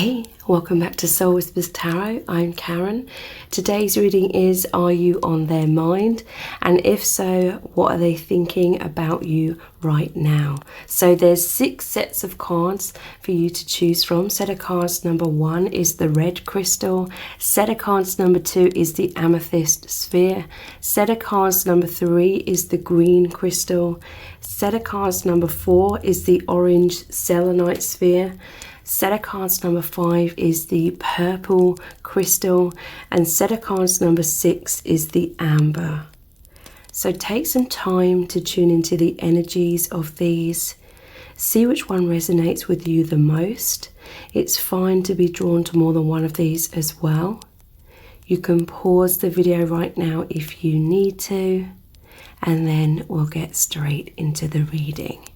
Hey, welcome back to Soul Whispers Tarot. I'm Karen. Today's reading is, are you on their mind? And if so, what are they thinking about you right now? So there's 6 sets of cards for you to choose from. Set of cards number 1 is the red crystal. Set of cards number 2 is the amethyst sphere. Set of cards number 3 is the green crystal. Set of cards number 4 is the orange selenite sphere. Set of cards number 5 is the purple crystal, and set of cards number 6 is the amber. So take some time to tune into the energies of these. See which one resonates with you the most. It's fine to be drawn to more than one of these as well. You can pause the video right now if you need to, and then we'll get straight into the reading.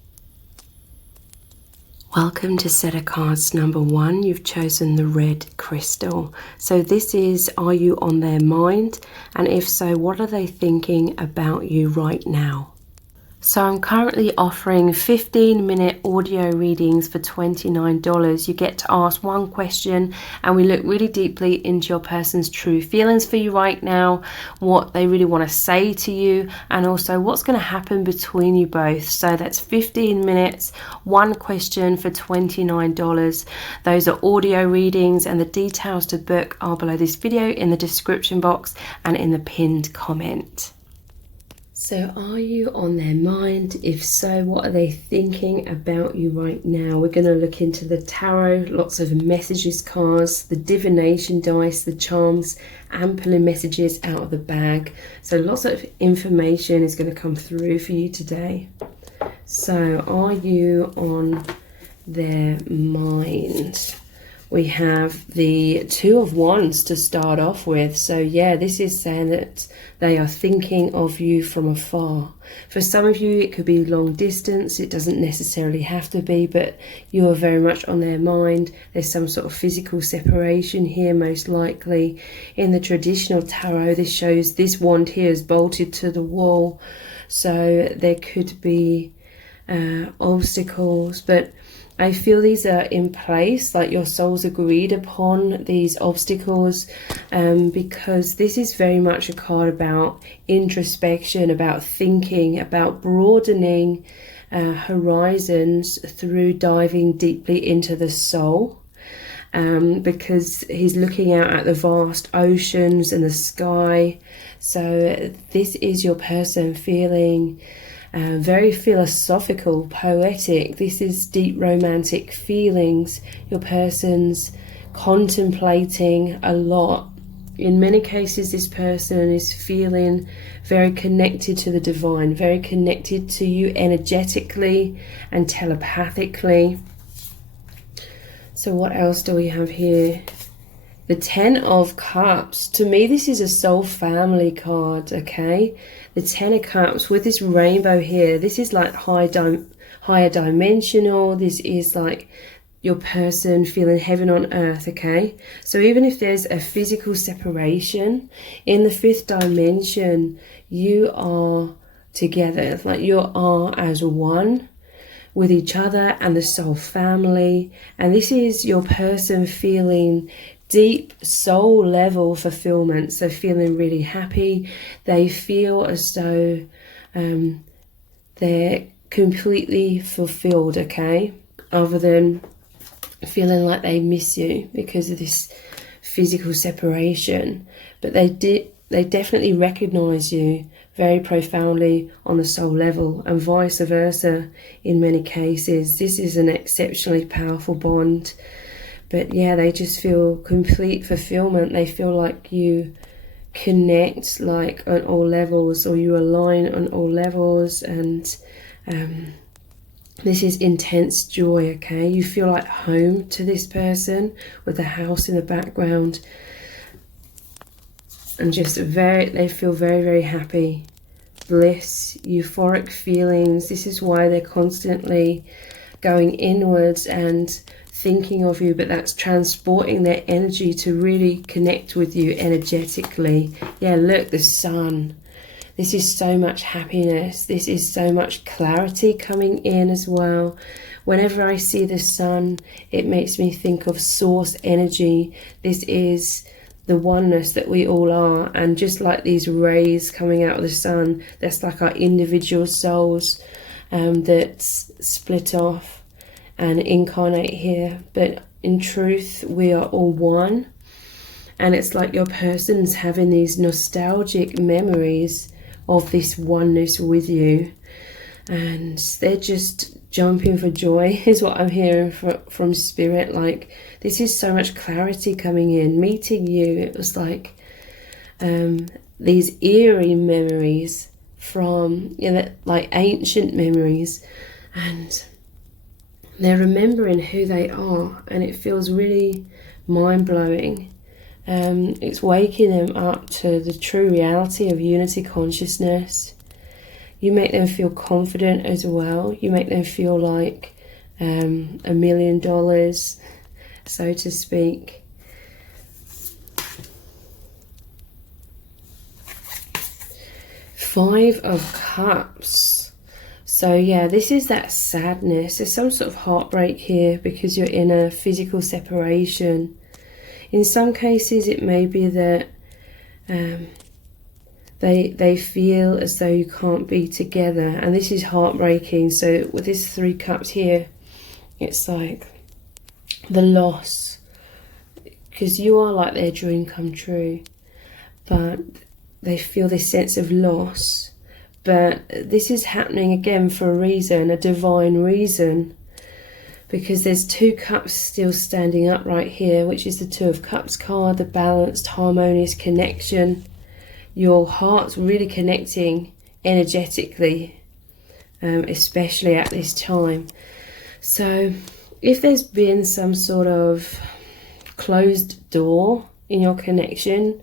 Welcome to set of cards number 1. You've chosen the red crystal. So this is, are you on their mind? And if so, what are they thinking about you right now? So I'm currently offering 15-minute audio readings for $29. You get to ask one question and we look really deeply into your person's true feelings for you right now, what they really want to say to you, and also what's going to happen between you both. So that's 15 minutes, one question for $29. Those are audio readings, and the details to book are below this video in the description box and in the pinned comment. So are you on their mind? If so, what are they thinking about you right now? We're going to look into the tarot, lots of messages cards, the divination dice, the charms, and pulling messages out of the bag. So lots of information is going to come through for you today. So are you on their mind? We have the 2 of Wands to start off with. So yeah, this is saying that they are thinking of you from afar. For some of you, it could be long distance. It doesn't necessarily have to be, but you are very much on their mind. There's some sort of physical separation here, most likely. In the traditional tarot, this shows this wand here is bolted to the wall. So there could be obstacles, but I feel these are in place, like your souls agreed upon these obstacles, because this is very much a card about introspection, about thinking, about broadening horizons through diving deeply into the soul, because he's looking out at the vast oceans and the sky. So this is your person feeling very philosophical, poetic. This is deep romantic feelings. Your person's contemplating a lot. In many cases, this person is feeling very connected to the divine, very connected to you energetically and telepathically. So what else do we have here? The 10 of Cups. To me, this is a soul family card, okay? The 10 of Cups with this rainbow here. This is like higher dimensional. This is like your person feeling heaven on earth, okay? So even if there's a physical separation, in the 5th dimension, you are together. Like you are as one with each other and the soul family. And this is your person feeling deep soul level fulfillment, so feeling really happy. They feel as though they're completely fulfilled, okay, other than feeling like they miss you because of this physical separation. But they definitely recognize you very profoundly on the soul level, and vice versa in many cases. This is an exceptionally powerful bond. But yeah, they just feel complete fulfillment. They feel like you connect like on all levels, or you align on all levels. And this is intense joy, okay? You feel like home to this person with the house in the background. And just they feel very, very happy. Bliss, euphoric feelings. This is why they're constantly going inwards and thinking of you, but that's transporting their energy to really connect with you energetically. Yeah, look, the sun. This is so much happiness. This is so much clarity coming in as well. Whenever I see the sun, it makes me think of source energy. This is the oneness that we all are, and just like these rays coming out of the sun, that's like our individual souls that split off and incarnate here. But in truth, we are all one, and it's like your person's having these nostalgic memories of this oneness with you, and they're just jumping for joy is what I'm hearing from spirit. Like, this is so much clarity coming in. Meeting you, it was like these eerie memories from, you know, like ancient memories, and they're remembering who they are, and it feels really mind-blowing. It's waking them up to the true reality of unity consciousness. You make them feel confident as well. You make them feel like $1 million, so to speak. Five of Cups. So yeah, this is that sadness. There's some sort of heartbreak here because you're in a physical separation. In some cases, it may be that they feel as though you can't be together, and this is heartbreaking. So with this 3 cups here, it's like the loss, because you are like their dream come true, but they feel this sense of loss. But this is happening again for a reason, a divine reason, because there's 2 cups still standing up right here, which is the 2 of Cups card, the balanced, harmonious connection. Your heart's really connecting energetically, especially at this time. So if there's been some sort of closed door in your connection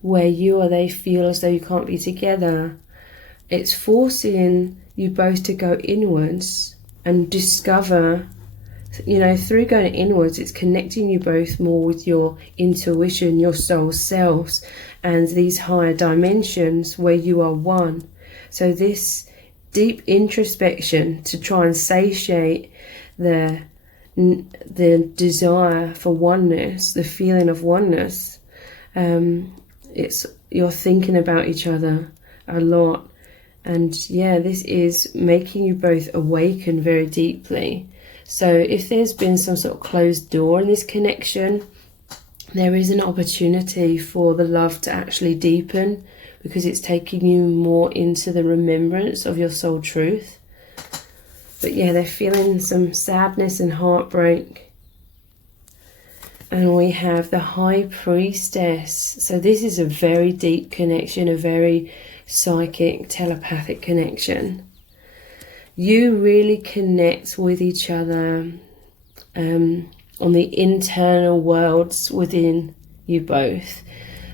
where you or they feel as though you can't be together, it's forcing you both to go inwards and discover, you know, through going inwards, it's connecting you both more with your intuition, your soul selves, and these higher dimensions where you are one. So this deep introspection to try and satiate the desire for oneness, the feeling of oneness, it's, you're thinking about each other a lot. And yeah, this is making you both awaken very deeply. So if there's been some sort of closed door in this connection, there is an opportunity for the love to actually deepen, because it's taking you more into the remembrance of your soul truth. But yeah, they're feeling some sadness and heartbreak. And we have the High Priestess. So this is a very deep connection, a very psychic, telepathic connection. You really connect with each other on the internal worlds within you both.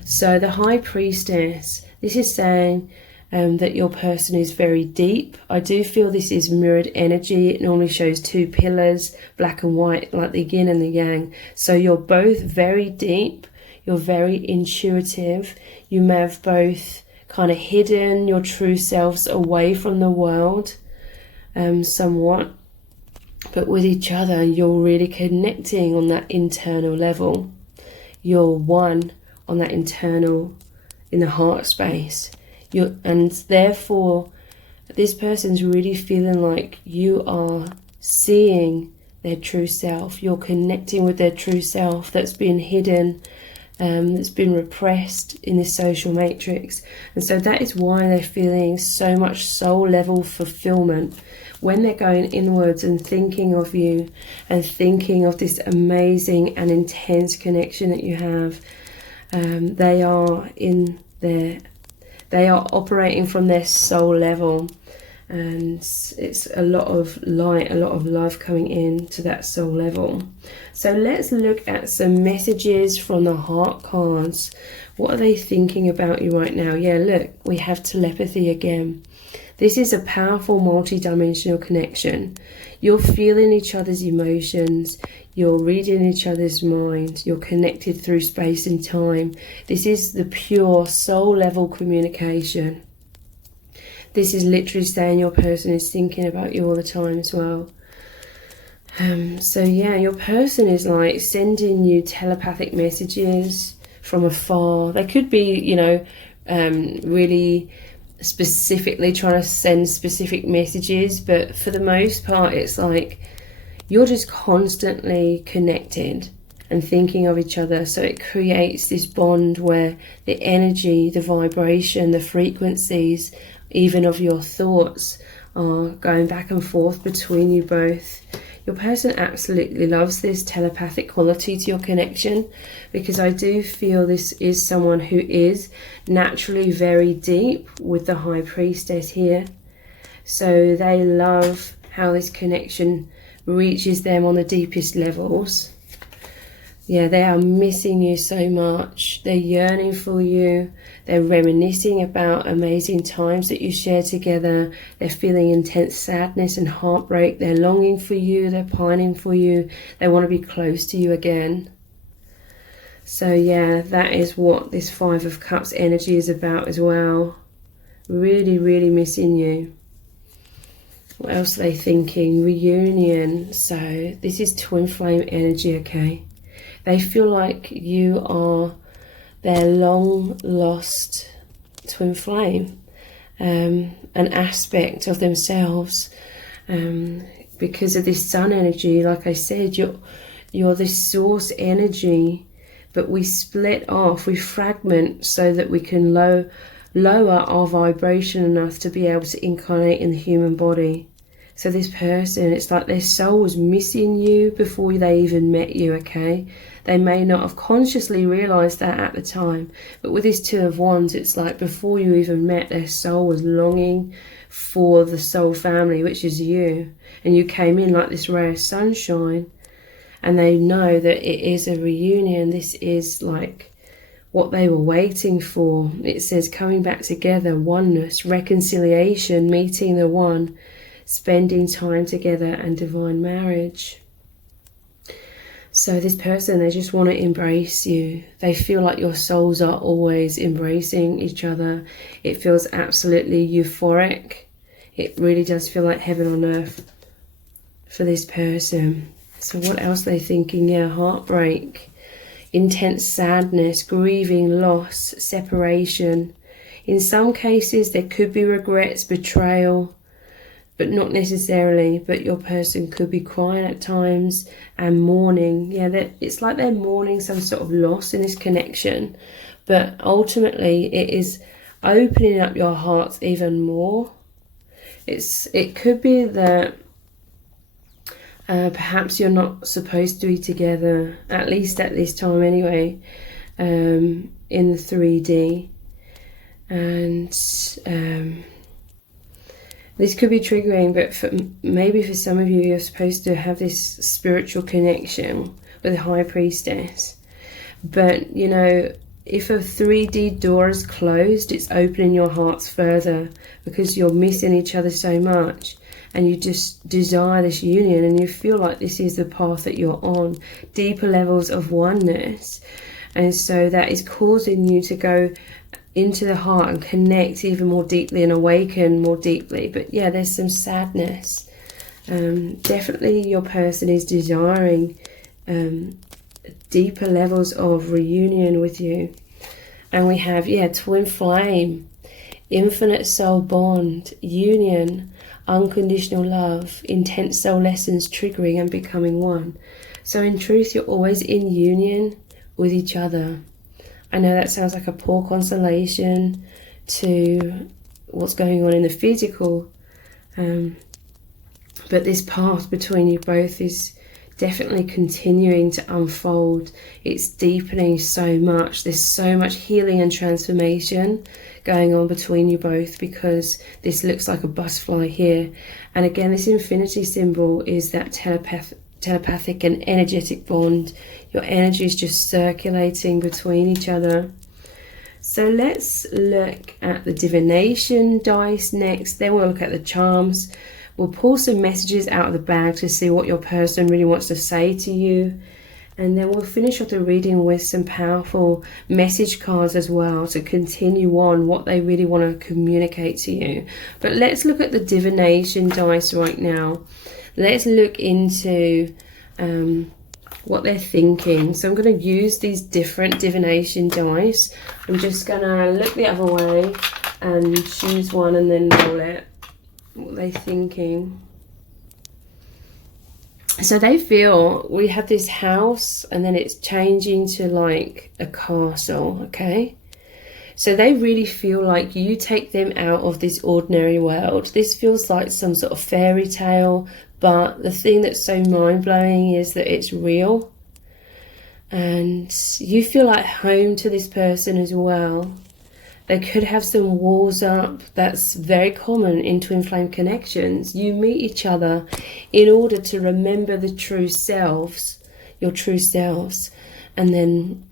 So the High Priestess, this is saying that your person is very deep. I do feel this is mirrored energy. It normally shows 2 pillars, black and white, like the yin and the yang. So you're both very deep. You're very intuitive. You may have both kind of hidden your true selves away from the world somewhat. But with each other, you're really connecting on that internal level. You're one on that internal, in the heart space. And therefore, this person's really feeling like you are seeing their true self. You're connecting with their true self that's been hidden, that's been repressed in this social matrix. And so that is why they're feeling so much soul level fulfillment. When they're going inwards and thinking of you and thinking of this amazing and intense connection that you have, they are operating from their soul level, and it's a lot of light, a lot of love coming in to that soul level. So let's look at some messages from the heart cards. What are they thinking about you right now? Yeah, look, we have telepathy again. This is a powerful multi-dimensional connection. You're feeling each other's emotions. You're reading each other's mind. You're connected through space and time. This is the pure soul level communication. This is literally saying your person is thinking about you all the time as well. So yeah, your person is like sending you telepathic messages from afar. They could be, you know, really specifically trying to send specific messages, but for the most part it's like you're just constantly connected and thinking of each other. So it creates this bond where the energy, the vibration, the frequencies, even of your thoughts, are going back and forth between you both. Your person absolutely loves this telepathic quality to your connection, because I do feel this is someone who is naturally very deep with the High Priestess here. So they love how this connection reaches them on the deepest levels. Yeah, they are missing you so much. They're yearning for you. They're reminiscing about amazing times that you shared together. They're feeling intense sadness and heartbreak. They're longing for you. They're pining for you. They want to be close to you again. So yeah, that is what this Five of Cups energy is about as well. Really, really missing you. What else are they thinking? Reunion. So this is twin flame energy, okay? They feel like you are their long lost twin flame, an aspect of themselves. Because of this sun energy, like I said, you're this source energy, but we split off, we fragment so that we can lower our vibration enough to be able to incarnate in the human body. So this person, it's like their soul was missing you before they even met you, okay? They may not have consciously realised that at the time, but with this Two of Wands, it's like before you even met, their soul was longing for the soul family, which is you. And you came in like this ray of sunshine, and they know that it is a reunion. This is like what they were waiting for. It says coming back together, oneness, reconciliation, meeting the one, spending time together, and divine marriage. So this person, they just want to embrace you. They feel like your souls are always embracing each other. It feels absolutely euphoric. It really does feel like heaven on earth for this person. So what else are they thinking? Yeah, heartbreak, intense sadness, grieving, loss, separation. In some cases, there could be regrets, betrayal, but not necessarily. But your person could be crying at times and mourning. Yeah, it's like they're mourning some sort of loss in this connection, but ultimately it is opening up your hearts even more. It could be that perhaps you're not supposed to be together, at least at this time anyway, in the 3D, and this could be triggering, but maybe for some of you, you're supposed to have this spiritual connection with the High Priestess. But, you know, if a 3D door is closed, it's opening your hearts further because you're missing each other so much. And you just desire this union, and you feel like this is the path that you're on. Deeper levels of oneness. And so that is causing you to go into the heart and connect even more deeply and awaken more deeply. But yeah, there's some sadness. Definitely your person is desiring deeper levels of reunion with you. And we have, yeah, twin flame, infinite soul bond, union, unconditional love, intense soul lessons triggering and becoming one. So in truth, you're always in union with each other. I know that sounds like a poor consolation to what's going on in the physical, but this path between you both is definitely continuing to unfold. It's deepening so much. There's so much healing and transformation going on between you both, because this looks like a butterfly here. And again, this infinity symbol is that telepathic and energetic bond. Your energy is just circulating between each other. So let's look at the divination dice next. Then we'll look at the charms. We'll pull some messages out of the bag to see what your person really wants to say to you. And then we'll finish off the reading with some powerful message cards as well to continue on what they really want to communicate to you. But let's look at the divination dice right now. let's look into what they're thinking. So I'm going to use these different divination dice. I'm just going to look the other way and choose one and then roll it. What they're thinking. So they feel we have this house and then it's changing to like a castle, okay? So they really feel like you take them out of this ordinary world. This feels like some sort of fairy tale, but the thing that's so mind-blowing is that it's real. And you feel like home to this person as well. They could have some walls up. That's very common in twin flame connections. You meet each other in order to remember the true selves, your true selves, and then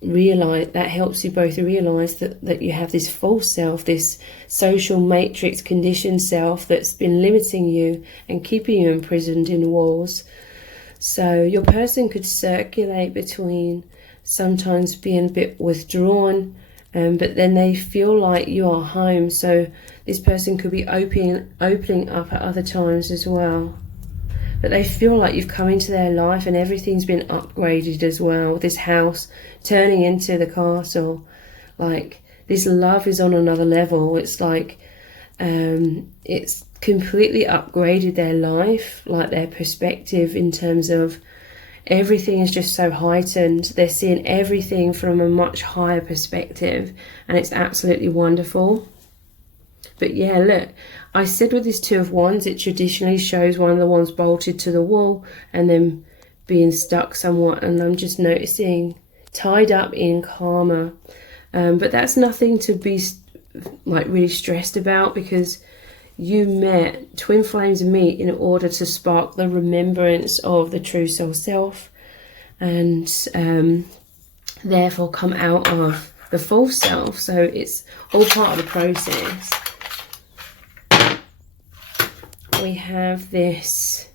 realize that helps you both realize that you have this false self, this social matrix conditioned self that's been limiting you and keeping you imprisoned in walls. So your person could circulate between sometimes being a bit withdrawn, but then they feel like you are home. So this person could be opening up at other times as well. But they feel like you've come into their life and everything's been upgraded as well. This house turning into the castle. Like, this love is on another level. It's like it's completely upgraded their life, like their perspective in terms of everything is just so heightened. They're seeing everything from a much higher perspective, and it's absolutely wonderful. But yeah, look, I said with this Two of Wands, it traditionally shows one of the wands bolted to the wall and then being stuck somewhat. And I'm just noticing tied up in karma. But that's nothing to be like really stressed about, because you met, twin flames meet in order to spark the remembrance of the true soul self, and therefore come out of the false self. So it's all part of the process. We have this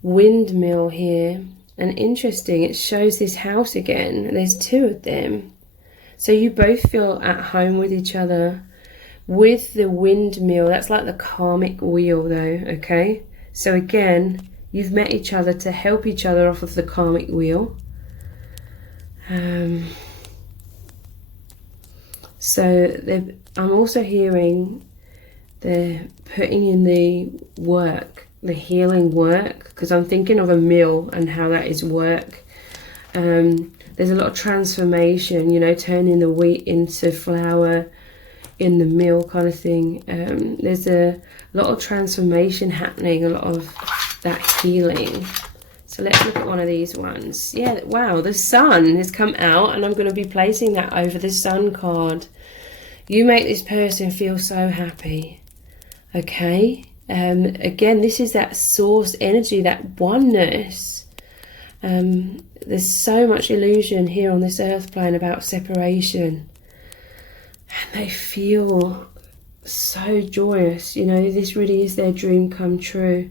windmill here, and interesting, it shows this house again. There's two of them, so you both feel at home with each other. With the windmill, that's like the karmic wheel though, okay? So again, you've met each other to help each other off of the karmic wheel. So I'm also hearing they're putting in the work, the healing work, because I'm thinking of a mill and how that is work. There's a lot of transformation, you know, turning the wheat into flour in the mill kind of thing. There's a lot of transformation happening, a lot of that healing. So let's look at one of these ones. Yeah, wow, the sun has come out, and I'm going to be placing that over the sun card. You make this person feel so happy. Okay, again, this is that source energy, that oneness. There's so much illusion here on this earth plane about separation, and they feel so joyous. You know, this really is their dream come true.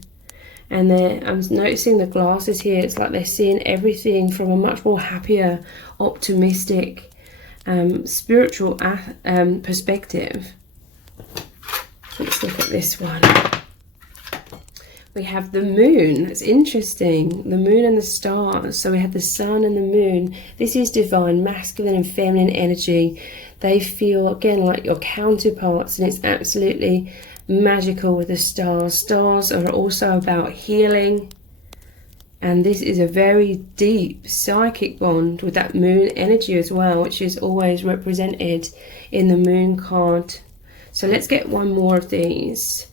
And I'm noticing the glasses here. It's like they're seeing everything from a much more happier, optimistic, spiritual perspective. Let's look at this one. We have the moon. It's interesting. The moon and the stars. So we have the sun and the moon. This is divine, masculine and feminine energy. They feel, again, like your counterparts, and it's absolutely magical with the stars. Stars are also about healing. And this is a very deep psychic bond with that moon energy as well, which is always represented in the moon card. So let's get one more of these.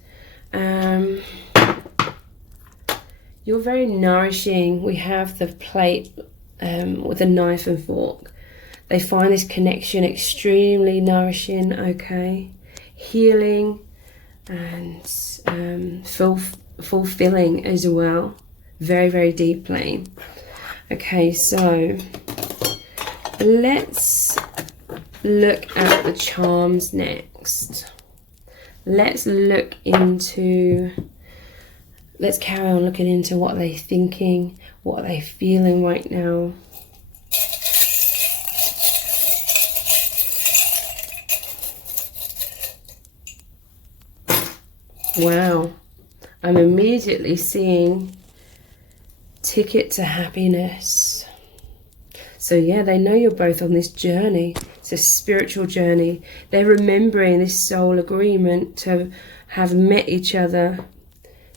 You're very nourishing. We have the plate with a knife and fork. They find this connection extremely nourishing, okay? Healing and fulfilling as well. Very, very deeply. Okay, so let's look at the charms next. Let's carry on looking into what are they thinking, what are they feeling right now. Wow, I'm immediately seeing ticket to happiness. So yeah, they know you're both on this journey. It's a spiritual journey. They're remembering this soul agreement to have met each other.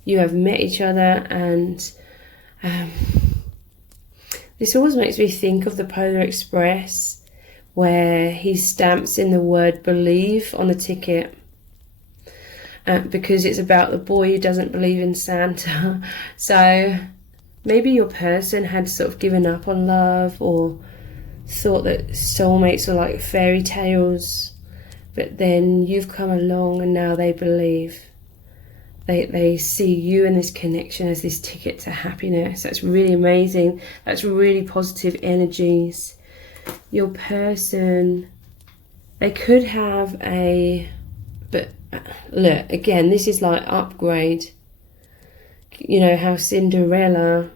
You have met each other, and this always makes me think of the Polar Express, where he stamps in the word believe on the ticket. Because it's about the boy who doesn't believe in Santa. So maybe your person had sort of given up on love, or thought that soulmates were like fairy tales, but then you've come along and now they believe. They see you and this connection as this ticket to happiness. That's really amazing. That's really positive energies. Your person, they could have but look, again, this is like upgrade. You know how Cinderella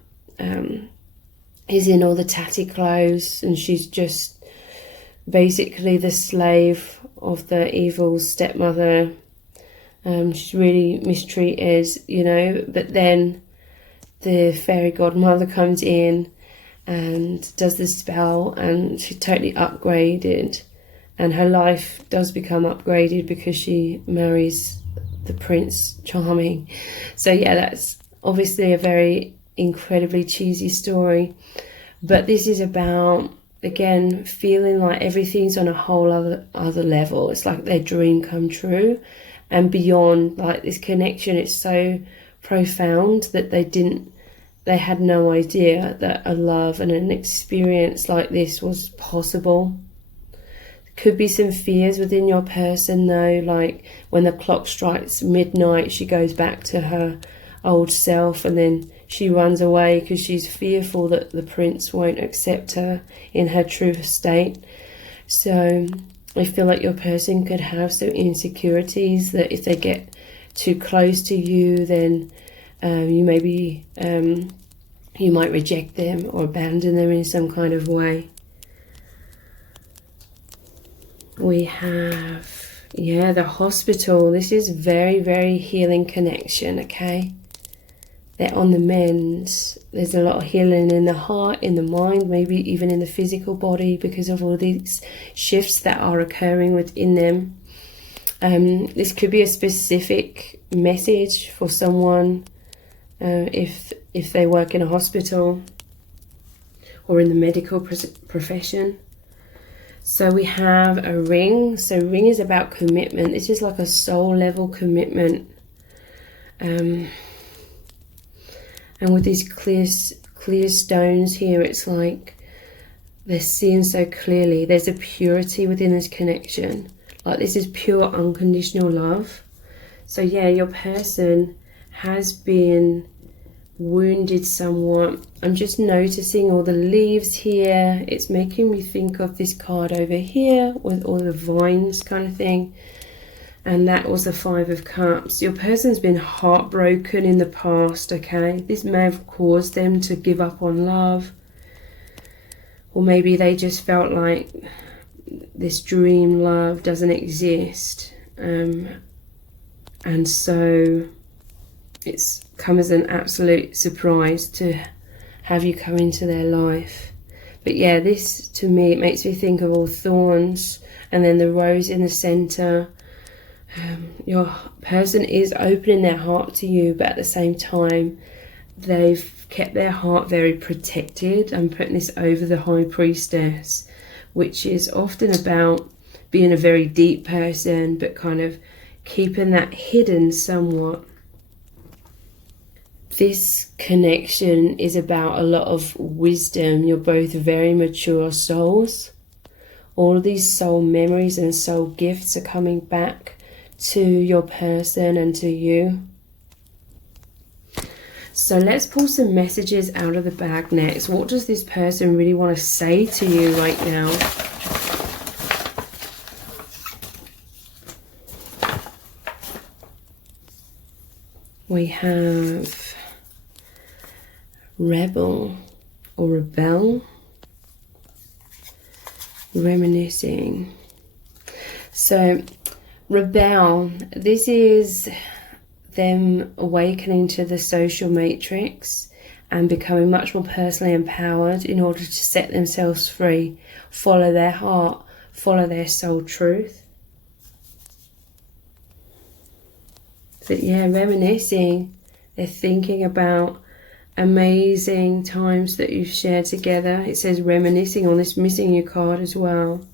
is in all the tatty clothes, and she's just basically the slave of the evil stepmother. She's really mistreated, you know, but then the fairy godmother comes in and does the spell, and she's totally upgraded, and her life does become upgraded because she marries the Prince Charming. So yeah, that's obviously a very incredibly cheesy story, but this is about, again, feeling like everything's on a whole other level. It's like their dream come true, and beyond, like this connection, it's so profound that they had no idea that a love and an experience like this was possible. Could be some fears within your person though, like when the clock strikes midnight, she goes back to her old self, and then she runs away because she's fearful that the prince won't accept her in her true state. So I feel like your person could have some insecurities that if they get too close to you, then you might reject them or abandon them in some kind of way. We have, yeah, the hospital. This is very, very healing connection, okay? They're on the mend. There's a lot of healing in the heart, in the mind, maybe even in the physical body, because of all these shifts that are occurring within them. This could be a specific message for someone if they work in a hospital or in the medical profession. So we have a ring. So ring is about commitment. This is like a soul level commitment. And with these clear stones here, it's like they're seeing so clearly. There's a purity within this connection. Like this is pure unconditional love. So yeah, your person has been wounded somewhat. I'm just noticing all the leaves here. It's making me think of this card over here with all the vines kind of thing. And that was the Five of Cups. Your person's been heartbroken in the past, okay? This may have caused them to give up on love. Or maybe they just felt like this dream love doesn't exist. And so it's come as an absolute surprise to have you come into their life. But yeah, this to me, it makes me think of all thorns and then the rose in the center. Your person is opening their heart to you, but at the same time they've kept their heart very protected. I'm putting this over the High Priestess, which is often about being a very deep person but kind of keeping that hidden somewhat. This connection is about a lot of wisdom. You're both very mature souls. All of these soul memories and soul gifts are coming back to your person and to you. So let's pull some messages out of the bag next. What does this person really want to say to you right now? We have rebel or rebel, reminiscing. So rebel, this is them awakening to the social matrix and becoming much more personally empowered in order to set themselves free, follow their heart, follow their soul truth. But yeah, reminiscing, they're thinking about amazing times that you've shared together. It says reminiscing on this missing you card as well.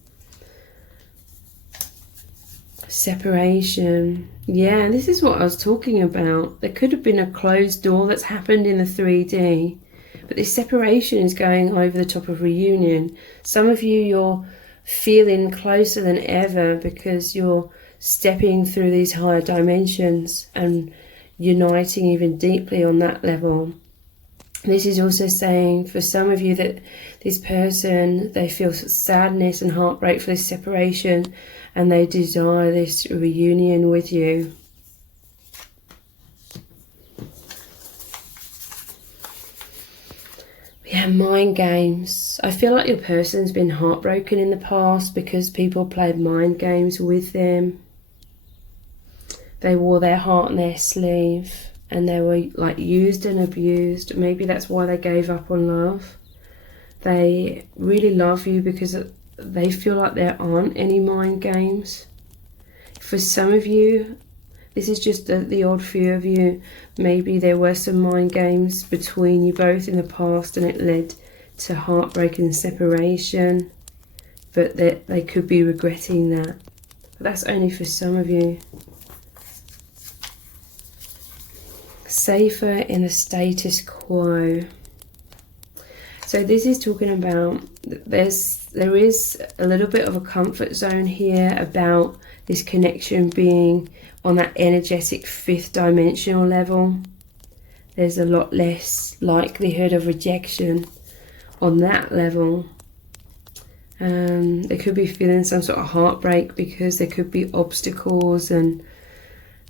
Separation. Yeah, this is what I was talking about. There could have been a closed door that's happened in the 3D, but this separation is going over the top of reunion. Some of you, you're feeling closer than ever because you're stepping through these higher dimensions and uniting even deeply on that level. This is also saying for some of you that this person, they feel sadness and heartbreak for this separation, and they desire this reunion with you. We have mind games. I feel like your person's been heartbroken in the past because people played mind games with them. They wore their heart on their sleeve and they were like used and abused. Maybe that's why they gave up on love. They really love you because they feel like there aren't any mind games. For some of you, this is just the odd few of you, maybe there were some mind games between you both in the past and it led to heartbreak and separation, but they could be regretting that. But that's only for some of you. Safer in the status quo. So this is talking about there is a little bit of a comfort zone here about this connection being on that energetic 5th dimensional level. There's a lot less likelihood of rejection on that level. They could be feeling some sort of heartbreak because there could be obstacles and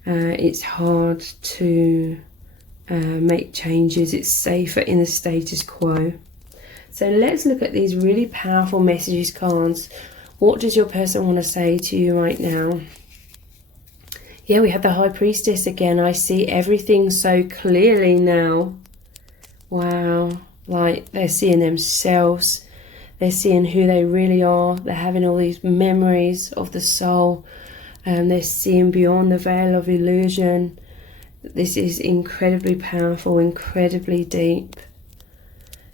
it's hard to make changes. It's safer in the status quo. So let's look at these really powerful messages cards. What does your person want to say to you right now? Yeah, we have the High Priestess again. I see everything so clearly now. Wow. Like they're seeing themselves. They're seeing who they really are. They're having all these memories of the soul. They're seeing beyond the veil of illusion. This is incredibly powerful, incredibly deep.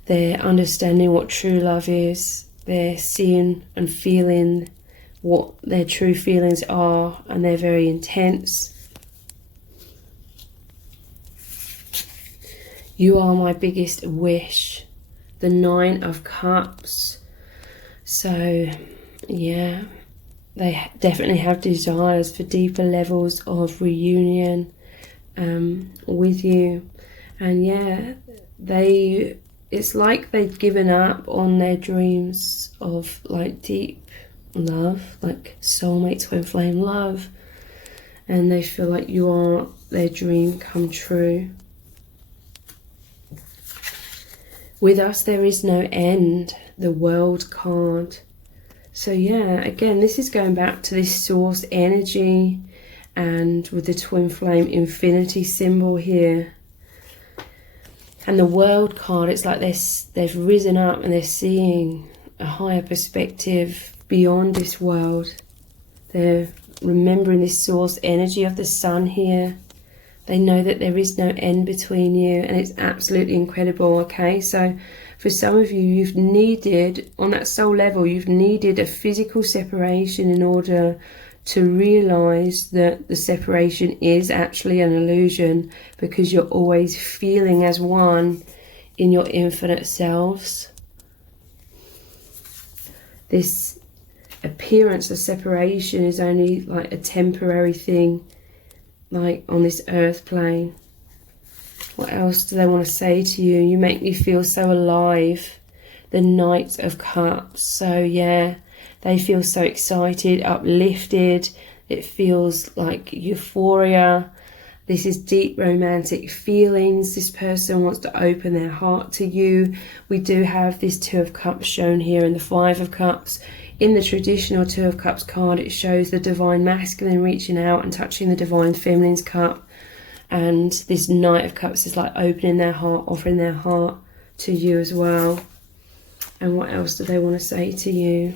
They're understanding what true love is. They're seeing and feeling what their true feelings are, and they're very intense. You are my biggest wish. The 9 of Cups. So, yeah, they definitely have desires for deeper levels of reunion with you. And yeah, it's like they've given up on their dreams of like deep love, like soulmate twin flame love, and they feel like you are their dream come true. With us there is no end, the World card. So yeah, again, this is going back to this source energy, and with the twin flame infinity symbol here. And the World card, it's like they've risen up and they're seeing a higher perspective beyond this world. They're remembering this source energy of the sun here. They know that there is no end between you, and it's absolutely incredible, okay? So for some of you, you've needed, on that soul level, you've needed a physical separation in order to realize that the separation is actually an illusion, because you're always feeling as one in your infinite selves. This appearance of separation is only like a temporary thing, like on this earth plane. What else do they want to say to you? You make me feel so alive. The Knight of Cups. So yeah, they feel so excited, uplifted. It feels like euphoria. This is deep romantic feelings. This person wants to open their heart to you. We do have this 2 of Cups shown here and the 5 of Cups. In the traditional 2 of Cups card, it shows the divine masculine reaching out and touching the divine feminine's cup. And this Knight of Cups is like opening their heart, offering their heart to you as well. And what else do they want to say to you?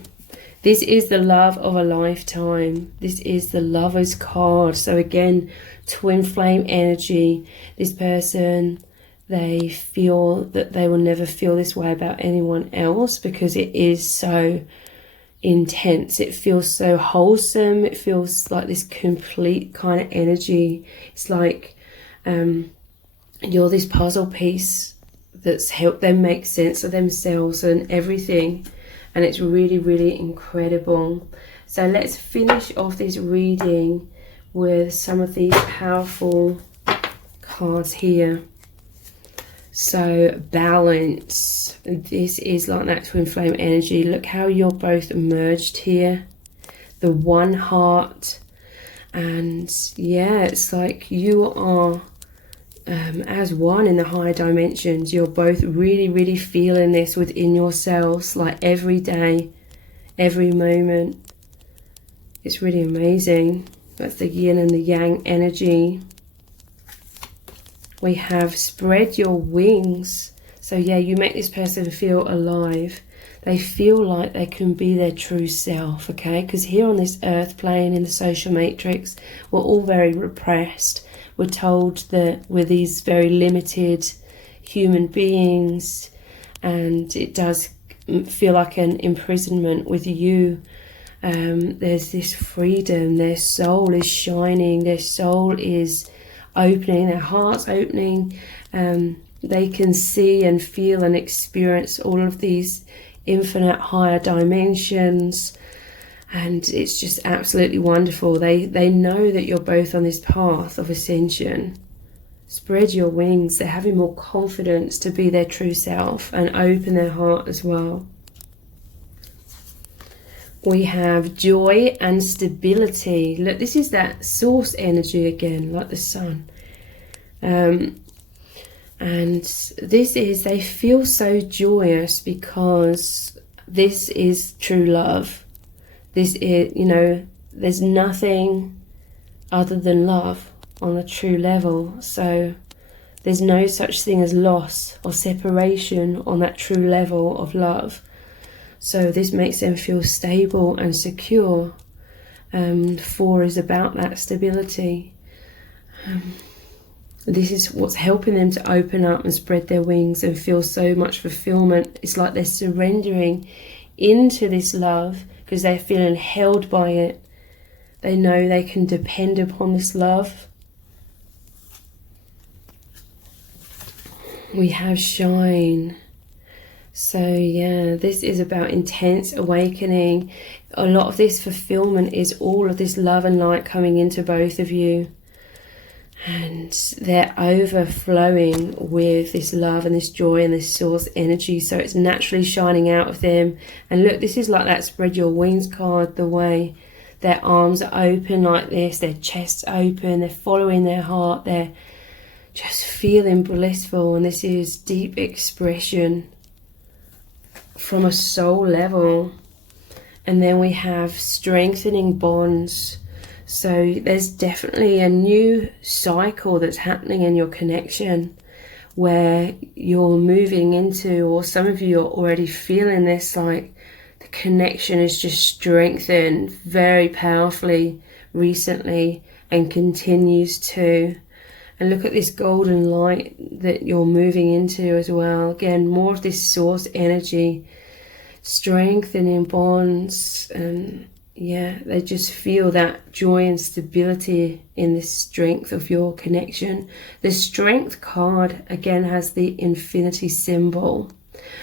This is the love of a lifetime. This is the Lover's card. So again, twin flame energy. This person, they feel that they will never feel this way about anyone else because it is so intense. It feels so wholesome. It feels like this complete kind of energy. It's like you're this puzzle piece that's helped them make sense of themselves and everything, and it's really, really incredible. So let's finish off this reading with some of these powerful cards here. So balance, this is like that twin flame energy. Look how you're both merged here, the one heart. And yeah, it's like you are as one in the higher dimensions. You're both really, really feeling this within yourselves, like every day, every moment. It's really amazing. That's the yin and the yang energy. We have spread your wings. So yeah, you make this person feel alive. They feel like they can be their true self, okay? Because here on this earth plane in the social matrix, we're all very repressed. We're told that we're these very limited human beings, and it does feel like an imprisonment. With you, there's this freedom. Their soul is shining. Their soul is opening. Their heart's opening. They can see and feel and experience all of these infinite higher dimensions, and it's just absolutely wonderful. They know that you're both on this path of ascension. Spread your wings. They're having more confidence to be their true self and open their heart as well. We have joy and stability. Look, this is that source energy again, like the sun. And this is, they feel so joyous because this is true love. This is, you know, there's nothing other than love on a true level. So there's no such thing as loss or separation on that true level of love. So this makes them feel stable and secure. 4 is about that stability. This is what's helping them to open up and spread their wings and feel so much fulfillment. It's like they're surrendering into this love because they're feeling held by it. They know they can depend upon this love. We have shine. So yeah, this is about intense awakening. A lot of this fulfillment is all of this love and light coming into both of you. And they're overflowing with this love and this joy and this source energy. So it's naturally shining out of them. And look, this is like that spread your wings card, the way their arms are open like this, their chests open, they're following their heart, they're just feeling blissful. And this is deep expression from a soul level. And then we have strengthening bonds. So there's definitely a new cycle that's happening in your connection where you're moving into, or some of you are already feeling this, like the connection is just strengthened very powerfully recently and continues to. And look at this golden light that you're moving into as well. Again, more of this source energy, strengthening bonds, and yeah, they just feel that joy and stability in this strength of your connection. The Strength card again has the infinity symbol.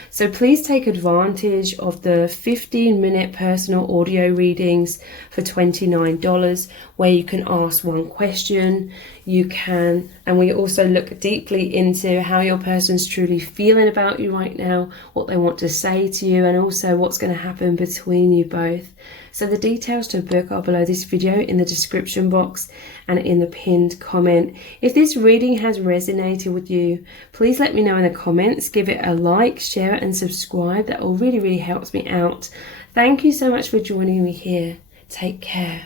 So please take advantage of the 15-minute personal audio readings for $29, where you can ask one question. You can, and we also look deeply into how your person's truly feeling about you right now, what they want to say to you, and also what's going to happen between you both. So the details to book are below this video in the description box and in the pinned comment. If this reading has resonated with you, please let me know in the comments. Give it a like, share it and subscribe. That all really helps me out. Thank you so much for joining me here. Take care.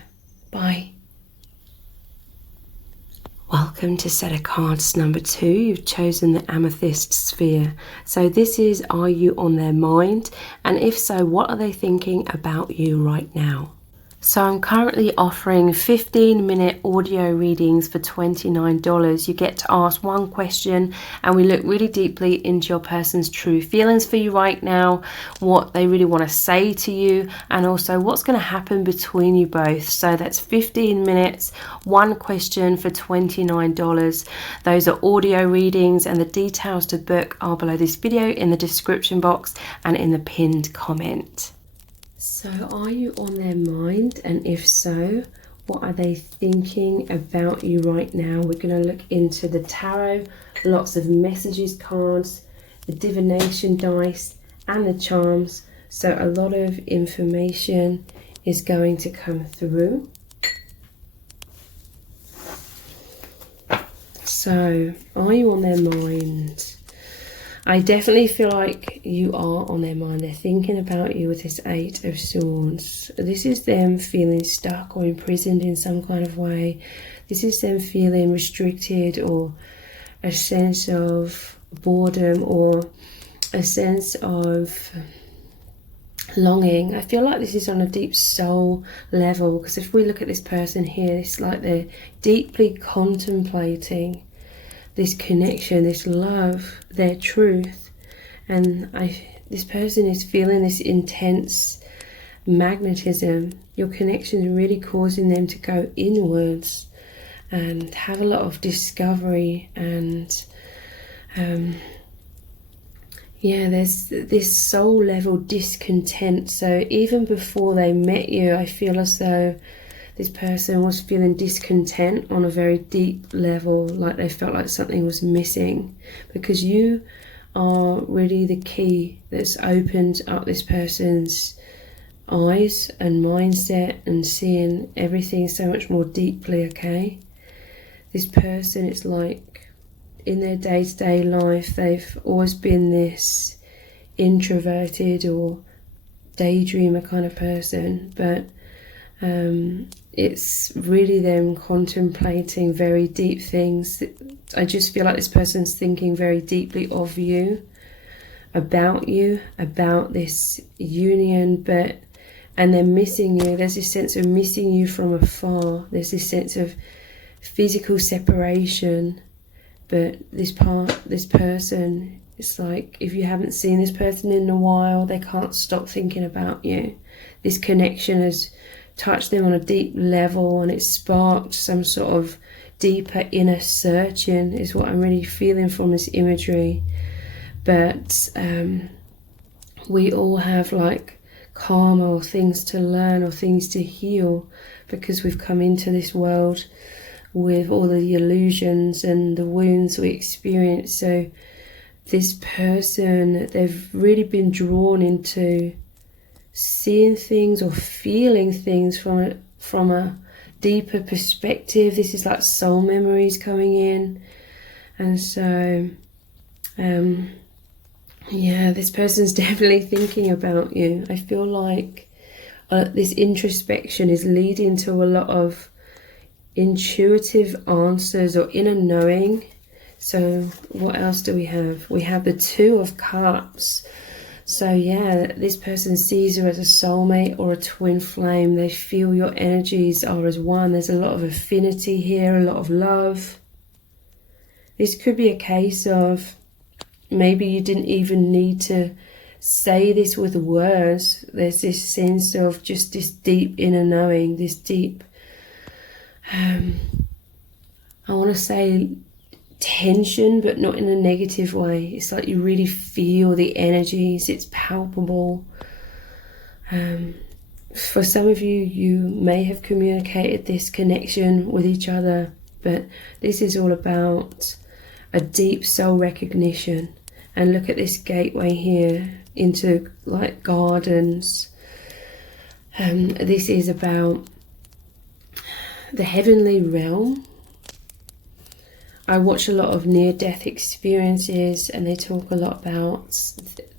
Bye. Welcome to set of cards number 2. You've chosen the Amethyst Sphere. So this is, are you on their mind? And if so, what are they thinking about you right now? So I'm currently offering 15-minute audio readings for $29. You get to ask one question and we look really deeply into your person's true feelings for you right now, what they really want to say to you, and also what's going to happen between you both. So that's 15 minutes, one question for $29. Those are audio readings, and the details to book are below this video in the description box and in the pinned comment. So are you on their mind? And if so, what are they thinking about you right now? We're going to look into the tarot, lots of messages cards, the divination dice and the charms. So a lot of information is going to come through. So are you on their mind? I definitely feel like you are on their mind. They're thinking about you with this 8 of Swords. This is them feeling stuck or imprisoned in some kind of way. This is them feeling restricted, or a sense of boredom, or a sense of longing. I feel like this is on a deep soul level, because if we look at this person here, it's like they're deeply contemplating this connection, this love, their truth. And this person is feeling this intense magnetism. Your connection is really causing them to go inwards and have a lot of discovery. And yeah, there's this soul level discontent. So even before they met you, I feel as though this person was feeling discontent on a very deep level, like they felt like something was missing, because you are really the key that's opened up this person's eyes and mindset and seeing everything so much more deeply, okay? This person, it's like in their day-to-day life, they've always been this introverted or daydreamer kind of person, but it's really them contemplating very deep things. I just feel like this person's thinking very deeply of you, about this union, and they're missing you. There's this sense of missing you from afar. There's this sense of physical separation, but this person, it's like if you haven't seen this person in a while, they can't stop thinking about you. This connection has touched them on a deep level, and it sparked some sort of deeper inner searching, is what I'm really feeling from this imagery. But we all have like karma, or things to learn, or things to heal, because we've come into this world with all the illusions and the wounds we experience. So this person, they've really been drawn into seeing things or feeling things from a deeper perspective. This is like soul memories coming in. And so yeah, this person's definitely thinking about you. I feel like this introspection is leading to a lot of intuitive answers or inner knowing. So what else do we have? We have the 2 of Cups. So yeah, this person sees you as a soulmate or a twin flame. They feel your energies are as one. There's a lot of affinity here, a lot of love. This could be a case of maybe you didn't even need to say this with words. There's this sense of just this deep inner knowing, this deep, I want to say tension, but not in a negative way. It's like you really feel the energies. It's palpable. For some of you, you may have communicated this connection with each other, but this is all about a deep soul recognition. And look at this gateway here into like gardens. This is about the heavenly realm. I watch a lot of near-death experiences, and they talk a lot about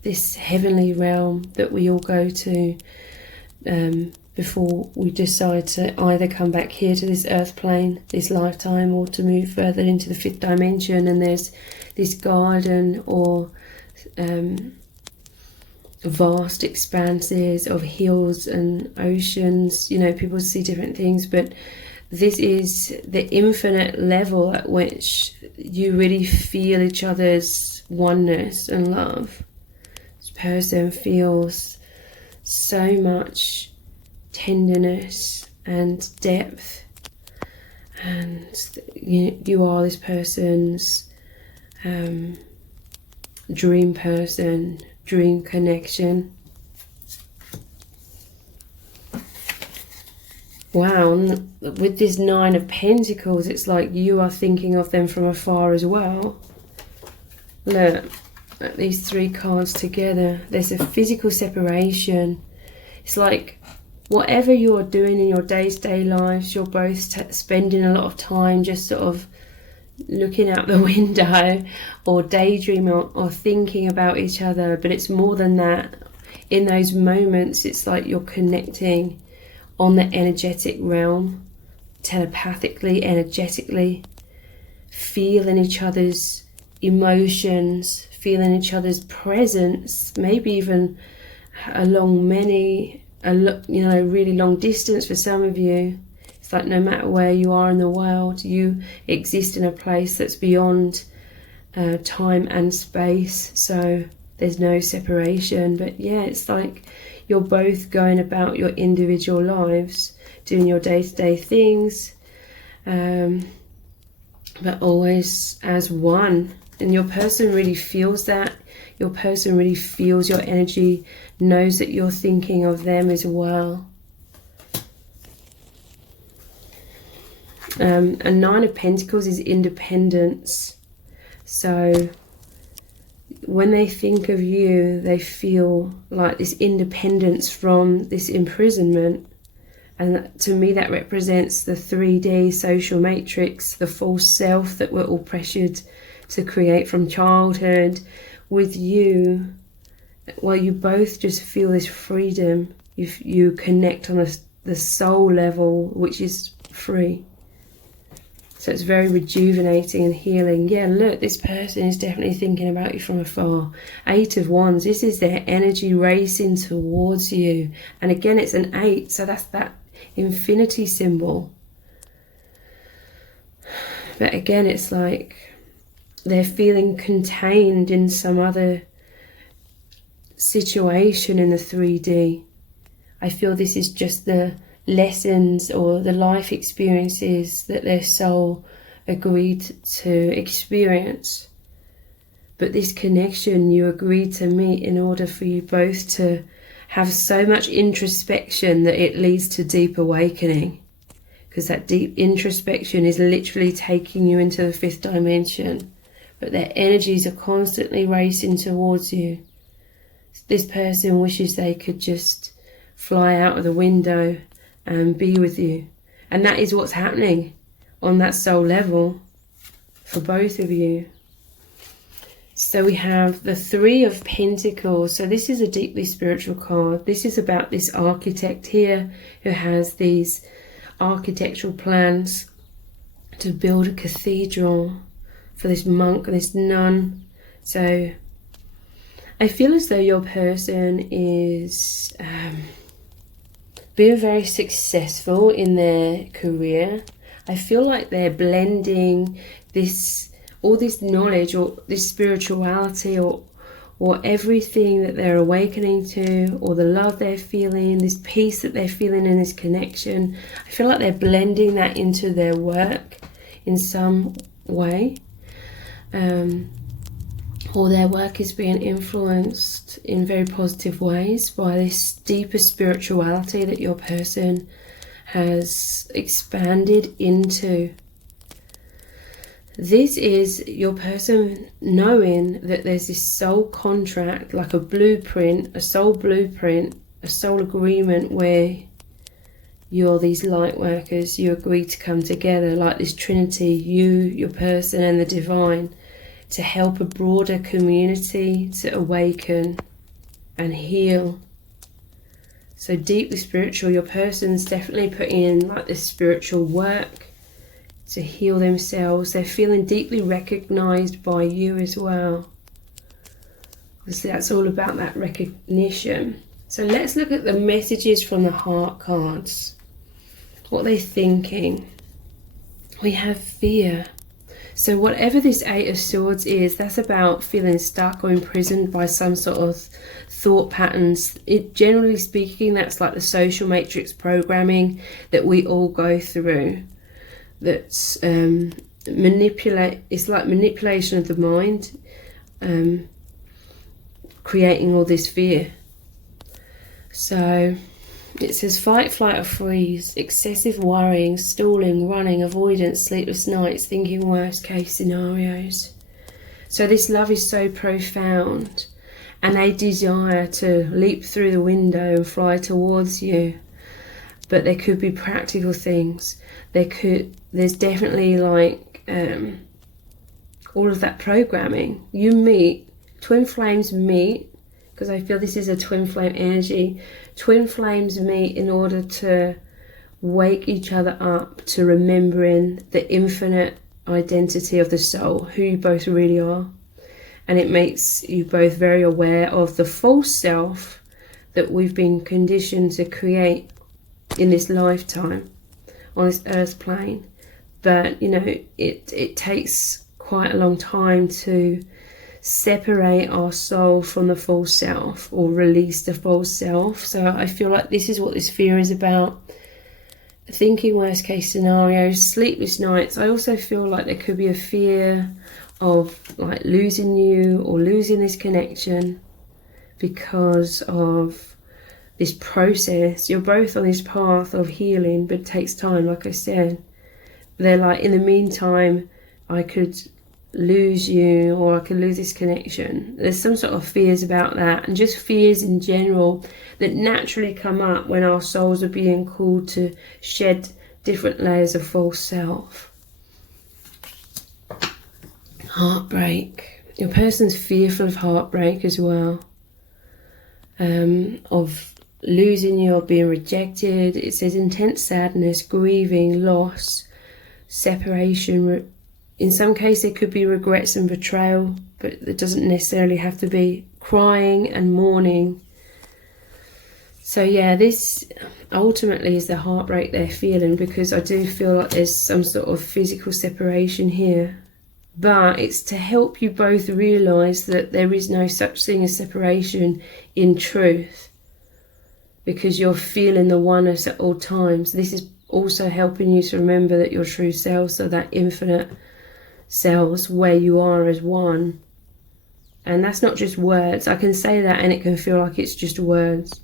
this heavenly realm that we all go to before we decide to either come back here to this earth plane, this lifetime, or to move further into the 5th dimension. And there's this garden or vast expanses of hills and oceans. You know, people see different things, but this is the infinite level at which you really feel each other's oneness and love. This person feels so much tenderness and depth, and you are this person's dream person, dream connection. Wow, with this 9 of Pentacles, it's like you are thinking of them from afar as well. Look at these 3 cards together. There's a physical separation. It's like whatever you're doing in your day-to-day lives, you're both spending a lot of time just sort of looking out the window or daydreaming or thinking about each other. But it's more than that. In those moments, it's like you're connecting on the energetic realm, telepathically, energetically, feeling each other's emotions, feeling each other's presence, maybe even along really long distance for some of you. It's like no matter where you are in the world, you exist in a place that's beyond time and space, so there's no separation. But yeah, it's like you're both going about your individual lives, doing your day-to-day things, but always as one. And your person really feels that. Your person really feels your energy, knows that you're thinking of them as well. A 9 of Pentacles is independence. So when they think of you, they feel like this independence from this imprisonment. And to me, that represents the 3D social matrix, the false self that we're all pressured to create from childhood. With you, well, you both just feel this freedom. You connect on the soul level, which is free. So it's very rejuvenating and healing. Yeah, look, this person is definitely thinking about you from afar. 8 of Wands, this is their energy racing towards you. And again, it's an 8, so that's that infinity symbol. But again, it's like they're feeling contained in some other situation in the 3D. I feel this is just the lessons or the life experiences that their soul agreed to experience. But this connection you agreed to meet in order for you both to have so much introspection that it leads to deep awakening. Because that deep introspection is literally taking you into the 5th dimension. But their energies are constantly racing towards you. This person wishes they could just fly out of the window and be with you. And that is what's happening on that soul level for both of you. So we have the 3 of Pentacles. So this is a deeply spiritual card. This is about this architect here who has these architectural plans to build a cathedral for this monk, this nun. So I feel as though your person is being very successful in their career. I feel like they're blending all this knowledge or this spirituality or everything that they're awakening to, or the love they're feeling, this peace that they're feeling in this connection. I feel like they're blending that into their work in some way. Or their work is being influenced in very positive ways by this deeper spirituality that your person has expanded into. This is your person knowing that there's this soul contract, like a blueprint, a soul agreement where you're these light workers, you agree to come together like this trinity, you, your person and the divine, to help a broader community to awaken and heal. So deeply spiritual. Your person's definitely putting in like this spiritual work to heal themselves. They're feeling deeply recognized by you as well. Obviously that's all about that recognition. So let's look at the messages from the heart cards. What they're thinking. We have fear. So whatever this Eight of Swords is, that's about feeling stuck or imprisoned by some sort of thought patterns. Generally speaking, that's like the social matrix programming that we all go through. That's it's like manipulation of the mind, creating all this fear. So it says fight, flight or freeze, excessive worrying, stalling, running, avoidance, sleepless nights, thinking worst case scenarios. So this love is so profound and they desire to leap through the window and fly towards you. But there could be practical things. There's definitely like all of that programming. You meet, twin flames meet, because I feel this is a twin flame energy. Twin flames meet in order to wake each other up to remembering the infinite identity of the soul, who you both really are. And it makes you both very aware of the false self that we've been conditioned to create in this lifetime on this earth plane. But you know, it takes quite a long time to separate our soul from the false self or release the false self. So I feel like this is what this fear is about. Thinking worst case scenarios, sleepless nights. I also feel like there could be a fear of like losing you or losing this connection because of this process. You're both on this path of healing, but it takes time, like I said. They're like, in the meantime, I could lose you or I could lose this connection. There's some sort of fears about that, and just fears in general that naturally come up when our souls are being called to shed different layers of false self. Heartbreak. Your person's fearful of heartbreak as well, of losing you or being rejected. It says intense sadness, grieving, loss, separation. In some cases it could be regrets and betrayal, but it doesn't necessarily have to be. Crying and mourning. So yeah, this ultimately is the heartbreak they're feeling, because I do feel like there's some sort of physical separation here. But it's to help you both realise that there is no such thing as separation in truth, because you're feeling the oneness at all times. This is also helping you to remember that your true selves are that infinite selves where you are as one. And that's not just words. I can say that and it can feel like it's just words,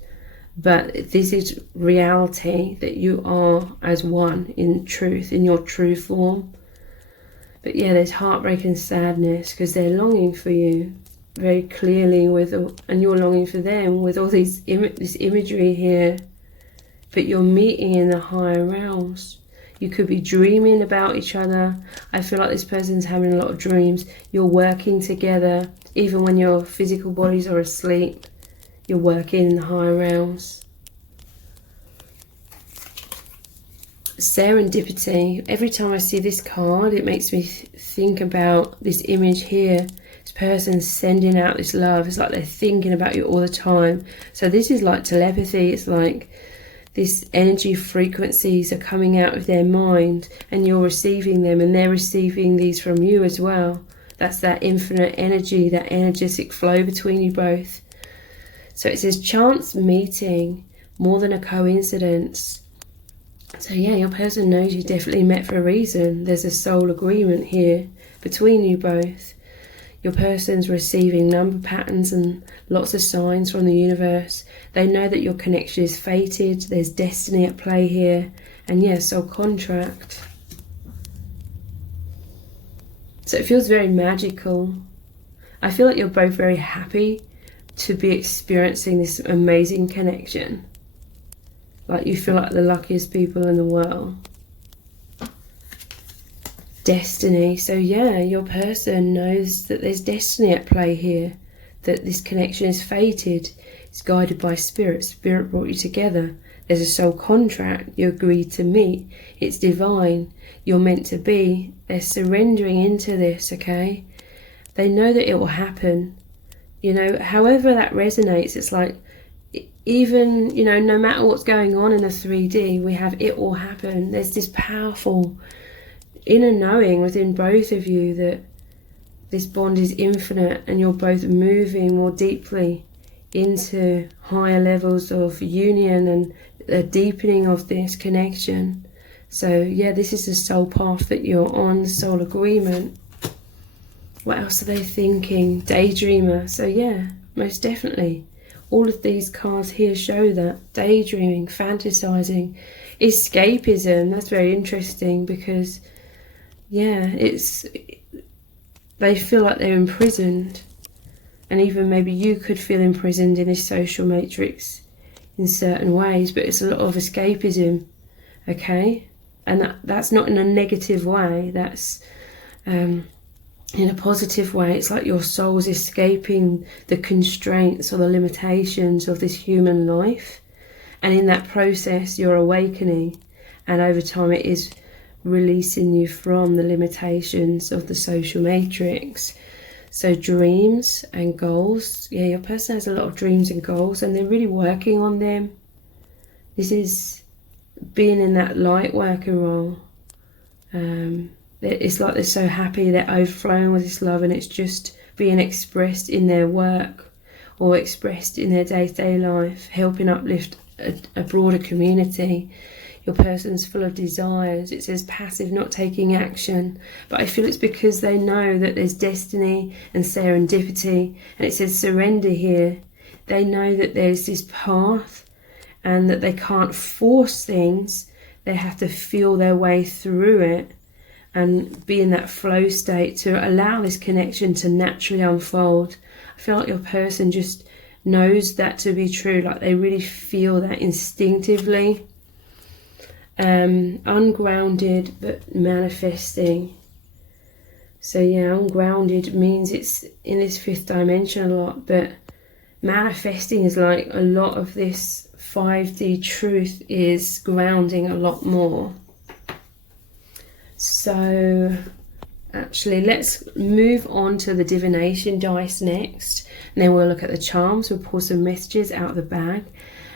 but this is reality, that you are as one in truth, in your true form. But yeah, there's heartbreak and sadness because they're longing for you very clearly, and you're longing for them with all this imagery here. But you're meeting in the higher realms. You could be dreaming about each other. I feel like this person's having a lot of dreams. You're working together, even when your physical bodies are asleep. You're working in the higher realms. Serendipity. Every time I see this card, it makes me think about this image here. This person's sending out this love. It's like they're thinking about you all the time. So this is like telepathy. It's like this energy frequencies are coming out of their mind and you're receiving them, and they're receiving these from you as well. That's that infinite energy, that energetic flow between you both. So it says chance meeting, more than a coincidence. So yeah, your person knows you definitely met for a reason. There's a soul agreement here between you both. Your person's receiving number patterns and lots of signs from the universe. They know that your connection is fated. There's destiny at play here. And yeah, soul contract. So it feels very magical. I feel like you're both very happy to be experiencing this amazing connection. Like you feel like the luckiest people in the world. Destiny. So yeah, your person knows that there's destiny at play here, that this connection is fated. It's guided by spirit. Spirit brought you together. There's a soul contract. You agreed to meet. It's divine. You're meant to be. They're surrendering into this, okay? They know that it will happen. You know, however that resonates, it's like, even, you know, no matter what's going on in the 3D, we have it will happen. There's this powerful inner knowing within both of you that this bond is infinite, and you're both moving more deeply into higher levels of union and a deepening of this connection. So yeah, this is the soul path that you're on, soul agreement. What else are they thinking? Daydreamer. So yeah, most definitely. All of these cards here show that. Daydreaming, fantasizing, escapism. That's very interesting because, yeah, they feel like they're imprisoned. And even maybe you could feel imprisoned in this social matrix in certain ways, but it's a lot of escapism, okay? And that's not in a negative way, that's in a positive way. It's like your soul's escaping the constraints or the limitations of this human life, and in that process you're awakening, and over time it is releasing you from the limitations of the social matrix. So dreams and goals, yeah, your person has a lot of dreams and goals, and they're really working on them. This is being in that light worker role. It's like they're so happy, they're overflowing with this love, and it's just being expressed in their work or expressed in their day-to-day life, helping uplift a broader community. Your person's full of desires. It says passive, not taking action, but I feel it's because they know that there's destiny and serendipity, and it says surrender here. They know that there's this path and that they can't force things. They have to feel their way through it and be in that flow state to allow this connection to naturally unfold. I feel like your person just knows that to be true, like they really feel that instinctively. Ungrounded but manifesting. So yeah, ungrounded means it's in this fifth dimension a lot, but manifesting is like a lot of this 5D truth is grounding a lot more. So actually let's move on to the divination dice next, and then we'll look at the charms. We'll pull some messages out of the bag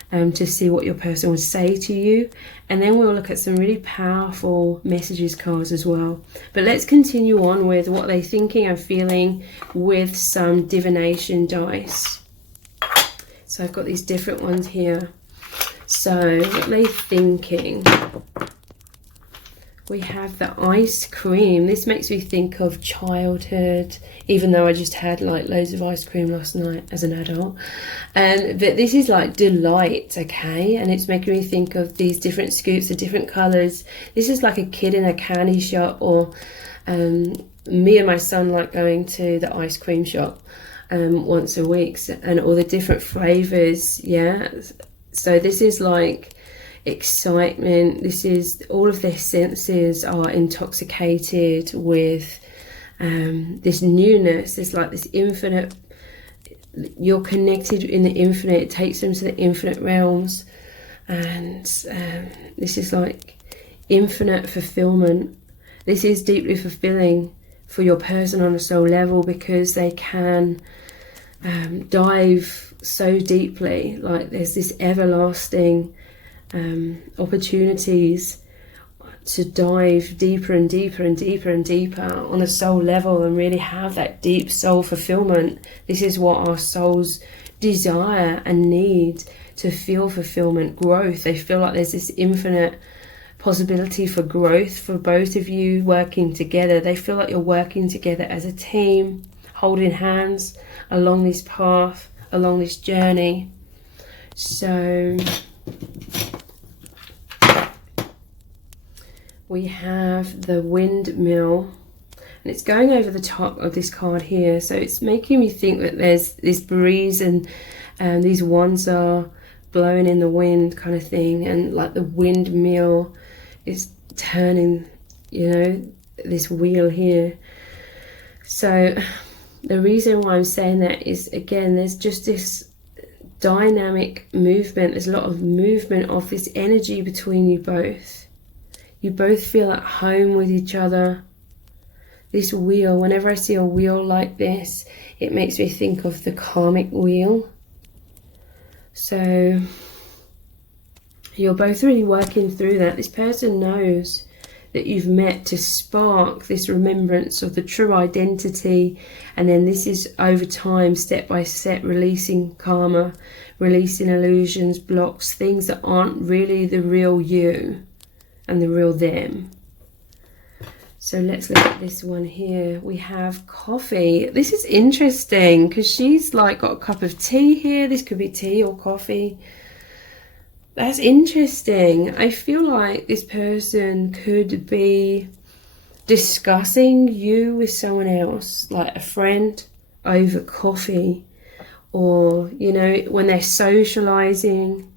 to see what your person would say to you, and then we'll look at some really powerful messages cards as well. But let's continue on with what they're thinking and feeling with some divination dice. So I've got these different ones here. So what they're thinking, we have the ice cream. This makes me think of childhood, even though I just had like loads of ice cream last night as an adult. But this is like delight, okay? And it's making me think of these different scoops of different colours. This is like a kid in a candy shop, or me and my son like going to the ice cream shop once a week, and all the different flavours, yeah? So this is like excitement. This is all of their senses are intoxicated with this newness. It's like this infinite, you're connected in the infinite. It takes them to the infinite realms, and this is like infinite fulfillment. This is deeply fulfilling for your person on a soul level, because they can dive so deeply. Like there's this everlasting opportunities to dive deeper and deeper and deeper and deeper on a soul level and really have that deep soul fulfillment. This is what our souls desire and need, to feel fulfillment, growth. They feel like there's this infinite possibility for growth for both of you working together. They feel like you're working together as a team, holding hands along this path, along this journey. So we have the windmill, and it's going over the top of this card here. So it's making me think that there's this breeze, and these wands are blowing in the wind kind of thing, and like the windmill is turning, you know, this wheel here. So the reason why I'm saying that is, again, there's just this dynamic movement. There's a lot of movement of this energy between you both. You both feel at home with each other. This wheel, whenever I see a wheel like this, it makes me think of the karmic wheel. So you're both really working through that. This person knows that you've met to spark this remembrance of the true identity, and then this is over time, step by step, releasing karma, releasing illusions, blocks, things that aren't really the real you and the real them. So let's look at this one here. We have coffee. This is interesting because she's like got a cup of tea here. This could be tea or coffee. That's interesting. I feel like this person could be discussing you with someone else, like a friend, over coffee. Or, you know, when they're socializing,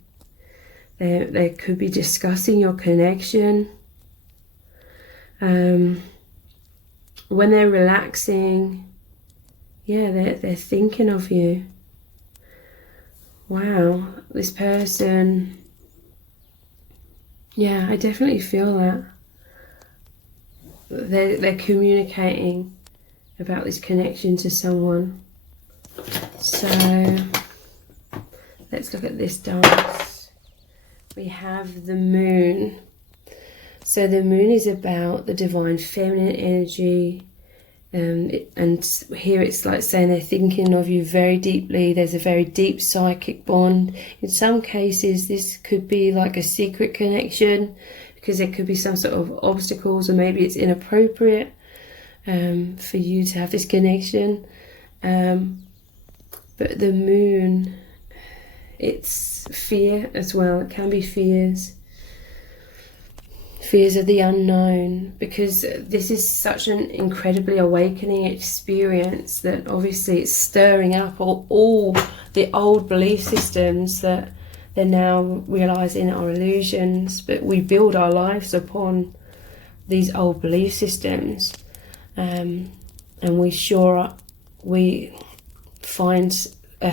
they could be discussing your connection. When they're relaxing, yeah, they're thinking of you. Wow, this person... Yeah, I definitely feel that. They're communicating about this connection to someone. So let's look at this dice. We have the moon. So the moon is about the divine feminine energy. And here it's like saying they're thinking of you very deeply. There's a very deep psychic bond. In some cases, this could be like a secret connection because there could be some sort of obstacles, or maybe it's inappropriate for you to have this connection. But the moon, it's fear as well. It can be fears of the unknown, because this is such an incredibly awakening experience that obviously it's stirring up all the old belief systems that they're now realizing are illusions, but we build our lives upon these old belief systems, and we find a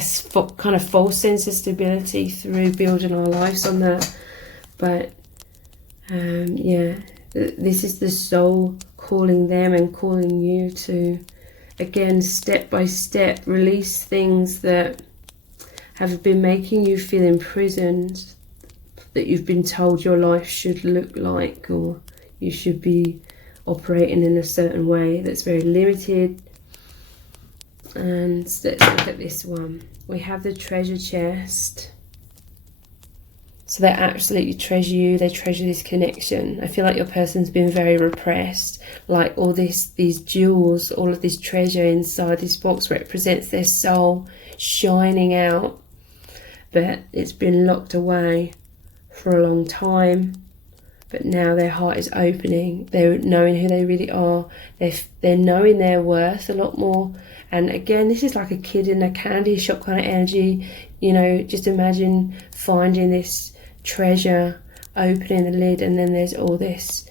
kind of false sense of stability through building our lives on that. But yeah, this is the soul calling them and calling you to, again, step by step, release things that have been making you feel imprisoned, that you've been told your life should look like, or you should be operating in a certain way that's very limited. And let's look at this one. We have the treasure chest. So they absolutely treasure you. They treasure this connection. I feel like your person's been very repressed. Like all these jewels, all of this treasure inside this box represents their soul shining out. But it's been locked away for a long time. But now their heart is opening. They're knowing who they really are. They're knowing their worth a lot more. And again, this is like a kid in a candy shop kind of energy. You know, just imagine finding this treasure, opening the lid, and then there's all this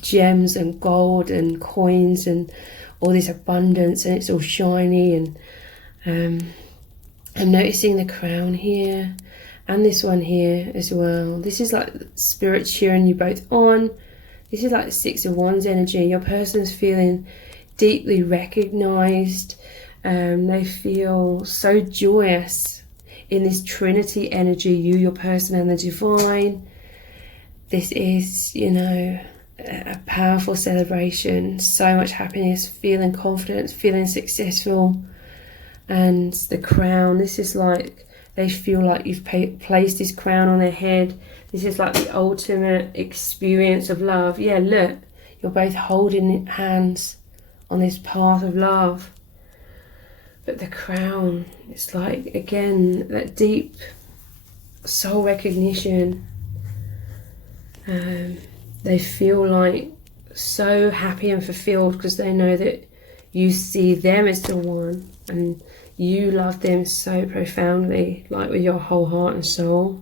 gems and gold and coins and all this abundance, and it's all shiny. And I'm noticing the crown here and this one here as well. This is like spirit cheering you both on. This is like the Six of Wands energy. Your person's feeling deeply recognized. They feel so joyous in this Trinity energy, you, your person, and the divine. This is, you know, a powerful celebration. So much happiness, feeling confident, feeling successful. And the crown, this is like, they feel like you've placed this crown on their head. This is like the ultimate experience of love. Yeah, look, you're both holding hands on this path of love. But the crown, it's like, again, that deep soul recognition. They feel like so happy and fulfilled because they know that you see them as the one, and you love them so profoundly, like with your whole heart and soul.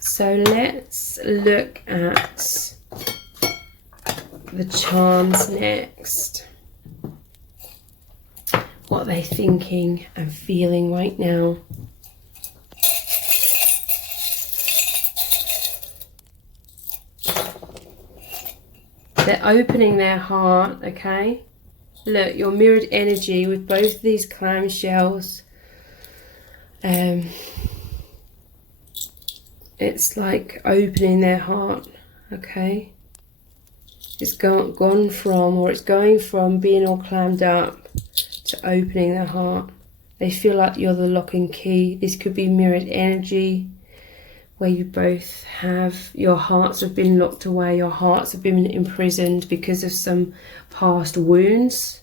So let's look at the charms next. what they're thinking and feeling right now. They're opening their heart, okay? Look, your mirrored energy with both of these clamshells. It's like opening their heart, okay? It's gone from, or it's going from being all clammed up to opening their heart. They feel like you're the lock and key. This could be mirrored energy where you both have, your hearts have been locked away, your hearts have been imprisoned because of some past wounds,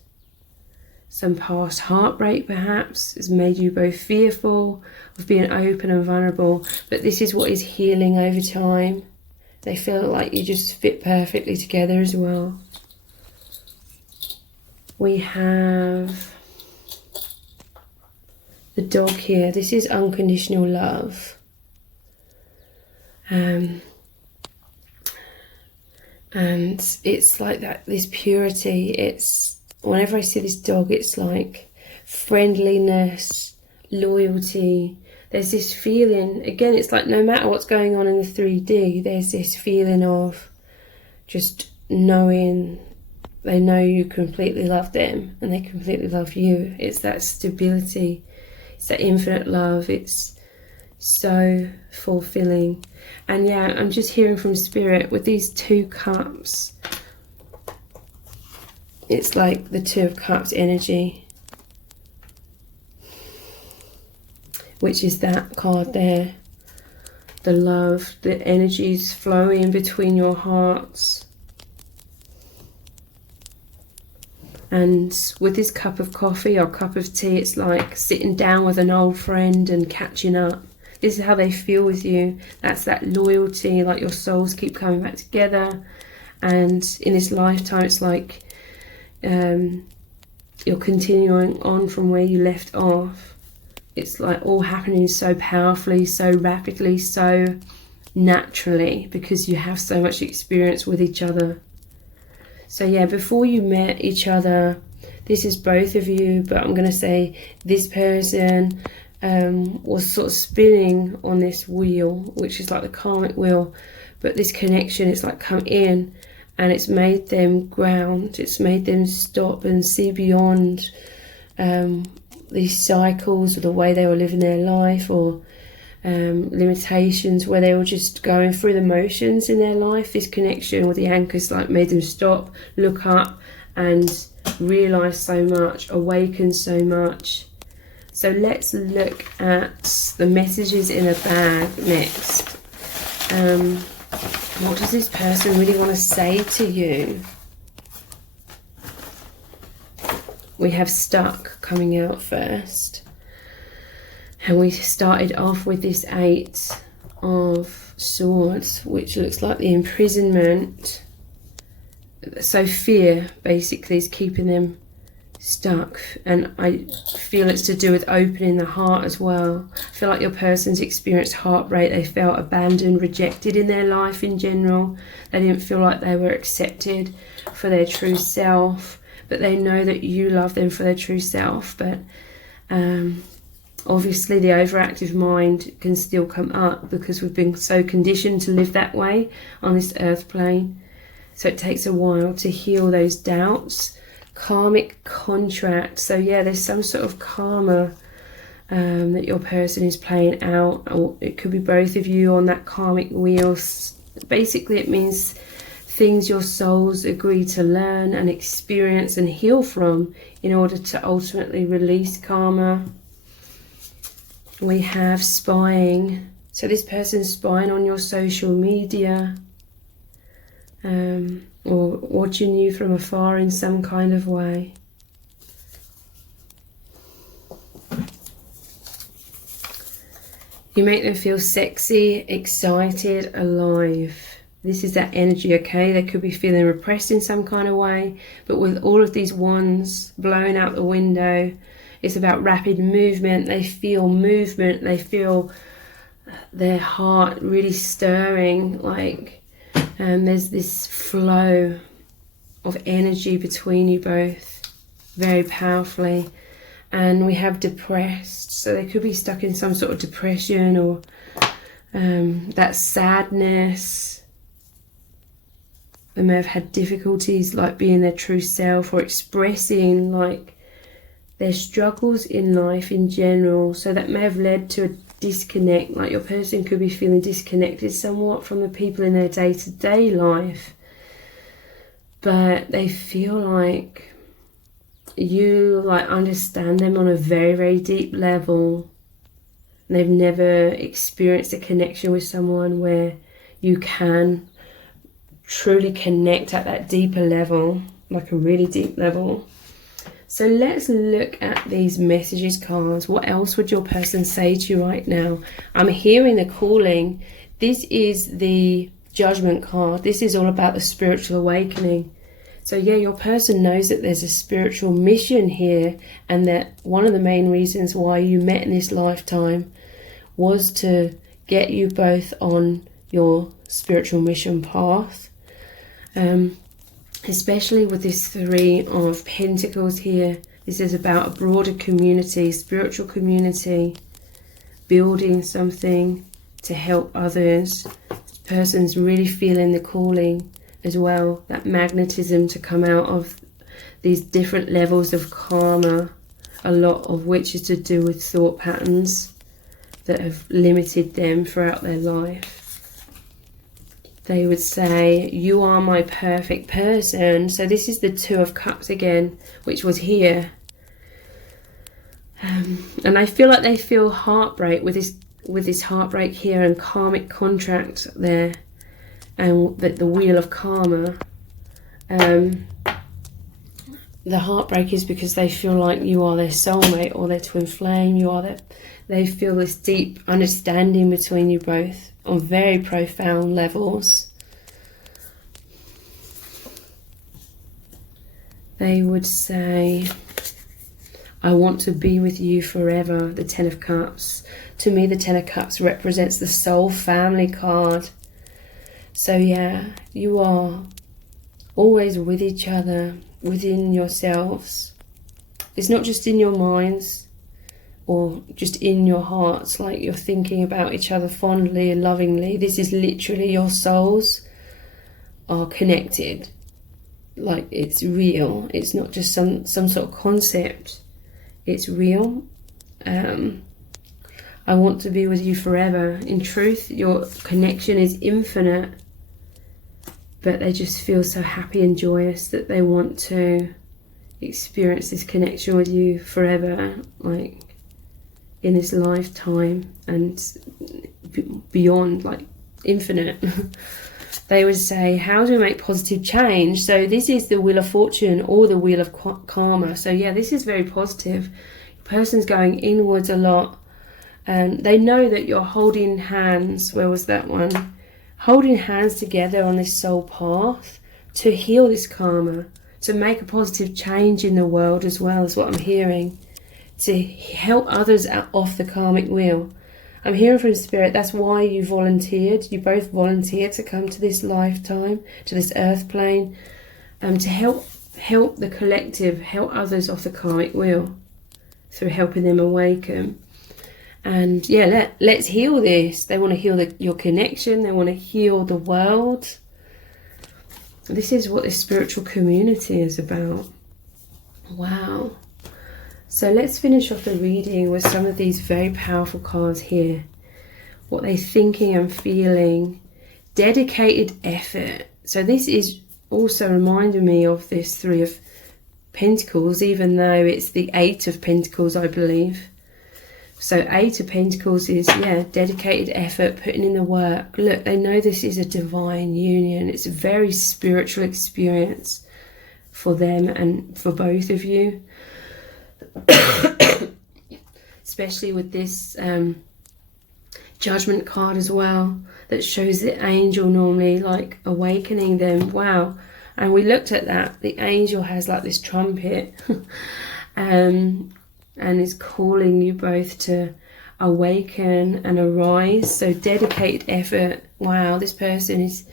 some past heartbreak perhaps has made you both fearful of being open and vulnerable. But this is what is healing over time. They feel like you just fit perfectly together as well. We have the dog here. This is unconditional love. And it's like that, this purity. It's, whenever I see this dog, it's like friendliness, loyalty. There's this feeling, again, it's like no matter what's going on in the 3D, there's this feeling of just knowing, they know you completely love them and they completely love you. It's that stability, it's that infinite love. It's so fulfilling. And yeah, I'm just hearing from Spirit with these 2 cups. It's like the 2 of Cups energy, which is that card there. The love, the energies flowing between your hearts. And with this cup of coffee or cup of tea, it's like sitting down with an old friend and catching up. This is how they feel with you. That's that loyalty, like your souls keep coming back together. And in this lifetime, it's like you're continuing on from where you left off. It's like all happening so powerfully, so rapidly, so naturally, because you have so much experience with each other. So yeah, before you met each other, this is both of you, but I'm going to say this person was sort of spinning on this wheel, which is like the karmic wheel, but this connection, it's like come in and it's made them ground, it's made them stop and see beyond these cycles or the way they were living their life, or limitations where they were just going through the motions in their life. This connection with the anchors like made them stop, look up and realize so much, awaken so much. So let's look at the messages in a bag next. What does this person really want to say to you? We have stuck coming out first. And we started off with this 8 of Swords, which looks like the imprisonment. So fear basically is keeping them stuck, and I feel it's to do with opening the heart as well. I feel like your person's experienced heartbreak. They felt abandoned, rejected in their life in general. They didn't feel like they were accepted for their true self, but they know that you love them for their true self. But obviously the overactive mind can still come up because we've been so conditioned to live that way on this earth plane. So it takes a while to heal those doubts. Karmic contract. So yeah, there's some sort of karma that your person is playing out, or it could be both of you on that karmic wheel. Basically it means things your souls agree to learn and experience and heal from in order to ultimately release karma. We have spying. So this person's spying on your social media, or watching you from afar in some kind of way. You make them feel sexy, excited, alive. This is that energy, okay? They could be feeling repressed in some kind of way, but with all of these wands blowing out the window, it's about rapid movement. They feel movement. They feel their heart really stirring, like, and there's this flow of energy between you both very powerfully. And we have depressed, so they could be stuck in some sort of depression, or that sadness. They may have had difficulties like being their true self, or expressing like their struggles in life in general. So that may have led to a disconnect, like your person could be feeling disconnected somewhat from the people in their day-to-day life, but they feel like you like understand them on a very, very deep level. And they've never experienced a connection with someone where you can truly connect at that deeper level, like a really deep level. So let's look at these messages cards. What else would your person say to you right now? I'm hearing the calling. This is the Judgment card. This is all about the spiritual awakening. So yeah, your person knows that there's a spiritual mission here, and that one of the main reasons why you met in this lifetime was to get you both on your spiritual mission path. Especially with this Three of Pentacles here. This is about a broader community, spiritual community, building something to help others. This person's really feeling the calling as well, that magnetism to come out of these different levels of karma, a lot of which is to do with thought patterns that have limited them throughout their life. They would say, you are my perfect person. So this is the Two of Cups again, which was here. And I feel like they feel heartbreak with this heartbreak here, and karmic contract there, and the Wheel of Karma. The heartbreak is because they feel like you are their soulmate or their twin flame. They feel this deep understanding between you both on very profound levels. They would say, I want to be with you forever. The Ten of Cups. To me, the Ten of Cups represents the soul family card. So yeah, you are always with each other, within yourselves. It's not just in your minds or just in your hearts, like you're thinking about each other fondly and lovingly. This is literally your souls are connected. Like it's real. It's not just some sort of concept. It's real. I want to be with you forever. In truth, your connection is infinite, but they just feel so happy and joyous that they want to experience this connection with you forever, like in this lifetime and beyond, like infinite. They would say, how do we make positive change? So this is the Wheel of Fortune or the Wheel of Karma. So yeah, this is very positive. Your person's going inwards a lot. They know that you're holding hands. Where was that one? Holding hands together on this soul path to heal this karma, to make a positive change in the world as well, is what I'm hearing. To help others off the karmic wheel. I'm hearing from Spirit, that's why you volunteered. You both volunteered to come to this lifetime, to this earth plane, to help the collective, help others off the karmic wheel through helping them awaken. And yeah, let's heal this. They want to heal your connection. They want to heal the world. This is what this spiritual community is about. Wow. So let's finish off the reading with some of these very powerful cards here. What they're thinking and feeling. Dedicated effort. So this is also reminding me of this Three of Pentacles, even though it's the Eight of Pentacles, I believe. So Eight of Pentacles is, yeah, dedicated effort, putting in the work. Look, they know this is a divine union. It's a very spiritual experience for them and for both of you. Especially with this Judgment card as well, that shows the angel normally like awakening them. Wow. And we looked at that. The angel has like this trumpet and is calling you both to awaken and arise. So dedicated effort. Wow, this person is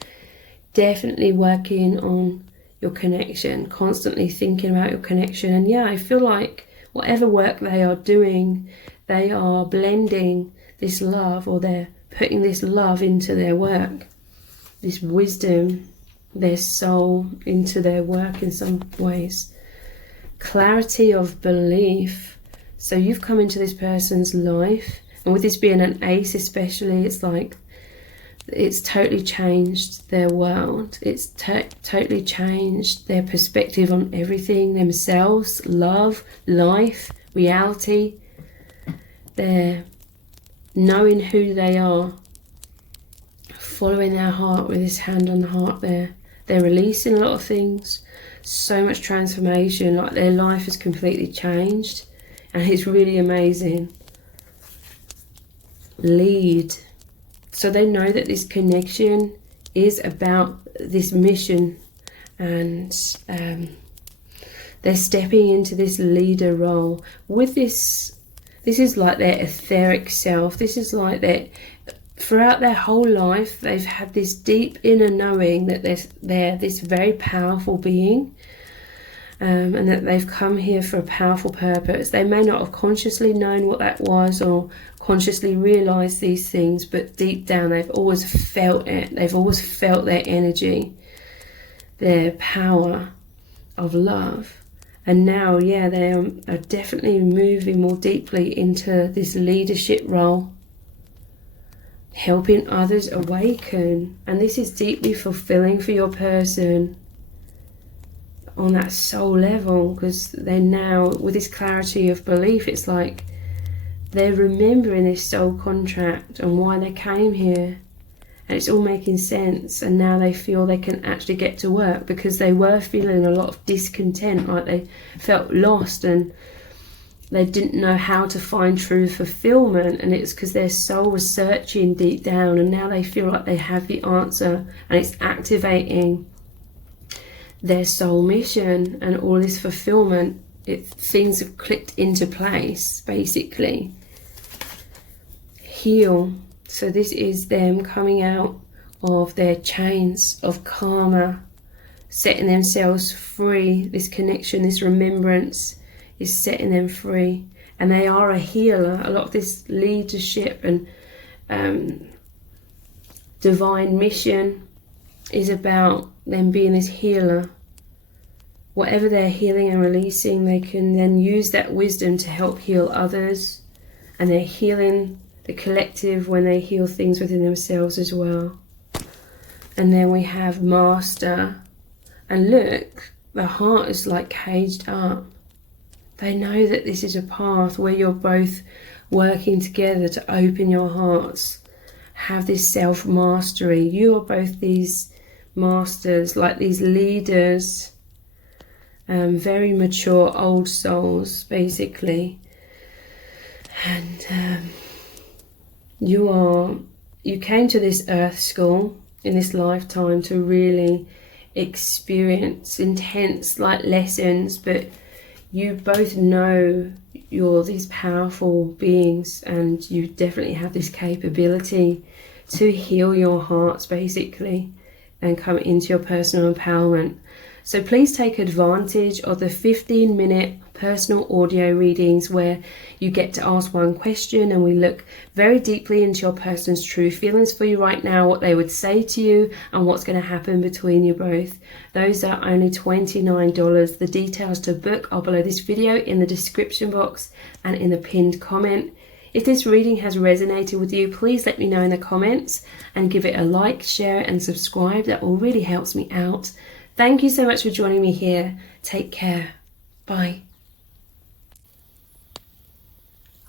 definitely working on your connection, constantly thinking about your connection. And yeah, I feel like whatever work they are doing, they are blending this love, or they're putting this love into their work, this wisdom, their soul into their work in some ways. Clarity of belief. So you've come into this person's life, and with this being an ace especially, it's like it's totally changed their world. It's totally changed their perspective on everything, themselves, love, life, reality. They're knowing who they are, following their heart with this hand on the heart there. They're releasing a lot of things, so much transformation, like their life has completely changed, and it's really amazing. Lead. So they know that this connection is about this mission, and they're stepping into this leader role with this. This is like their etheric self. This is like that throughout their whole life, they've had this deep inner knowing that they're this very powerful being, and that they've come here for a powerful purpose. They may not have consciously known what that was or consciously realized these things, but deep down they've always felt it. They've always felt their energy, their power of love. And now, yeah, they are definitely moving more deeply into this leadership role, helping others awaken. And this is deeply fulfilling for your person on that soul level, because they're now, with this clarity of belief, it's like they're remembering this soul contract and why they came here, and it's all making sense. And now they feel they can actually get to work, because they were feeling a lot of discontent, like they felt lost and they didn't know how to find true fulfillment, and it's because their soul was searching deep down, and now they feel like they have the answer, and it's activating their soul mission and all this fulfillment. Things have clicked into place, basically. Heal. So this is them coming out of their chains of karma, setting themselves free. This connection, this remembrance is setting them free, and they are a healer. A lot of this leadership and divine mission is about them being this healer. Whatever they're healing and releasing, they can then use that wisdom to help heal others, and they're healing the collective when they heal things within themselves as well. And then we have master, and look, the heart is like caged up. They know that this is a path where you're both working together to open your hearts, have this self-mastery. You are both these masters, like these leaders, very mature old souls, basically. And you came to this earth school in this lifetime to really experience intense like lessons, but you both know you're these powerful beings, and you definitely have this capability to heal your hearts, basically, and come into your personal empowerment. So please take advantage of the 15-minute personal audio readings where you get to ask one question, and we look very deeply into your person's true feelings for you right now, what they would say to you, and what's going to happen between you both. Those are only $29. The details to book are below this video in the description box and in the pinned comment. If this reading has resonated with you, please let me know in the comments and give it a like, share, and subscribe. That all really helps me out. Thank you so much for joining me here. Take care. Bye.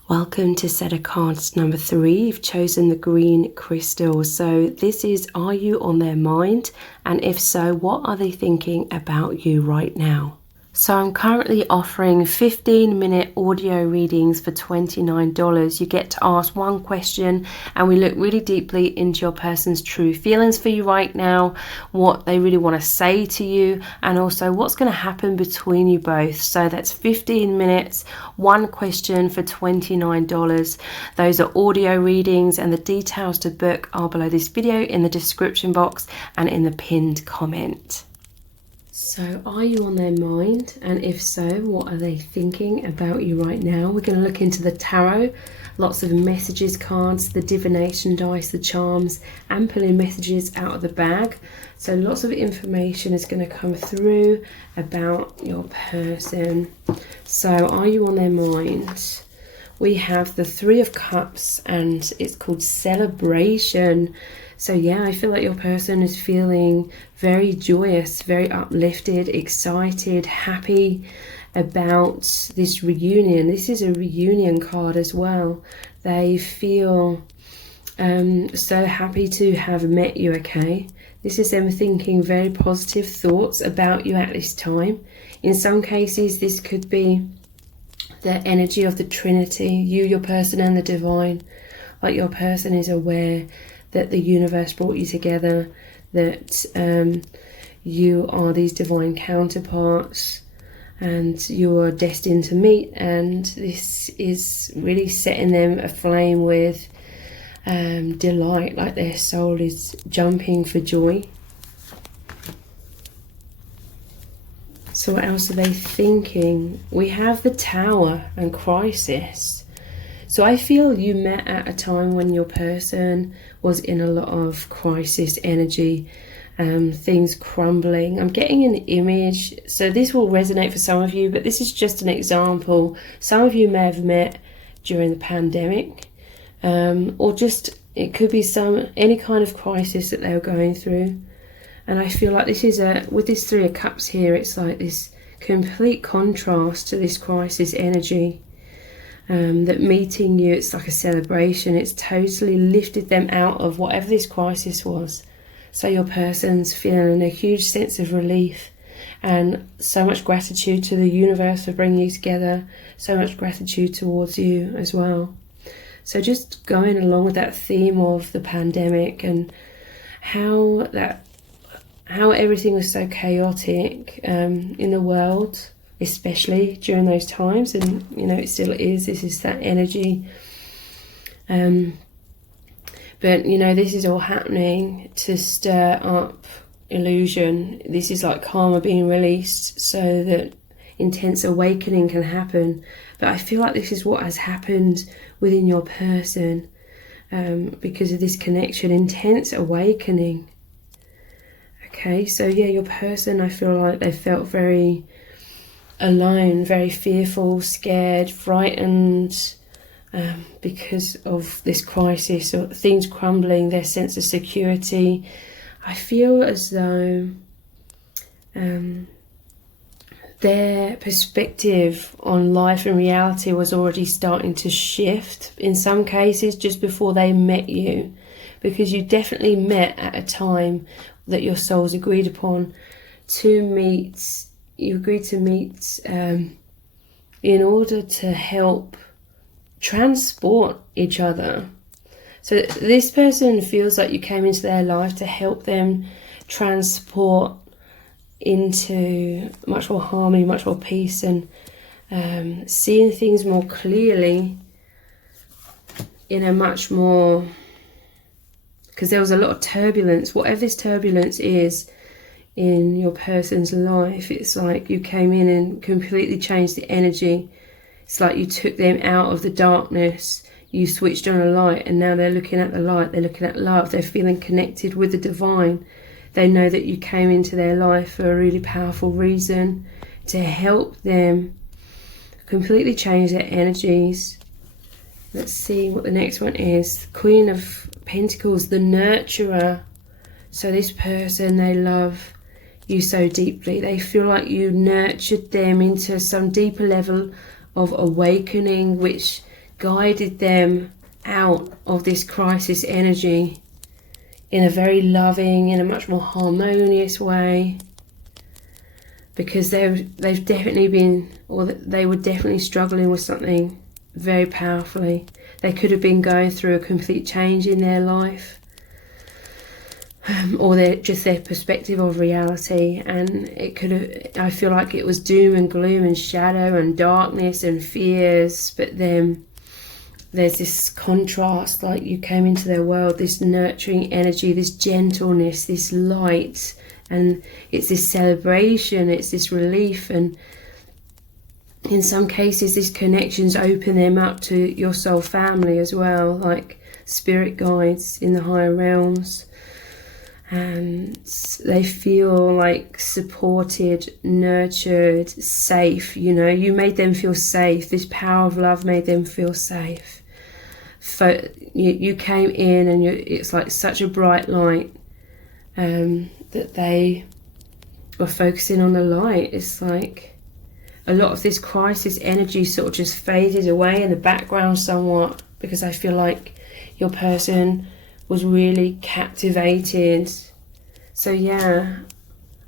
Welcome to set of cards number 3. You've chosen the green crystal. So this is, are you on their mind? And if so, what are they thinking about you right now? So I'm currently offering 15-minute audio readings for $29. You get to ask one question, and we look really deeply into your person's true feelings for you right now, what they really want to say to you, and also what's going to happen between you both. So that's 15 minutes, one question for $29. Those are audio readings, and the details to book are below this video in the description box and in the pinned comment. So are you on their mind? And if so, what are they thinking about you right now? We're going to look into the tarot, lots of messages cards, the divination dice, the charms, and pulling messages out of the bag. So lots of information is going to come through about your person. So are you on their mind? We have the Three of Cups and it's called celebration. So yeah, I feel like your person is feeling very joyous, very uplifted, excited, happy about this reunion. This is a reunion card as well. They feel so happy to have met you, okay? This is them thinking very positive thoughts about you at this time. In some cases, this could be the energy of the Trinity, you, your person, and the divine. Like your person is aware that the universe brought you together, that you are these divine counterparts and you are destined to meet, and this is really setting them aflame with delight, like their soul is jumping for joy. So what else are they thinking? We have the Tower and crisis. So I feel you met at a time when your person was in a lot of crisis energy, things crumbling. I'm getting an image, so this will resonate for some of you, but this is just an example. Some of you may have met during the pandemic, or just it could be any kind of crisis that they were going through. And I feel like this is with this Three of Cups here, it's like this complete contrast to this crisis energy. That meeting you, it's like a celebration. It's totally lifted them out of whatever this crisis was. So your person's feeling a huge sense of relief and so much gratitude to the universe for bringing you together, so much gratitude towards you as well. So just going along with that theme of the pandemic and how everything was so chaotic in the world, especially during those times, and you know it still is. This is that energy, but you know this is all happening to stir up illusion. This is like karma being released so that intense awakening can happen. But I feel like this is what has happened within your person, because of this connection, intense awakening. Okay, so yeah, your person, I feel like they felt very alone, very fearful, scared, frightened, because of this crisis or things crumbling, their sense of security. I feel as though their perspective on life and reality was already starting to shift in some cases just before they met you, because you definitely met at a time that your souls agreed upon to meet. You agreed to meet in order to help transport each other. So this person feels like you came into their life to help them transport into much more harmony, much more peace, and seeing things more clearly in a much more, because there was a lot of turbulence. Whatever this turbulence is in your person's life, it's like you came in and completely changed the energy. It's like you took them out of the darkness, you switched on a light, and now they're looking at the light, they're looking at love, they're feeling connected with the divine. They know that you came into their life for a really powerful reason, to help them completely change their energies. Let's see what the next one is. Queen of Pentacles, the nurturer. So this person, they love you so deeply. They feel like you nurtured them into some deeper level of awakening, which guided them out of this crisis energy in a very loving, in a much more harmonious way, because they've definitely been, or they were definitely struggling with something very powerfully. They could have been going through a complete change in their life, or their perspective of reality, and it could have, I feel like it was doom and gloom and shadow and darkness and fears, but then there's this contrast, like you came into their world, this nurturing energy, this gentleness, this light, and it's this celebration, it's this relief, and in some cases this connections open them up to your soul family as well, like spirit guides in the higher realms, and they feel like supported, nurtured, safe. You know, you made them feel safe. This power of love made them feel safe. You came in and it's like such a bright light, that they were focusing on the light. It's like a lot of this crisis energy sort of just faded away in the background somewhat, because I feel like your person was really captivated. So yeah,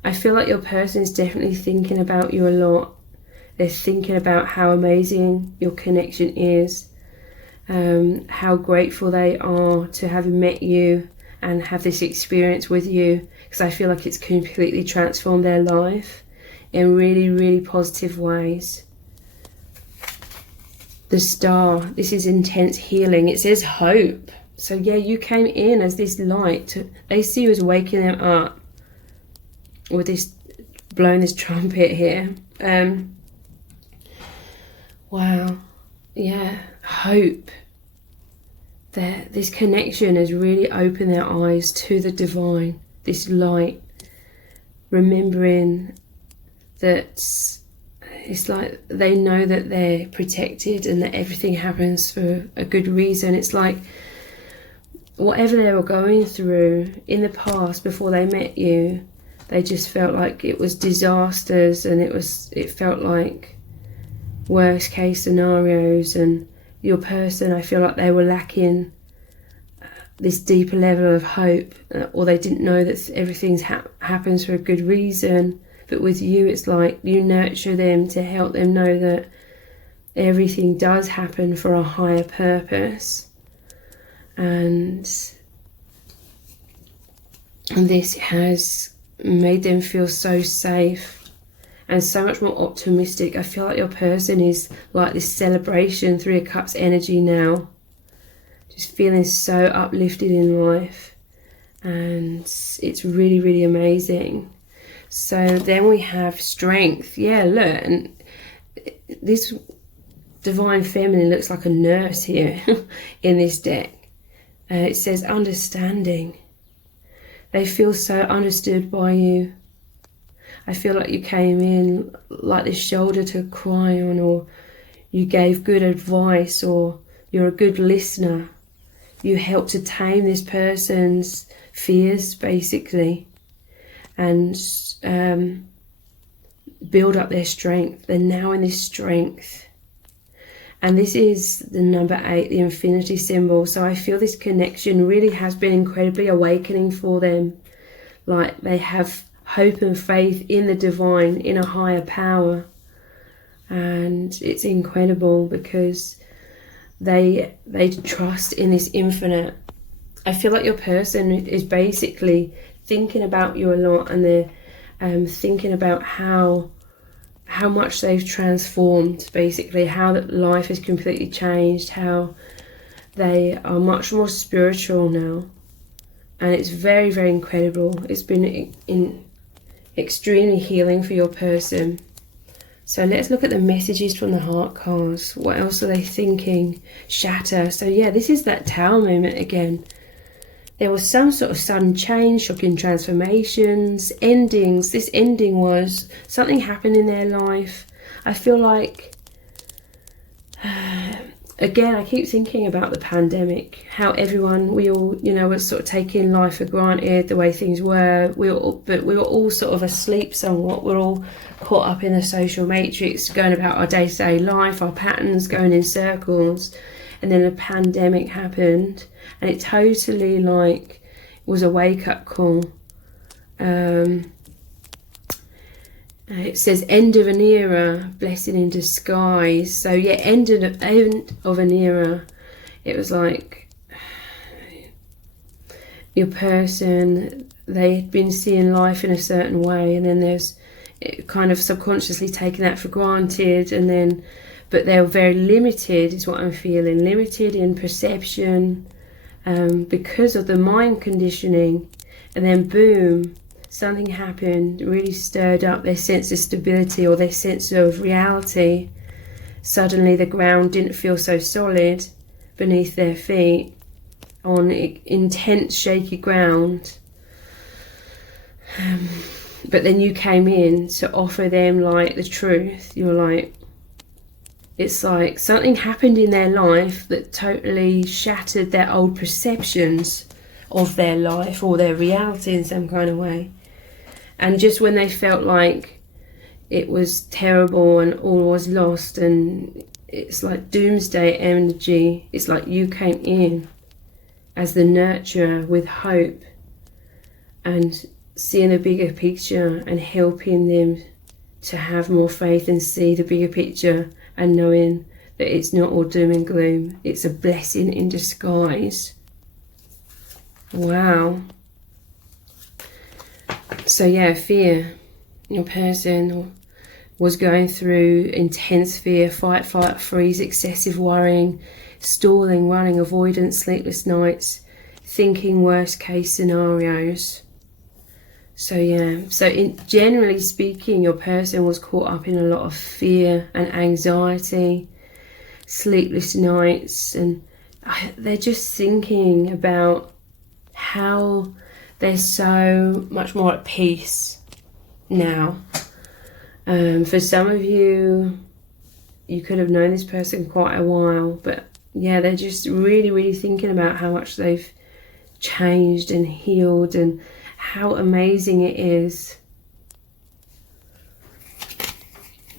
I feel like your person is definitely thinking about you a lot. They're thinking about how amazing your connection is, how grateful they are to have met you and have this experience with you, because I feel like it's completely transformed their life in really, really positive ways. The star, this is intense healing. It says hope. So yeah, you came in as this light. They see you as waking them up with this, blowing this trumpet here. Wow. Yeah, hope. This connection has really opened their eyes to the divine, this light, remembering that it's like they know that they're protected and that everything happens for a good reason. It's like whatever they were going through in the past before they met you, they just felt like it was disasters, and it felt like worst case scenarios, and your person, I feel like they were lacking this deeper level of hope, or they didn't know that everything happens for a good reason. But with you, it's like you nurture them to help them know that everything does happen for a higher purpose. And this has made them feel so safe and so much more optimistic. I feel like your person is like this celebration, 3 of Cups energy now, just feeling so uplifted in life, and it's really, really amazing. So then we have strength. Yeah, look, and this divine feminine looks like a nurse here in this deck. It says understanding. They feel so understood by you. I feel like you came in like this shoulder to cry on, or you gave good advice, or you're a good listener. You help to tame this person's fears, basically, and build up their strength. They're now in this strength. And this is the number 8, the infinity symbol. So I feel this connection really has been incredibly awakening for them. Like they have hope and faith in the divine, in a higher power. And it's incredible because they trust in this infinite. I feel like your person is basically thinking about you a lot, and they're thinking about how much they've transformed, basically, how that life has completely changed, how they are much more spiritual now. And it's very, very incredible. It's been extremely healing for your person. So let's look at the messages from the heart cards. What else are they thinking? Shatter. So yeah, this is that Tower moment again. There was some sort of sudden change, shocking transformations, endings. This ending was something happened in their life. I feel like, again, I keep thinking about the pandemic, how everyone, we all, was sort of taking life for granted, the way things were. But we were all sort of asleep somewhat. We're all caught up in the social matrix, going about our day-to-day life, our patterns, going in circles. And then a pandemic happened, and it totally was a wake-up call. It says end of an era, blessing in disguise. So yeah, end of an era. It was like your person, they'd been seeing life in a certain way, and then there's kind of subconsciously taking that for granted, and then but they were very limited, is what I'm feeling, limited in perception, because of the mind conditioning. And then boom, something happened, really stirred up their sense of stability or their sense of reality. Suddenly the ground didn't feel so solid beneath their feet on intense shaky ground. But then you came in to offer them like the truth. You're like, it's like something happened in their life that totally shattered their old perceptions of their life or their reality in some kind of way. And just when they felt like it was terrible and all was lost and it's like doomsday energy, it's like you came in as the nurturer with hope and seeing a bigger picture and helping them to have more faith and see the bigger picture, and knowing that it's not all doom and gloom, it's a blessing in disguise. Wow. So yeah, fear. Your person was going through intense fear, fight, flight, freeze, excessive worrying, stalling, running, avoidance, sleepless nights, thinking worst case scenarios. So yeah, generally speaking, your person was caught up in a lot of fear and anxiety, sleepless nights, and they're just thinking about how they're so much more at peace now. For some of you, you could have known this person quite a while, but yeah, they're just really, really thinking about how much they've changed and healed and how amazing it is.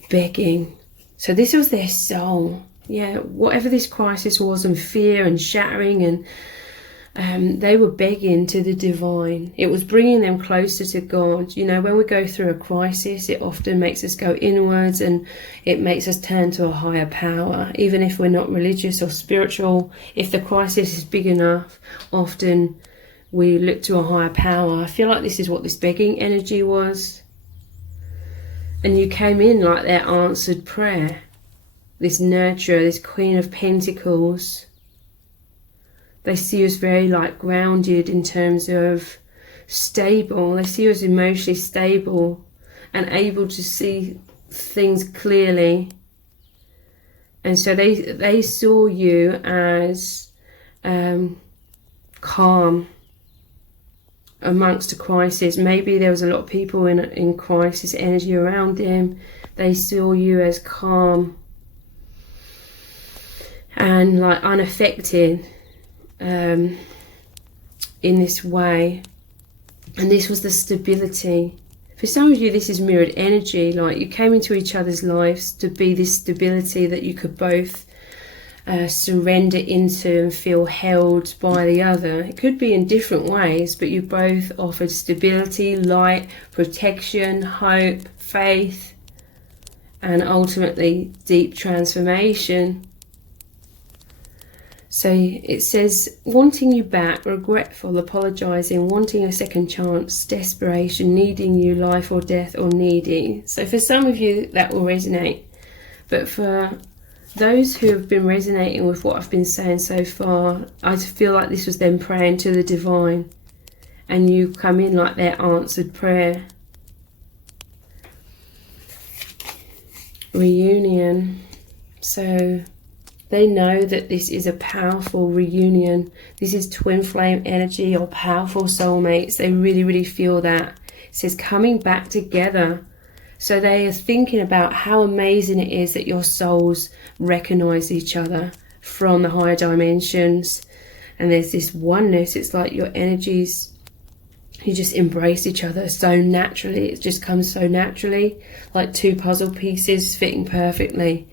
Begging. So this was their soul. Yeah, whatever this crisis was, and fear and shattering, and they were begging to the divine. It was bringing them closer to God. You know, when we go through a crisis, it often makes us go inwards and it makes us turn to a higher power. Even if we're not religious or spiritual, if the crisis is big enough, often we look to a higher power. I feel like this is what this begging energy was. And you came in like their answered prayer. This nurturer, this Queen of Pentacles. They see us very like grounded in terms of stable. They see us emotionally stable and able to see things clearly. And so they saw you as calm amongst a crisis. Maybe there was a lot of people in crisis energy around them. They saw you as calm and like unaffected in this way. And this was the stability. For some of you, this is mirrored energy, like you came into each other's lives to be this stability that you could both surrender into and feel held by the other. It could be in different ways, but you both offered stability, light, protection, hope, faith, and ultimately deep transformation. So it says, wanting you back, regretful, apologising, wanting a second chance, desperation, needing you, life or death, or needy. So for some of you that will resonate, but for those who have been resonating with what I've been saying so far, I feel like this was them praying to the divine, and you come in like their answered prayer. Reunion. So they know that this is a powerful reunion. This is twin flame energy or powerful soulmates. They really, really feel that. It says coming back together. So they are thinking about how amazing it is that your souls recognize each other from the higher dimensions. And there's this oneness. It's like your energies, you just embrace each other so naturally. It just comes so naturally, like two puzzle pieces fitting perfectly.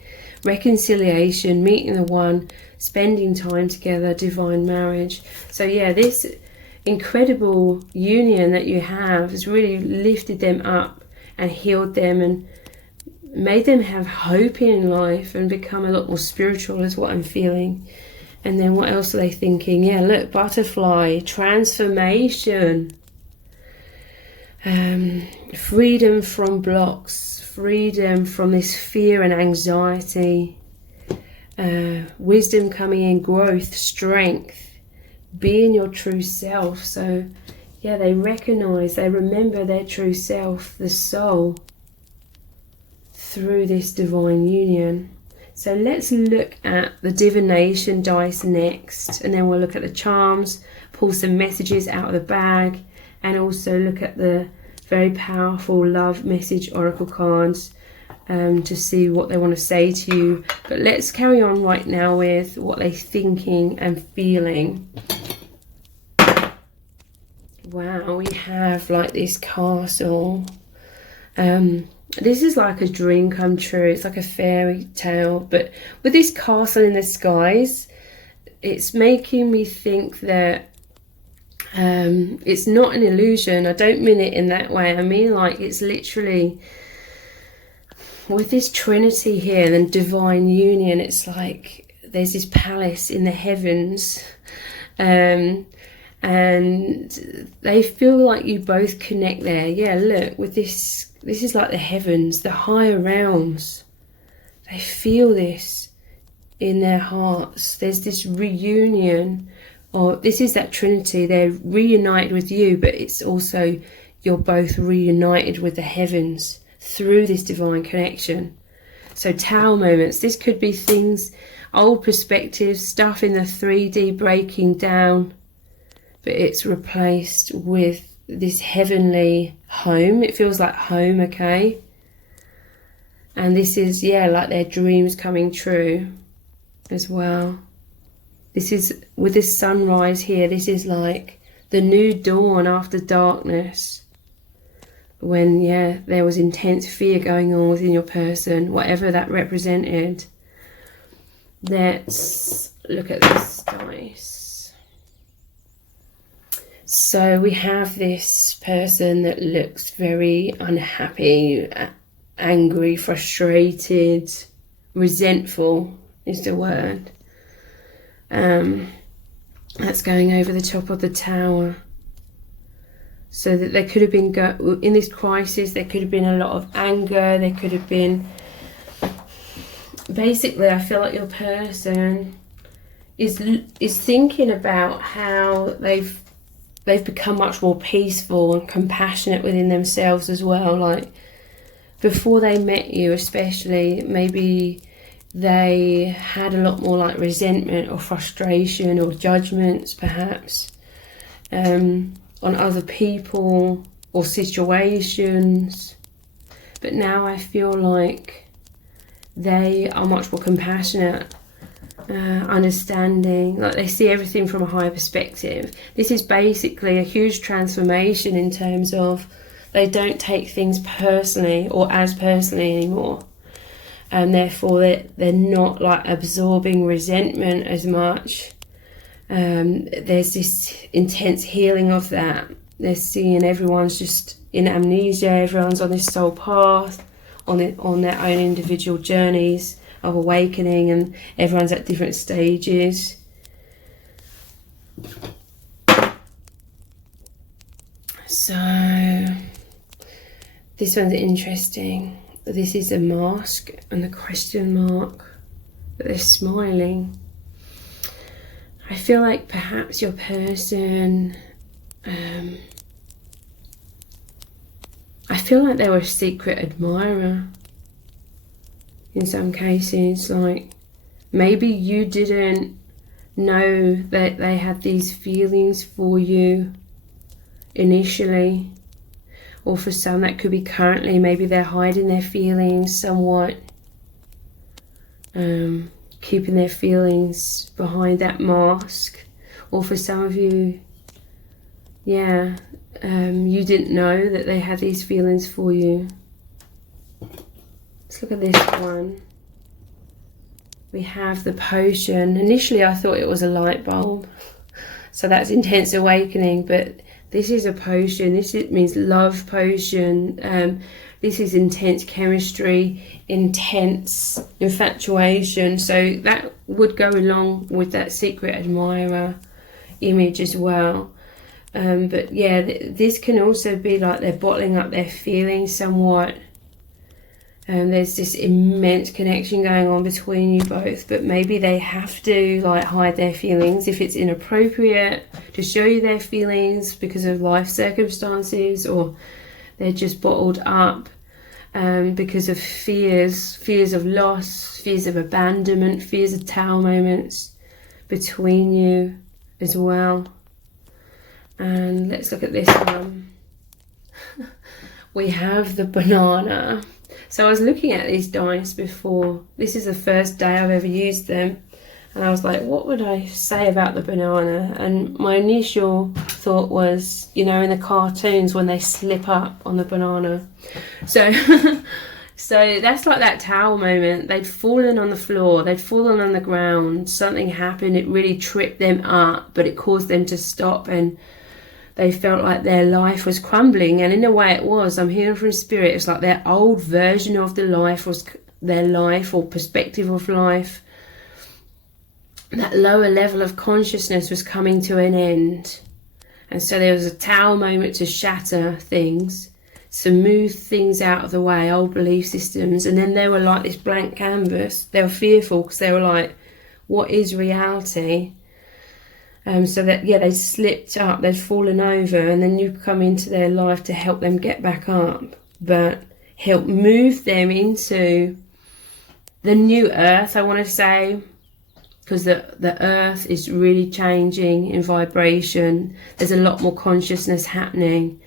Reconciliation, meeting the one, spending time together, divine marriage. So yeah, this incredible union that you have has really lifted them up and healed them and made them have hope in life and become a lot more spiritual, is what I'm feeling. And then what else are they thinking? Yeah, look, butterfly, transformation, freedom from blocks, freedom from this fear and anxiety, wisdom coming in, growth, strength, being your true self. So yeah, they recognize, they remember their true self, the soul, through this divine union. So let's look at the divination dice next, and then we'll look at the charms, pull some messages out of the bag, and also look at the very powerful love message oracle cards to see what they want to say to you. But let's carry on right now with what they're thinking and feeling. Wow, we have like this castle. This is like a dream come true. It's like a fairy tale, but with this castle in the skies, it's making me think that it's not an illusion. I don't mean it in that way. I mean like it's literally, with this trinity here and divine union, it's like there's this palace in the heavens, and they feel like you both connect there. Yeah, look, with this is like the heavens, the higher realms. They feel this in their hearts. There's this reunion, or this is that trinity. They're reunited with you, but it's also you're both reunited with the heavens through this divine connection. So Tao moments, this could be things, old perspectives, stuff in the 3D breaking down, but it's replaced with this heavenly home. It feels like home, okay? And this is, yeah, like their dreams coming true as well. This is, with this sunrise here, this is like the new dawn after darkness. When, yeah, there was intense fear going on within your person, whatever that represented. Let's look at this dice. So we have this person that looks very unhappy, angry, frustrated, resentful is the word. That's going over the top of the tower. So that there could have been, in this crisis, there could have been a lot of anger, there could have been, basically I feel like your person is thinking about how they've become much more peaceful and compassionate within themselves as well. Like before they met you especially, maybe they had a lot more like resentment or frustration or judgments perhaps on other people or situations. But now I feel like they are much more compassionate, understanding, like they see everything from a higher perspective. This is basically a huge transformation in terms of they don't take things personally or as personally anymore, and therefore they're not like absorbing resentment as much. There's this intense healing of that. They're seeing everyone's just in amnesia, everyone's on this soul path, on their own individual journeys of awakening, and everyone's at different stages. So this one's interesting. This is a mask and the question mark, but they're smiling. I feel like perhaps your person, I feel like they were a secret admirer in some cases. Like maybe you didn't know that they had these feelings for you initially, or for some that could be currently, maybe they're hiding their feelings somewhat, keeping their feelings behind that mask. Or for some of you, yeah, you didn't know that they had these feelings for you. Let's look at this one. We have the potion. Initially I thought it was a light bulb, so that's intense awakening, but this is a potion. This means love potion. This is intense chemistry, intense infatuation. So that would go along with that secret admirer image as well. But yeah, this can also be like they're bottling up their feelings somewhat. There's this immense connection going on between you both, but maybe they have to like hide their feelings if it's inappropriate to show you their feelings because of life circumstances, or they're just bottled up because of fears of loss, fears of abandonment, fears of tower moments between you as well. And let's look at this one. We have the banana. So I was looking at these dice before. This is the first day I've ever used them. And I was like, what would I say about the banana? And my initial thought was, you know, in the cartoons when they slip up on the banana. So, so that's like that towel moment. They'd fallen on the floor. They'd fallen on the ground. Something happened. It really tripped them up, but it caused them to stop, and they felt like their life was crumbling. And in a way it was. I'm hearing from spirit. It's like their old version of the life was their life, or perspective of life. That lower level of consciousness was coming to an end. And so there was a towel moment to shatter things, smooth things out of the way, old belief systems. And then they were like this blank canvas. They were fearful because they were like, what is reality? So that, yeah, they slipped up, they'd fallen over, and then you come into their life to help them get back up, but help move them into the new earth, I want to say, because the earth is really changing in vibration. There's a lot more consciousness happening,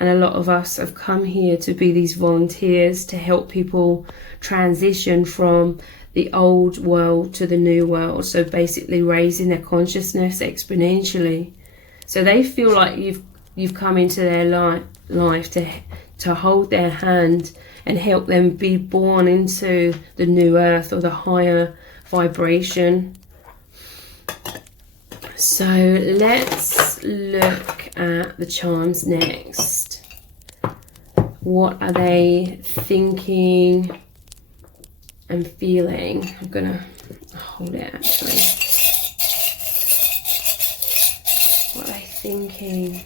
and a lot of us have come here to be these volunteers to help people transition from the old world to the new world. So basically raising their consciousness exponentially. So they feel like you've come into their life to hold their hand and help them be born into the new earth, or the higher vibration. So let's look at the charms next. What are they thinking and feeling? I'm gonna hold it actually. What are they thinking?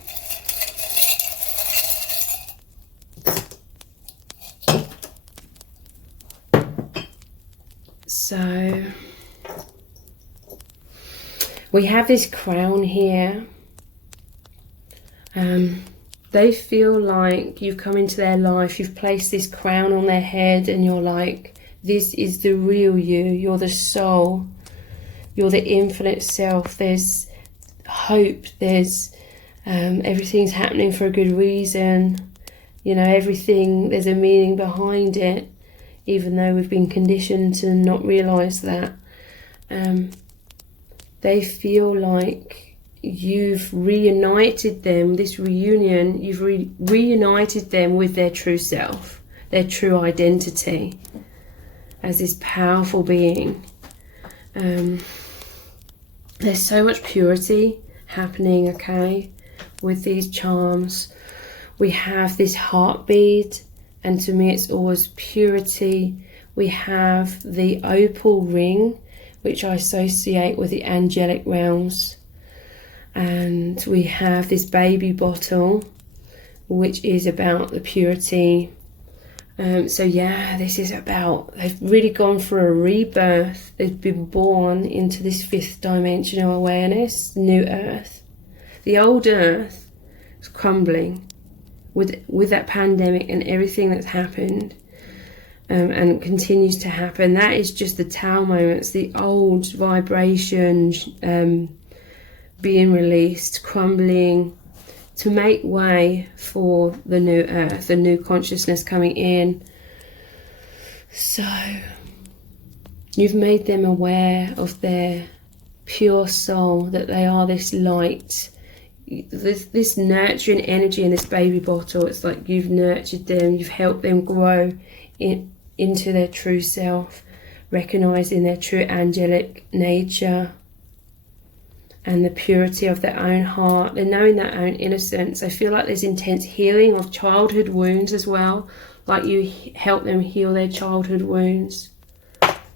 So we have this crown here. They feel like you've come into their life, you've placed this crown on their head, and you're like, this is the real you. You're the soul. You're the infinite self. There's hope. There's everything's happening for a good reason. You know, everything, there's a meaning behind it, even though we've been conditioned to not realise that. They feel like you've reunited them, this reunion, you've reunited them with their true self, their true identity, as this powerful being. There's so much purity happening, okay, with these charms. We have this heartbeat, and to me it's always purity. We have the opal ring, which I associate with the angelic realms. And we have this baby bottle, which is about the purity. So yeah, this is about, they've really gone for a rebirth. They've been born into this fifth dimensional awareness, new earth. The old earth is crumbling with that pandemic and everything that's happened, and continues to happen. That is just the Tao moments, the old vibrations being released, crumbling, to make way for the new earth, the new consciousness coming in. So you've made them aware of their pure soul, that they are this light, this nurturing energy in this baby bottle. It's like you've nurtured them, you've helped them grow into their true self, recognizing their true angelic nature and the purity of their own heart. They're knowing their own innocence. I feel like there's intense healing of childhood wounds as well. Like you help them heal their childhood wounds.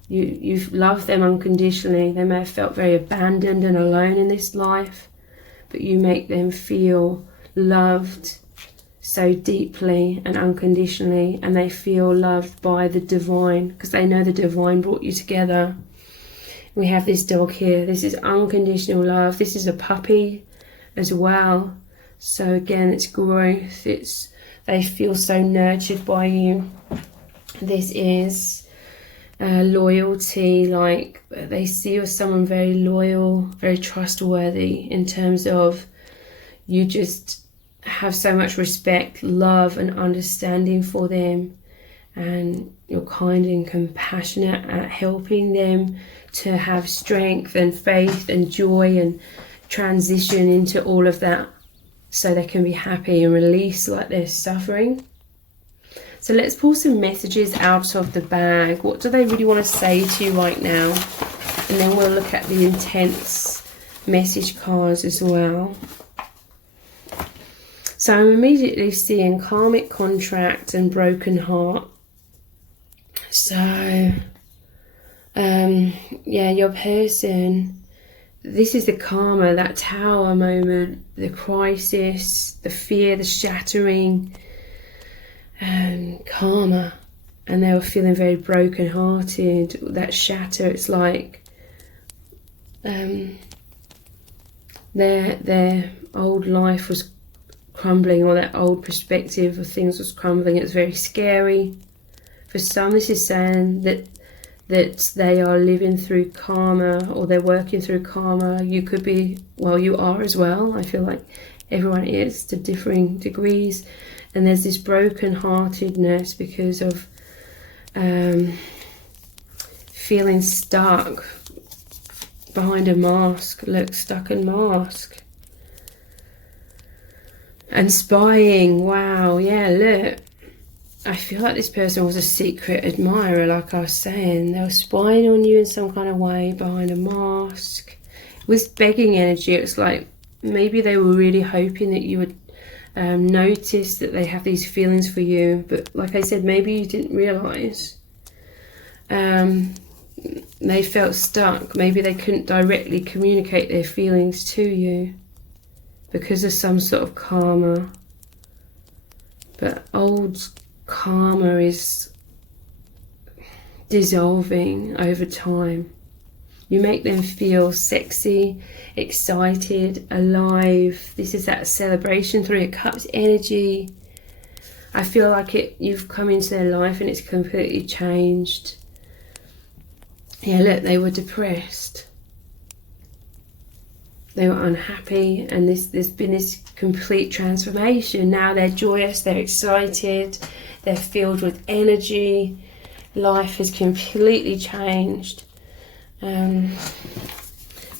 You've loved them unconditionally. They may have felt very abandoned and alone in this life, but you make them feel loved, so deeply and unconditionally, and they feel loved by the divine because they know the divine brought you together. We have this dog here. This is unconditional love. This is a puppy as well. So again, it's growth. They feel so nurtured by you. This is loyalty, like they see you as someone very loyal, very trustworthy, in terms of you just have so much respect, love and understanding for them, and you're kind and compassionate at helping them to have strength and faith and joy and transition into all of that so they can be happy and release like their suffering. So let's pull some messages out of the bag. What do they really want to say to you right now? And then we'll look at the intense message cards as well. So I'm immediately seeing karmic contract and broken heart. So, yeah, your person, this is the karma, that tower moment, the crisis, the fear, the shattering, karma. And they were feeling very broken hearted. That shatter, it's like their old life was crumbling, or that old perspective of things was crumbling. It was very scary. For some, this is saying that they are living through karma, or they're working through karma. You could be, well, you are as well. I feel like everyone is to differing degrees. And there's this broken-heartedness because of feeling stuck behind a mask. Look, stuck in mask. And spying, wow, yeah, look. I feel like this person was a secret admirer, like I was saying. They were spying on you in some kind of way behind a mask. With begging energy, it's like maybe they were really hoping that you would notice that they have these feelings for you. But like I said, maybe you didn't realise. They felt stuck. Maybe they couldn't directly communicate their feelings to you because of some sort of karma. But old karma is dissolving over time. You make them feel sexy, excited, alive. This is that celebration, 3 of Cups energy. I feel like you've come into their life and it's completely changed. Yeah, look, they were depressed. They were unhappy, and there's been this complete transformation. Now they're joyous, they're excited, they're filled with energy. Life has completely changed. You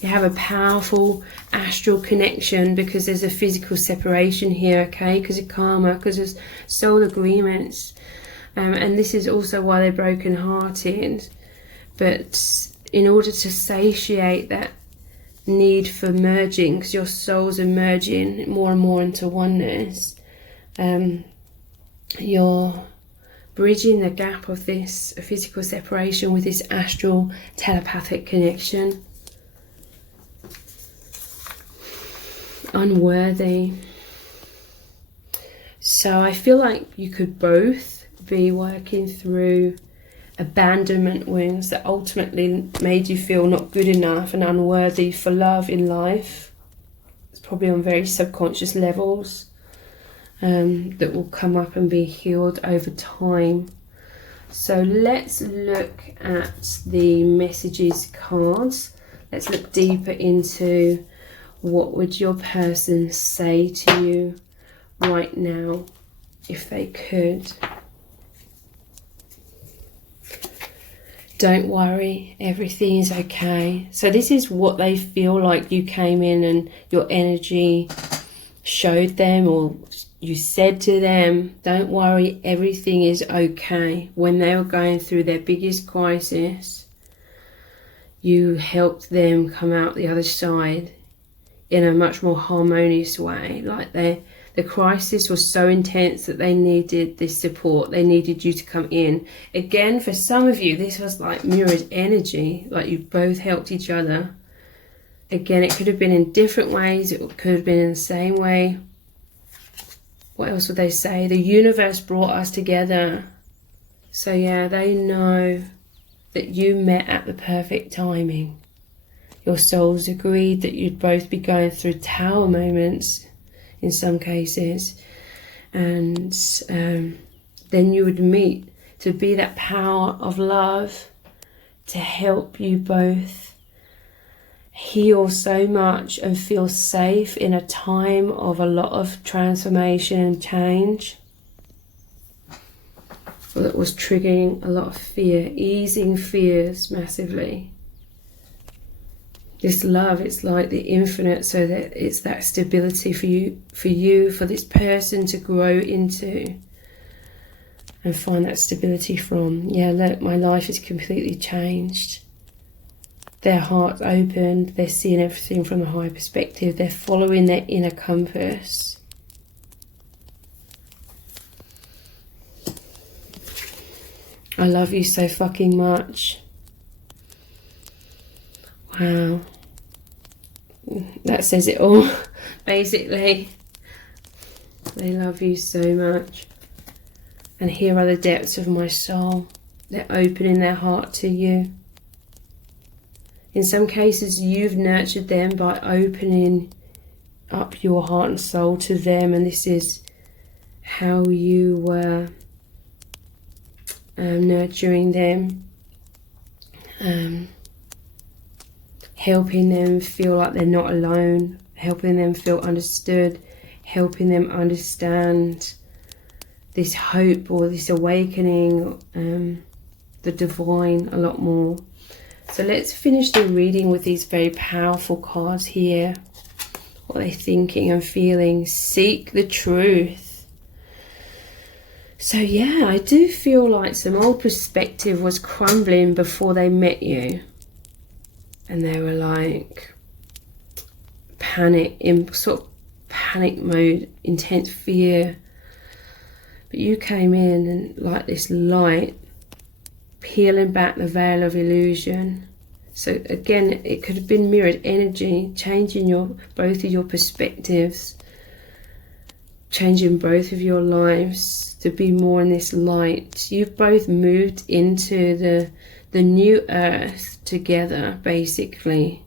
have a powerful astral connection because there's a physical separation here, okay? Because of karma, because of soul agreements. And this is also why they're broken-hearted. But in order to satiate that need for merging, because your souls are merging more and more into oneness, you're bridging the gap of this physical separation with this astral telepathic connection. Unworthy. So I feel like you could both be working through abandonment wounds that ultimately made you feel not good enough and unworthy for love in life. It's probably on very subconscious levels that will come up and be healed over time. So let's look at the messages cards. Let's look deeper into what would your person say to you right now if they could. Don't worry, everything is okay. So this is what they feel like you came in and your energy showed them, or you said to them, don't worry, everything is okay. When they were going through their biggest crisis, you helped them come out the other side in a much more harmonious way. Like the crisis was so intense that they needed this support. They needed you to come in. Again, for some of you, this was like mirrored energy, like you both helped each other. Again, it could have been in different ways. It could have been in the same way. what else would they say? The universe brought us together. So yeah, they know that you met at the perfect timing. Your souls agreed that you'd both be going through tower moments in some cases, and then you would meet to be that power of love to help you both heal so much and feel safe in a time of a lot of transformation and change that was triggering a lot of fear, easing fears massively. This love, it's like the infinite, so that it's that stability for this person to grow into and find that stability from. Yeah, look, my life is completely changed. Their heart's opened, they're seeing everything from a higher perspective, they're following their inner compass. I love you so fucking much. Wow. That says it all, basically. They love you so much. And here are the depths of my soul. They're opening their heart to you. In some cases, you've nurtured them by opening up your heart and soul to them, and this is how you were nurturing them, helping them feel like they're not alone, helping them feel understood, helping them understand this hope or this awakening, the divine a lot more. So let's finish the reading with these very powerful cards here. What are they thinking and feeling? Seek the truth. So yeah, I do feel like some old perspective was crumbling before they met you. And they were like in sort of panic mode, intense fear. But you came in and like this light, peeling back the veil of illusion. So again, it could have been mirrored energy, changing both of your perspectives, changing both of your lives to be more in this light. You've both moved into the new earth together, basically.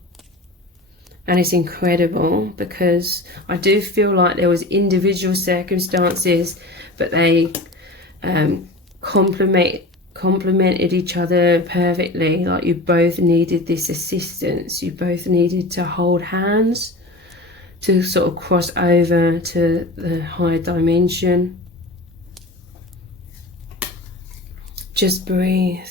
And it's incredible because I do feel like there was individual circumstances, but they complemented each other perfectly. Like you both needed this assistance. You both needed to hold hands to sort of cross over to the higher dimension. Just breathe.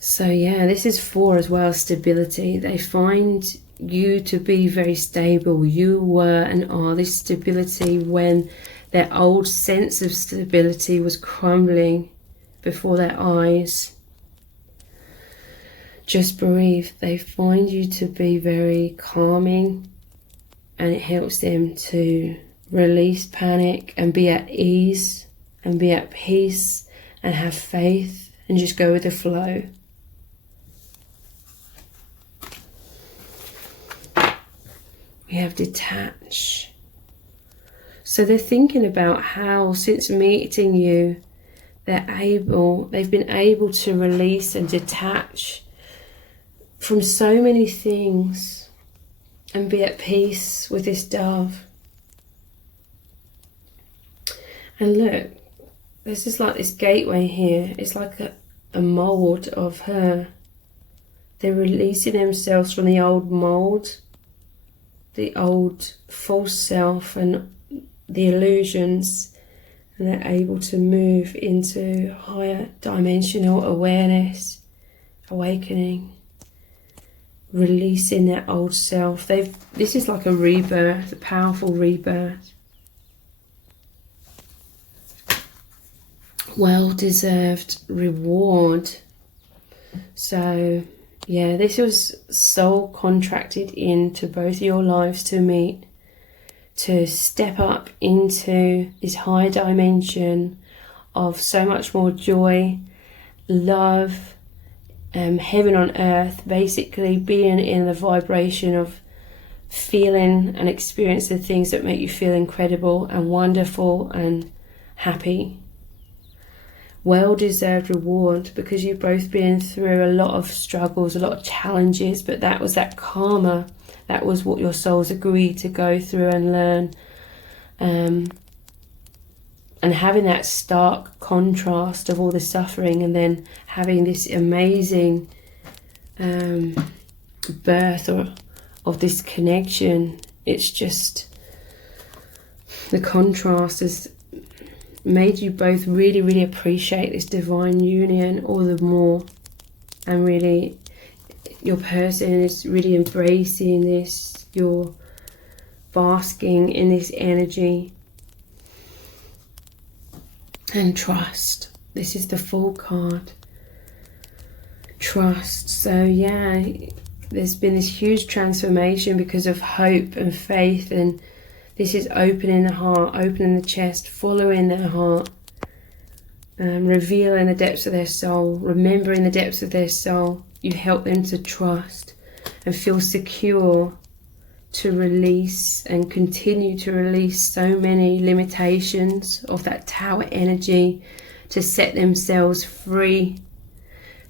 So yeah, this is 4 as well, stability. They find you to be very stable. You were and are this stability when their old sense of stability was crumbling before their eyes. Just breathe. They find you to be very calming, and it helps them to release panic and be at ease and be at peace and have faith and just go with the flow. We have detach. So they're thinking about how since meeting you, they've been able to release and detach from so many things and be at peace with this dove. And look, this is like this gateway here. It's like a mold of her. They're releasing themselves from the old mold, the old false self and the illusions, and they're able to move into higher dimensional awareness, awakening, releasing their old self. This is like a rebirth, a powerful rebirth. Well-deserved reward. So yeah, this was soul contracted into both your lives to meet, to step up into this higher dimension of so much more joy, love, heaven on earth, basically being in the vibration of feeling and experience the things that make you feel incredible and wonderful and happy. Well-deserved reward, because you've both been through a lot of struggles, a lot of challenges, but that was that karma. That was what your souls agreed to go through and learn. And having that stark contrast of all the suffering, and then having this amazing birth of this connection. It's just, the contrast has made you both really, really appreciate this divine union all the more. And really, your person is really embracing this. You're basking in this energy. And trust. This is the Fool card. Trust. So yeah, there's been this huge transformation because of hope and faith, and this is opening the heart, opening the chest, following their heart, revealing the depths of their soul, remembering the depths of their soul. You help them to trust and feel secure, to release and continue to release so many limitations of that tower energy, to set themselves free.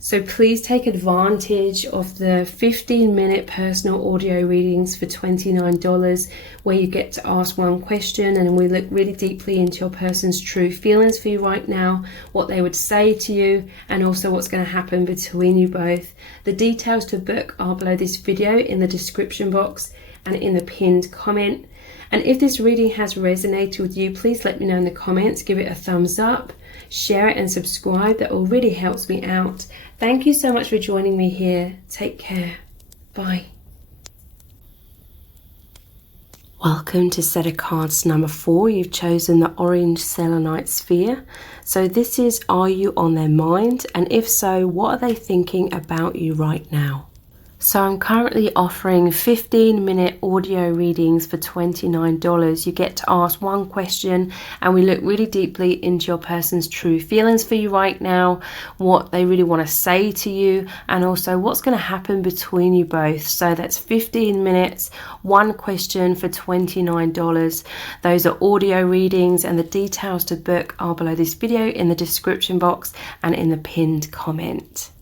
So please take advantage of the 15-minute personal audio readings for $29, where you get to ask one question and we look really deeply into your person's true feelings for you right now, what they would say to you, and also what's going to happen between you both. The details to book are below this video in the description box and in the pinned comment. And if this reading has resonated with you, please let me know in the comments. Give it a thumbs up, share it and subscribe. That all really helps me out. Thank you so much for joining me here. Take care. Bye. Welcome to set of cards number 4. You've chosen the orange selenite sphere. So this is, are you on their mind? And if so, what are they thinking about you right now? So I'm currently offering 15-minute audio readings for $29. You get to ask one question and we look really deeply into your person's true feelings for you right now, what they really want to say to you, and also what's going to happen between you both. So that's 15 minutes, one question for $29. Those are audio readings, and the details to book are below this video in the description box and in the pinned comment.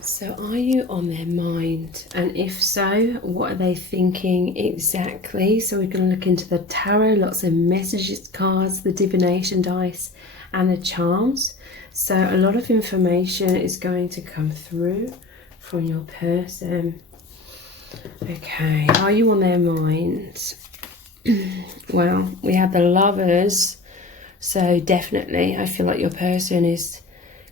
So are you on their mind? And if so, what are they thinking exactly? So we're going to look into the tarot, lots of messages cards, the divination dice and the charms. So a lot of information is going to come through from your person. Okay, are you on their mind? Well, we have the Lovers. So definitely I feel like your person is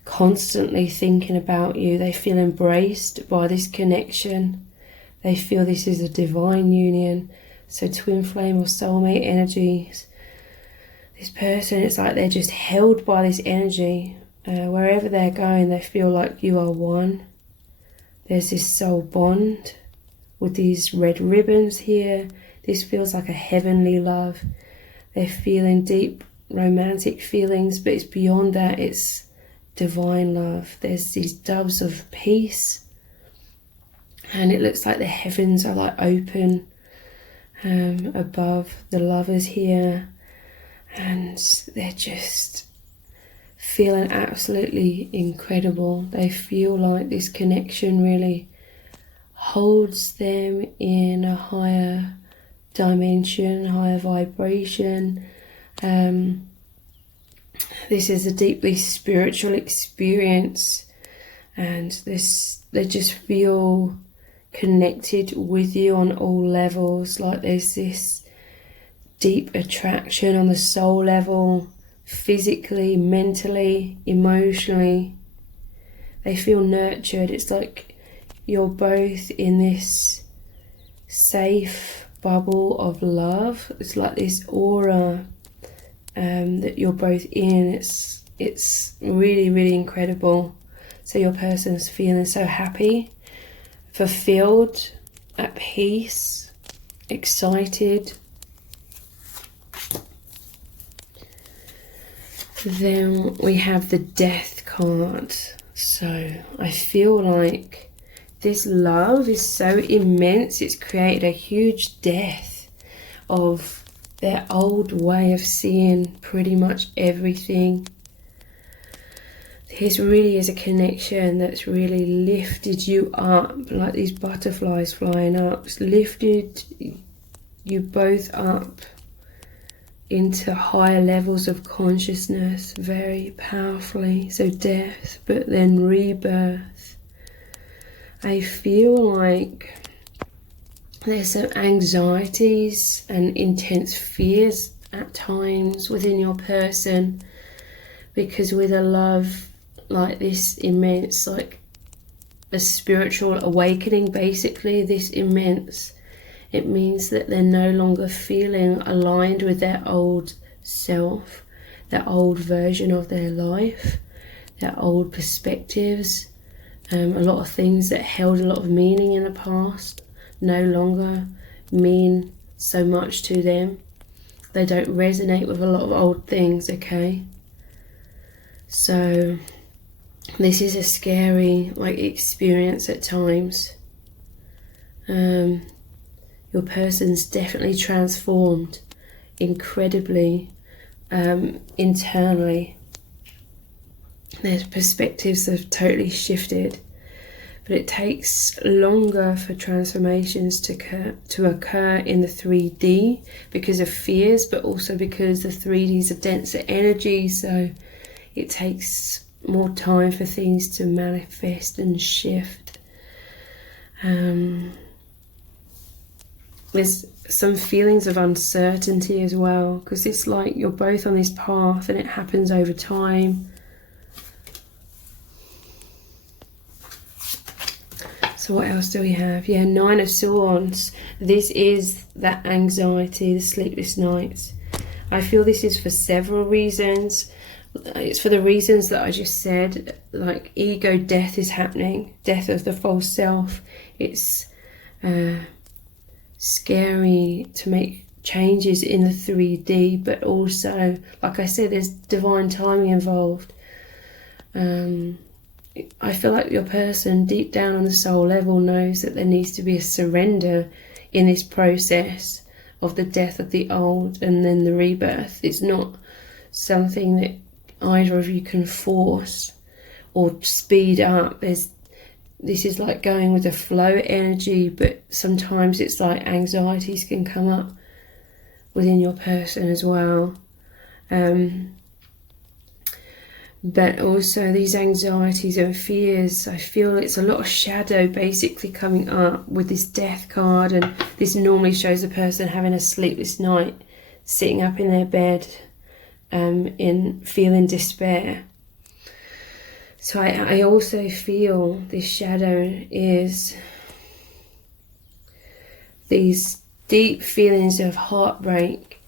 constantly thinking about you. They feel embraced by this connection. They feel this is a divine union. So twin flame or soulmate energies. This person, it's like they're just held by this energy. Wherever they're going, they feel like you are one. There's this soul bond with these red ribbons here. This feels like a heavenly love. They're feeling deep romantic feelings, but it's beyond that. It's divine love. There's these doves of peace, and it looks like the heavens are like open above the Lovers here, and they're just feeling absolutely incredible. They feel like this connection really holds them in a higher dimension, higher vibration. This is a deeply spiritual experience, and they just feel connected with you on all levels. Like there's this deep attraction on the soul level, physically, mentally, emotionally. They feel nurtured. It's like you're both in this safe bubble of love. It's like this aura that you're both in. It's really, really incredible. So your person's feeling so happy, fulfilled, at peace, excited. Then we have the Death card. So I feel like this love is so immense, it's created a huge death of their old way of seeing pretty much everything. This really is a connection that's really lifted you up, like these butterflies flying up. It's lifted you both up into higher levels of consciousness very powerfully. So death, but then rebirth. I feel like there's some anxieties and intense fears at times within your person, because with a love like this immense, like a spiritual awakening, basically this immense, it means that they're no longer feeling aligned with their old self, their old version of their life, their old perspectives. A lot of things that held a lot of meaning in the past no longer mean so much to them. They don't resonate with a lot of old things, okay? So this is a scary experience at times. Your person's definitely transformed incredibly internally. Their perspectives have totally shifted, but it takes longer for transformations to occur in the 3D because of fears, but also because the 3D is a denser energy, so it takes more time for things to manifest and shift. There's some feelings of uncertainty as well, because it's like you're both on this path and it happens over time. So what else do we have? Yeah, 9 of Swords. This is that anxiety, the sleepless nights. I feel this is for several reasons. It's for the reasons that I just said, like ego death is happening, death of the false self. It's scary to make changes in the 3D, but also, like I said, there's divine timing involved. I feel like your person deep down on the soul level knows that there needs to be a surrender in this process of the death of the old and then the rebirth. It's not something that either of you can force or speed up. This is like going with the flow energy, but sometimes it's like anxieties can come up within your person as well. But also these anxieties and fears, I feel it's a lot of shadow basically coming up with this death card, and this normally shows a person having a sleepless night, sitting up in their bed in feeling despair. So I also feel this shadow is these deep feelings of heartbreak,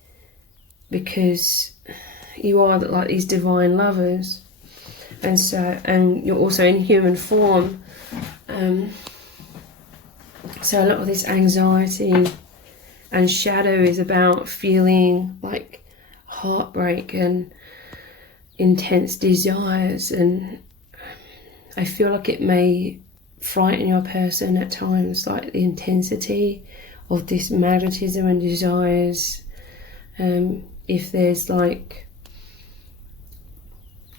because you are like these divine lovers, and you're also in human form. So a lot of this anxiety and shadow is about feeling like heartbreak and intense desires, and I feel like it may frighten your person at times, like the intensity of this magnetism and desires. If there's like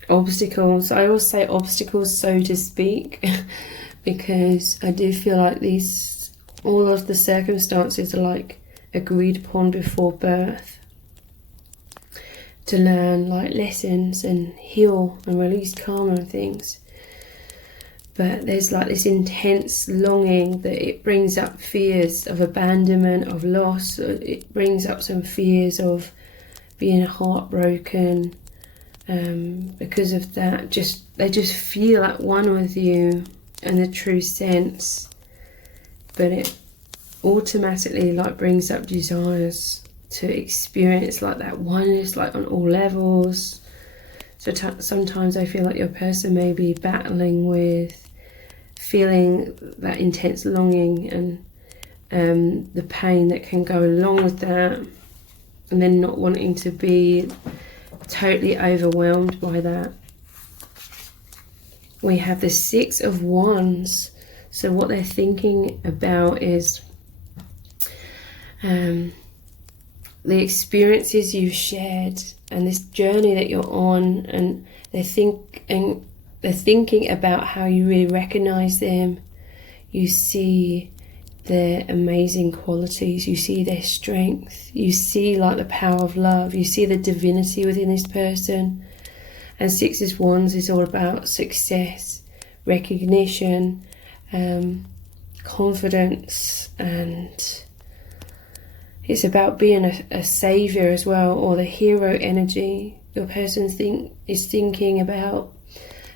obstacles, I always say obstacles, so to speak, because I do feel like all of the circumstances are like agreed upon before birth, to learn like lessons and heal and release karma and things. But there's like this intense longing that it brings up fears of abandonment, of loss. It brings up some fears of being heartbroken, because of that. They just feel at one with you in the true sense, but it automatically like brings up desires to experience like that oneness, like on all levels. So sometimes I feel like your person may be battling with feeling that intense longing and the pain that can go along with that, and then not wanting to be totally overwhelmed by that. We have the 6 of Wands. So what they're thinking about is the experiences you've shared and this journey that you're on, and they're thinking about how you really recognize them. You see their amazing qualities, you see their strength, you see like the power of love, you see the divinity within this person. And Six of Wands is all about success, recognition, confidence, and it's about being a savior as well, or the hero energy. Your person is thinking about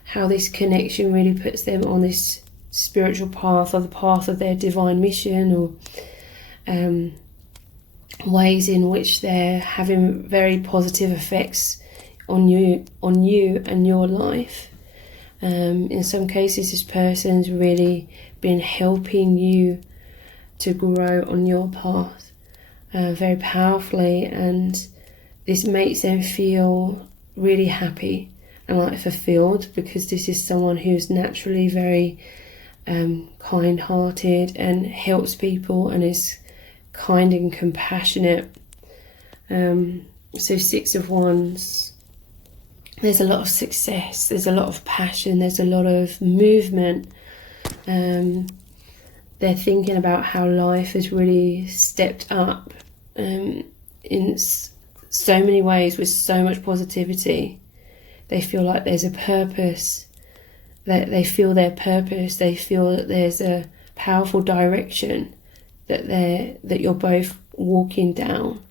how this connection really puts them on this spiritual path, or the path of their divine mission, or ways in which they're having very positive effects on you and your life. In some cases, this person's really been helping you to grow on your path very powerfully, and this makes them feel really happy and like fulfilled, because this is someone who's naturally very kind-hearted and helps people and is kind and compassionate. So Six of Wands, there's a lot of success, there's a lot of passion, there's a lot of movement. They're thinking about how life has really stepped up in so many ways with so much positivity. They feel like there's a purpose, that they feel their purpose, they feel that there's a powerful direction that you're both walking down,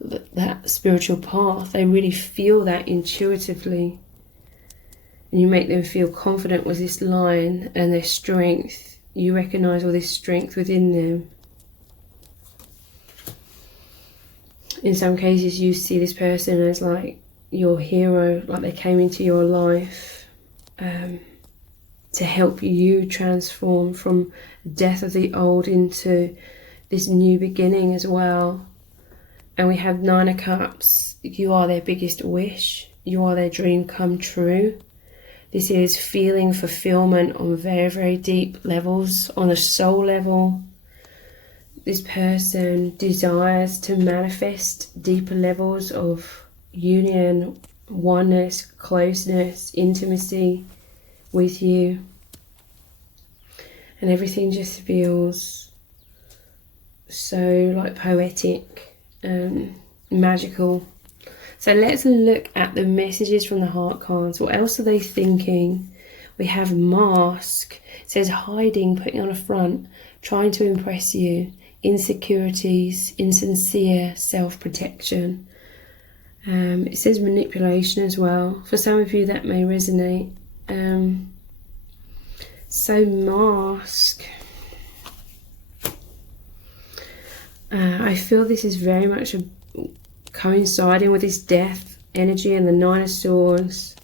that spiritual path. They really feel that intuitively, and you make them feel confident with this line and their strength. You recognize all this strength within them. In some cases, you see this person as like your hero, like they came into your life to help you transform from death of the old into this new beginning as well. And we have Nine of Cups. You are their biggest wish. You are their dream come true. This is feeling fulfillment on very, very deep levels, on a soul level. This person desires to manifest deeper levels of union, oneness, closeness, intimacy with you. And everything just feels so like poetic, magical. So let's look at the messages from the heart cards. What else are they thinking? We have Mask. It says hiding, putting on a front, trying to impress you, insecurities, insincere self-protection. It says manipulation as well. For some of you that may resonate. So Mask. I feel this is very much coinciding with this death energy and the Nine of Swords.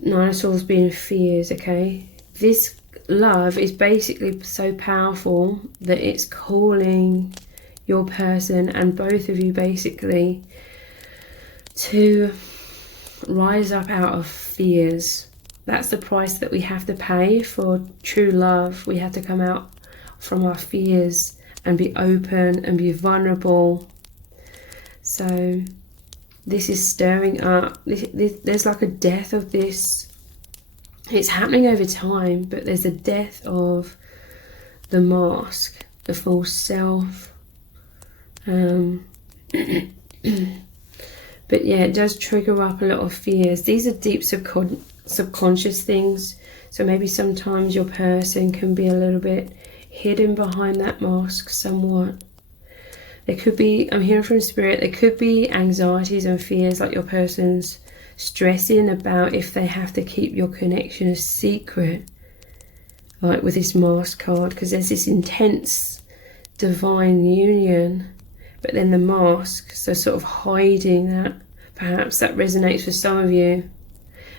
Nine of Swords being fears, okay? This love is basically so powerful that it's calling your person and both of you basically to rise up out of fears. That's the price that we have to pay for true love. We have to come out from our fears and be open and be vulnerable. So this is stirring up. There's like a death of this. It's happening over time, but there's a death of the mask, the false self. But yeah, it does trigger up a lot of fears. These are deep subconscious things. So maybe sometimes your person can be a little bit hidden behind that mask somewhat. There could be, I'm hearing from Spirit, there could be anxieties and fears, like your person's stressing about if they have to keep your connection a secret, like with this mask card, because there's this intense divine union, but then the mask, so sort of hiding that. Perhaps that resonates for some of you,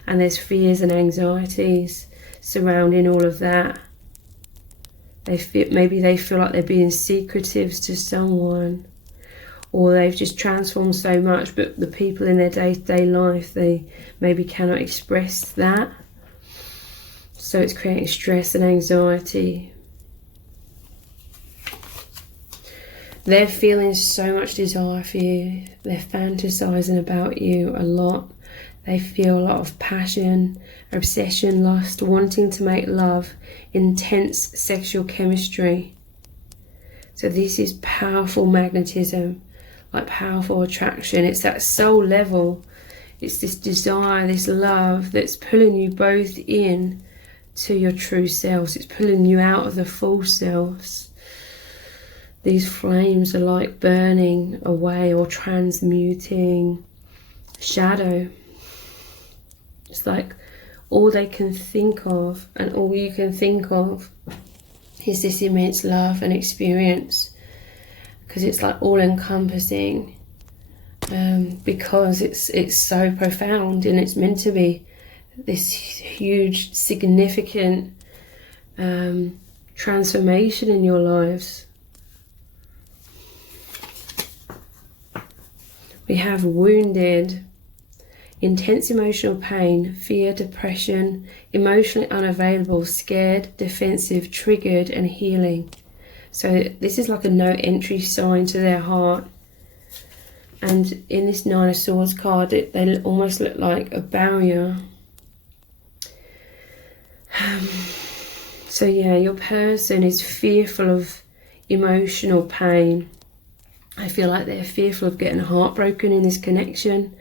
and there's fears and anxieties surrounding all of that. Maybe they feel like they're being secretive to someone, or they've just transformed so much, but the people in their day-to-day life, they maybe cannot express that. So it's creating stress and anxiety. They're feeling so much desire for you. They're fantasizing about you a lot. They feel a lot of passion, obsession, lust, wanting to make love, intense sexual chemistry. So this is powerful magnetism, like powerful attraction. It's that soul level. It's this desire, this love that's pulling you both in to your true selves. It's pulling you out of the false selves. These flames are like burning away or transmuting shadow. It's like all they can think of and all you can think of is this immense love and experience, because it's like all encompassing, because it's so profound, and it's meant to be this huge significant transformation in your lives. We have wounded, intense emotional pain, fear, depression, emotionally unavailable, scared, defensive, triggered, and healing. So this is like a no entry sign to their heart. And in this Nine of Swords card, they almost look like a barrier. So yeah, your person is fearful of emotional pain. I feel like they're fearful of getting heartbroken in this connection.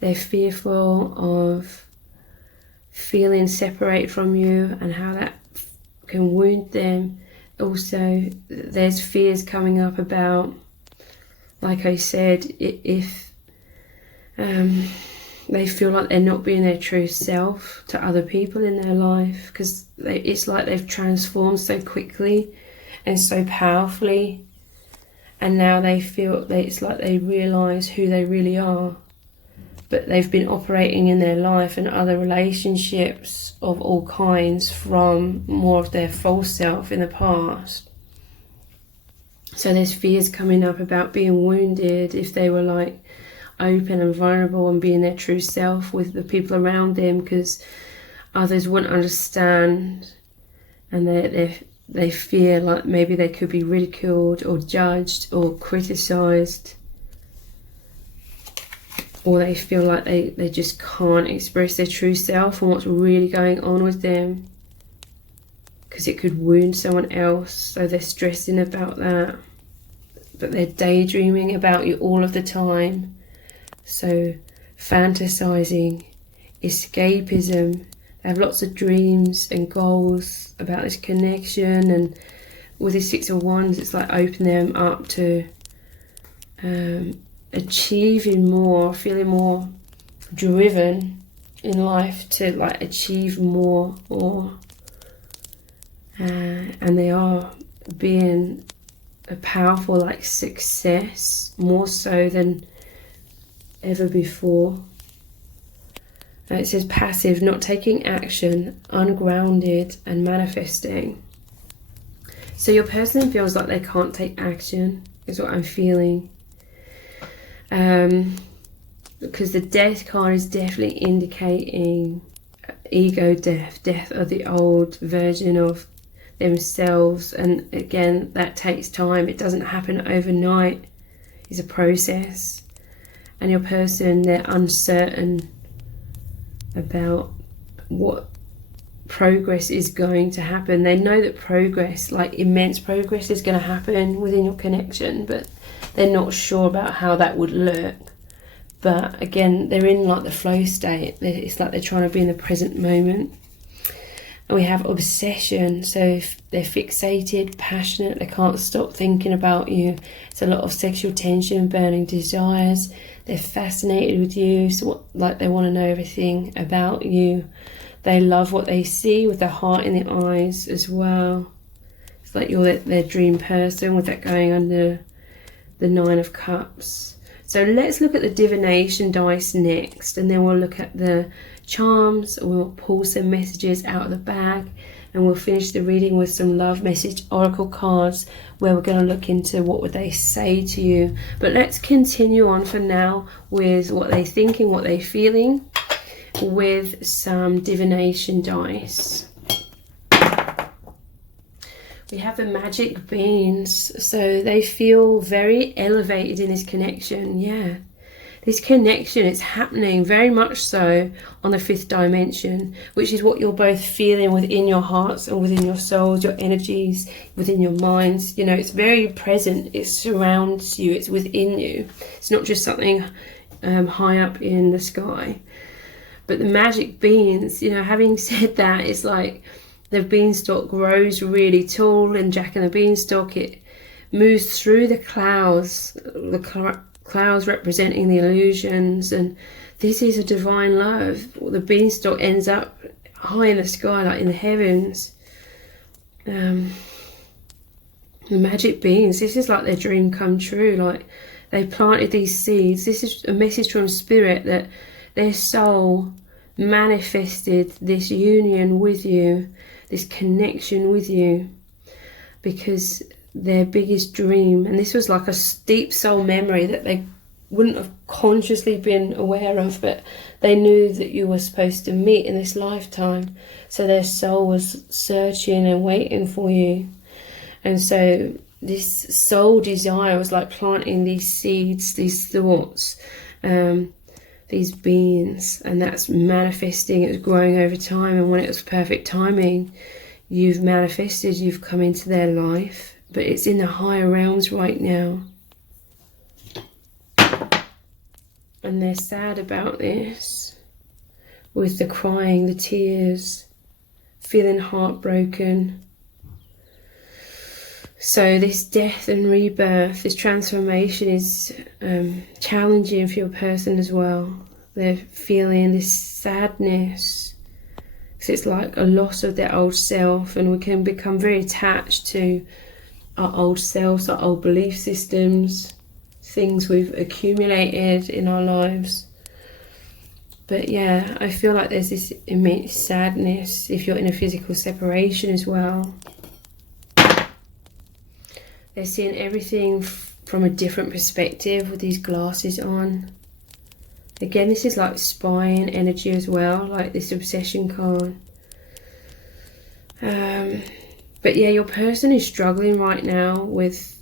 They're fearful of feeling separated from you and how that can wound them. Also, there's fears coming up about, like I said, if they feel like they're not being their true self to other people in their life, because it's like they've transformed so quickly and so powerfully, and now they feel that it's like they realise who they really are. But they've been operating in their life and other relationships of all kinds from more of their false self in the past. So there's fears coming up about being wounded if they were like open and vulnerable and being their true self with the people around them, because others wouldn't understand, and they fear like maybe they could be ridiculed or judged or criticised. Or they feel like they just can't express their true self and what's really going on with them, because it could wound someone else, so they're stressing about that. But they're daydreaming about you all of the time. So fantasizing, escapism, they have lots of dreams and goals about this connection, and with the Six of Wands, it's like opening them up to achieving more, feeling more driven in life to like achieve more, and they are being a powerful like success, more so than ever before. And it says passive, not taking action, ungrounded, and manifesting. So your person feels like they can't take action, is what I'm feeling. Because the Death card is definitely indicating ego death of the old version of themselves. And again, that takes time. It doesn't happen overnight. It's a process. And your person, they're uncertain about what progress is going to happen. They know that progress, like immense progress, is going to happen within your connection, but they're not sure about how that would look. But again, they're in like the flow state. It's like they're trying to be in the present moment. And we have obsession. So if they're fixated, passionate, they can't stop thinking about you. It's a lot of sexual tension, burning desires. They're fascinated with you, so like they want to know everything about you. They love what they see, with their heart in their eyes as well. It's like you're their dream person, with that going under the Nine of Cups. So let's look at the divination dice next, and then we'll look at the charms. We'll pull some messages out of the bag, and we'll finish the reading with some love message oracle cards, where we're going to look into what would they say to you. But let's continue on for now with what they're thinking, what they're feeling, with some divination dice. We have the magic beans, so they feel very elevated in this connection. Yeah, this connection is happening very much so on the 5th dimension, which is what you're both feeling within your hearts and within your souls, your energies, within your minds. You know, it's very present, it surrounds you, it's within you. It's not just something high up in the sky. But the magic beans, you know, having said that, it's like the beanstalk grows really tall, and Jack and the Beanstalk, it moves through the clouds representing the illusions, and this is a divine love. The beanstalk ends up high in the sky, like in the heavens. The magic beans, this is like their dream come true. Like, they planted these seeds. This is a message from Spirit that their soul manifested this union with you, this connection with you, because their biggest dream, and this was like a deep soul memory that they wouldn't have consciously been aware of, but they knew that you were supposed to meet in this lifetime. So their soul was searching and waiting for you. And so this soul desire was like planting these seeds, these thoughts, these beings, and that's manifesting. It was growing over time, and when it was perfect timing, you've manifested, you've come into their life. But it's in the higher realms right now, and they're sad about this, with the crying, the tears, feeling heartbroken. So this death and rebirth, this transformation is challenging for your person as well. They're feeling this sadness, because it's like a loss of their old self, and we can become very attached to our old selves, our old belief systems, things we've accumulated in our lives. But yeah, I feel like there's this immense sadness if you're in a physical separation as well. They're seeing everything from a different perspective with these glasses on. Again, this is like spine energy as well, like this obsession card. But yeah, your person is struggling right now with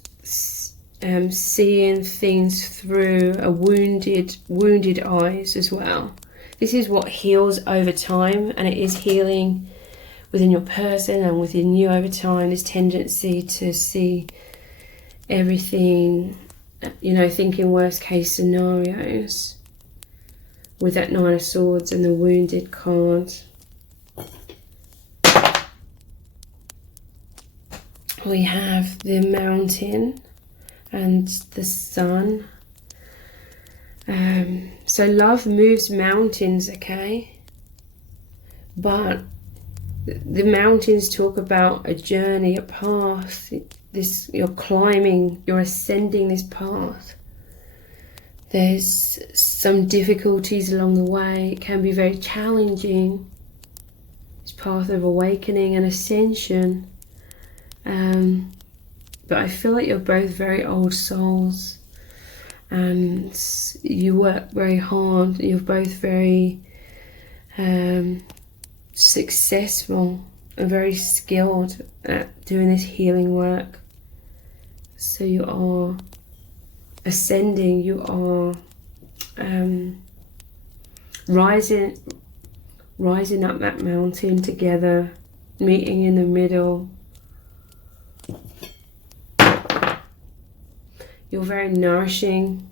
seeing things through a wounded eyes as well. This is what heals over time, and it is healing within your person and within you over time. This tendency to see everything, you know, thinking worst case scenarios with that 9 of Swords and the wounded card. We have the Mountain and the Sun. So love moves mountains, okay? But the mountains talk about a journey, a path. This, you're climbing, you're ascending this path. There's some difficulties along the way. It can be very challenging. This path of awakening and ascension. But I feel like you're both very old souls, and you work very hard. You're both very successful and very skilled at doing this healing work. So you are ascending, you are rising up that mountain together, meeting in the middle. You're very nourishing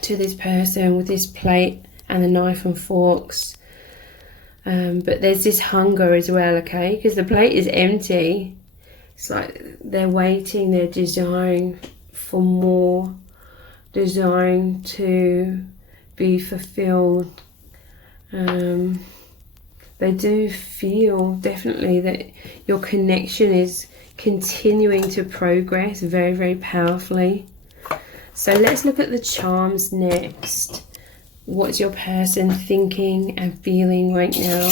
to this person with this plate and the knife and forks. But there's this hunger as well, okay? Because the plate is empty. It's like they're waiting, they're desiring for more, desiring to be fulfilled. They do feel definitely that your connection is continuing to progress very, very powerfully. So let's look at the charms next. What's your person thinking and feeling right now?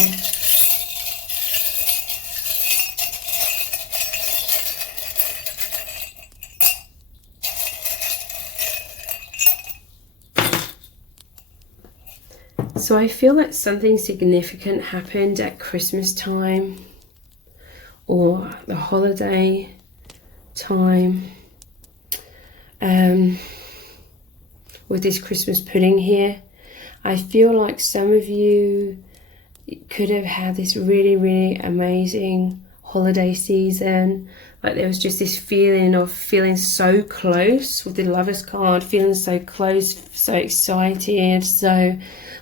So I feel like something significant happened at Christmas time, or the holiday time. With this Christmas pudding here, I feel like some of you could have had this really, really amazing holiday season. Like there was just this feeling of feeling so close with the Lovers card, feeling so close, so excited. So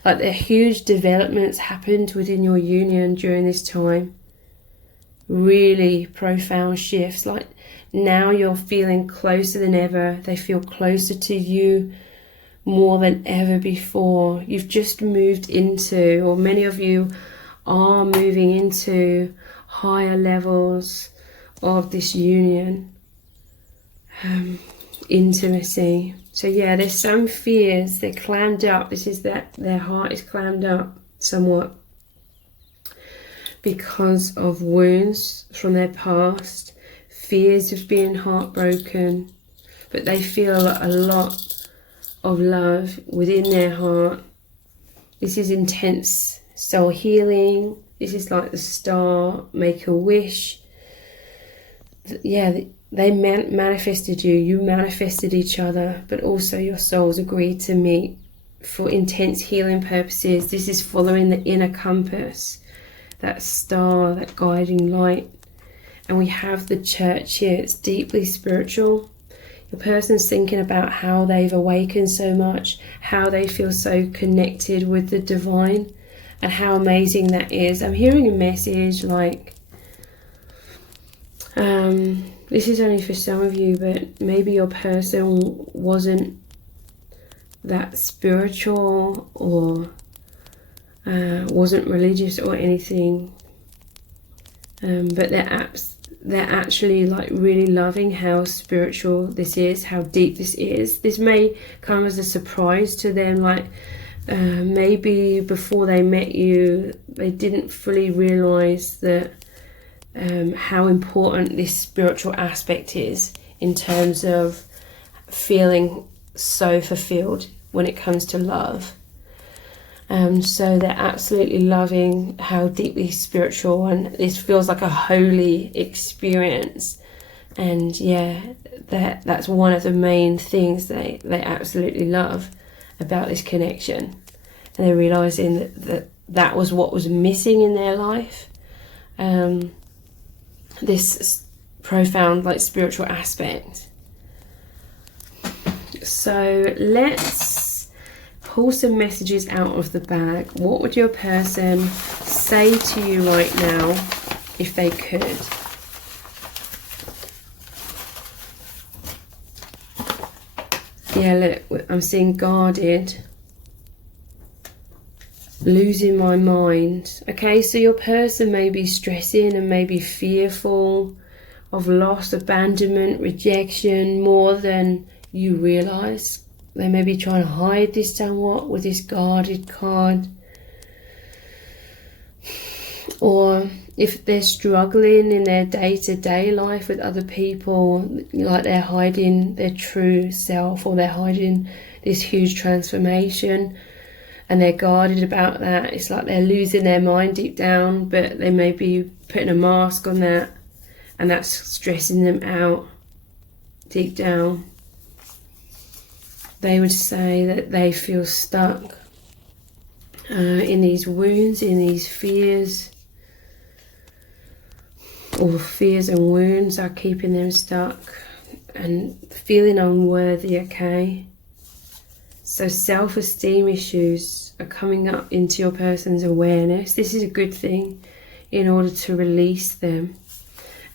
like the huge developments happened within your union during this time. Really profound shifts. Like now you're feeling closer than ever. They feel closer to you more than ever before. You've just moved into, or many of you are moving into, higher levels of this union, intimacy. So yeah, there's some fears, they're clammed up. This is that their heart is clammed up somewhat because of wounds from their past, fears of being heartbroken, but they feel a lot of love within their heart. This is intense soul healing. This is like the star, make a wish. Yeah, they manifested you. You manifested each other, but also your souls agreed to meet for intense healing purposes. This is following the inner compass, that star, that guiding light. And we have the church here. It's deeply spiritual. Your person's thinking about how they've awakened so much, how they feel so connected with the divine, and how amazing that is. I'm hearing a message like, this is only for some of you, but maybe your person wasn't that spiritual or wasn't religious or anything, but they're actually like really loving how spiritual this is, how deep this is. This may come as a surprise to them, like maybe before they met you they didn't fully realize that how important this spiritual aspect is in terms of feeling so fulfilled when it comes to love. So they're absolutely loving how deeply spiritual, and this feels like a holy experience. And yeah, that's one of the main things they absolutely love about this connection. And they're realizing that was what was missing in their life. This profound like spiritual aspect. So let's pull some messages out of the bag. What would your person say to you right now if they could? Yeah, look, I'm seeing guarded, losing my mind. Okay, so your person may be stressing and may be fearful of loss, abandonment, rejection more than you realize. They may be trying to hide this somewhat with this guarded card. Or if they're struggling in their day-to-day life with other people, like they're hiding their true self, or they're hiding this huge transformation and they're guarded about that. It's like they're losing their mind deep down, but they may be putting a mask on that, and that's stressing them out deep down. They would say that they feel stuck in these wounds, in these fears, or fears and wounds are keeping them stuck and feeling unworthy, okay? So self-esteem issues are coming up into your person's awareness. This is a good thing in order to release them.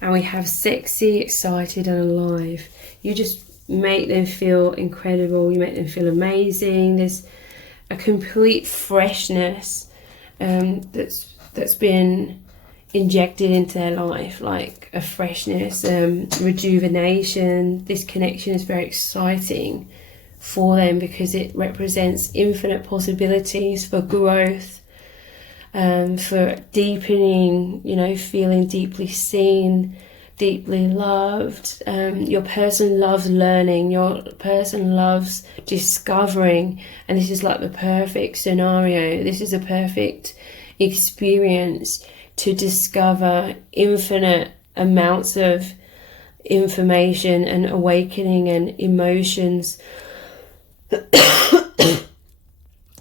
And we have sexy, excited and alive. You just make them feel incredible. You make them feel amazing. There's a complete freshness that's been injected into their life, like a freshness, rejuvenation. This connection is very exciting for them because it represents infinite possibilities for growth, for deepening, you know, feeling deeply seen, deeply loved. Your person loves learning, your person loves discovering, and this is like the perfect scenario. This is a perfect experience to discover infinite amounts of information and awakening and emotions,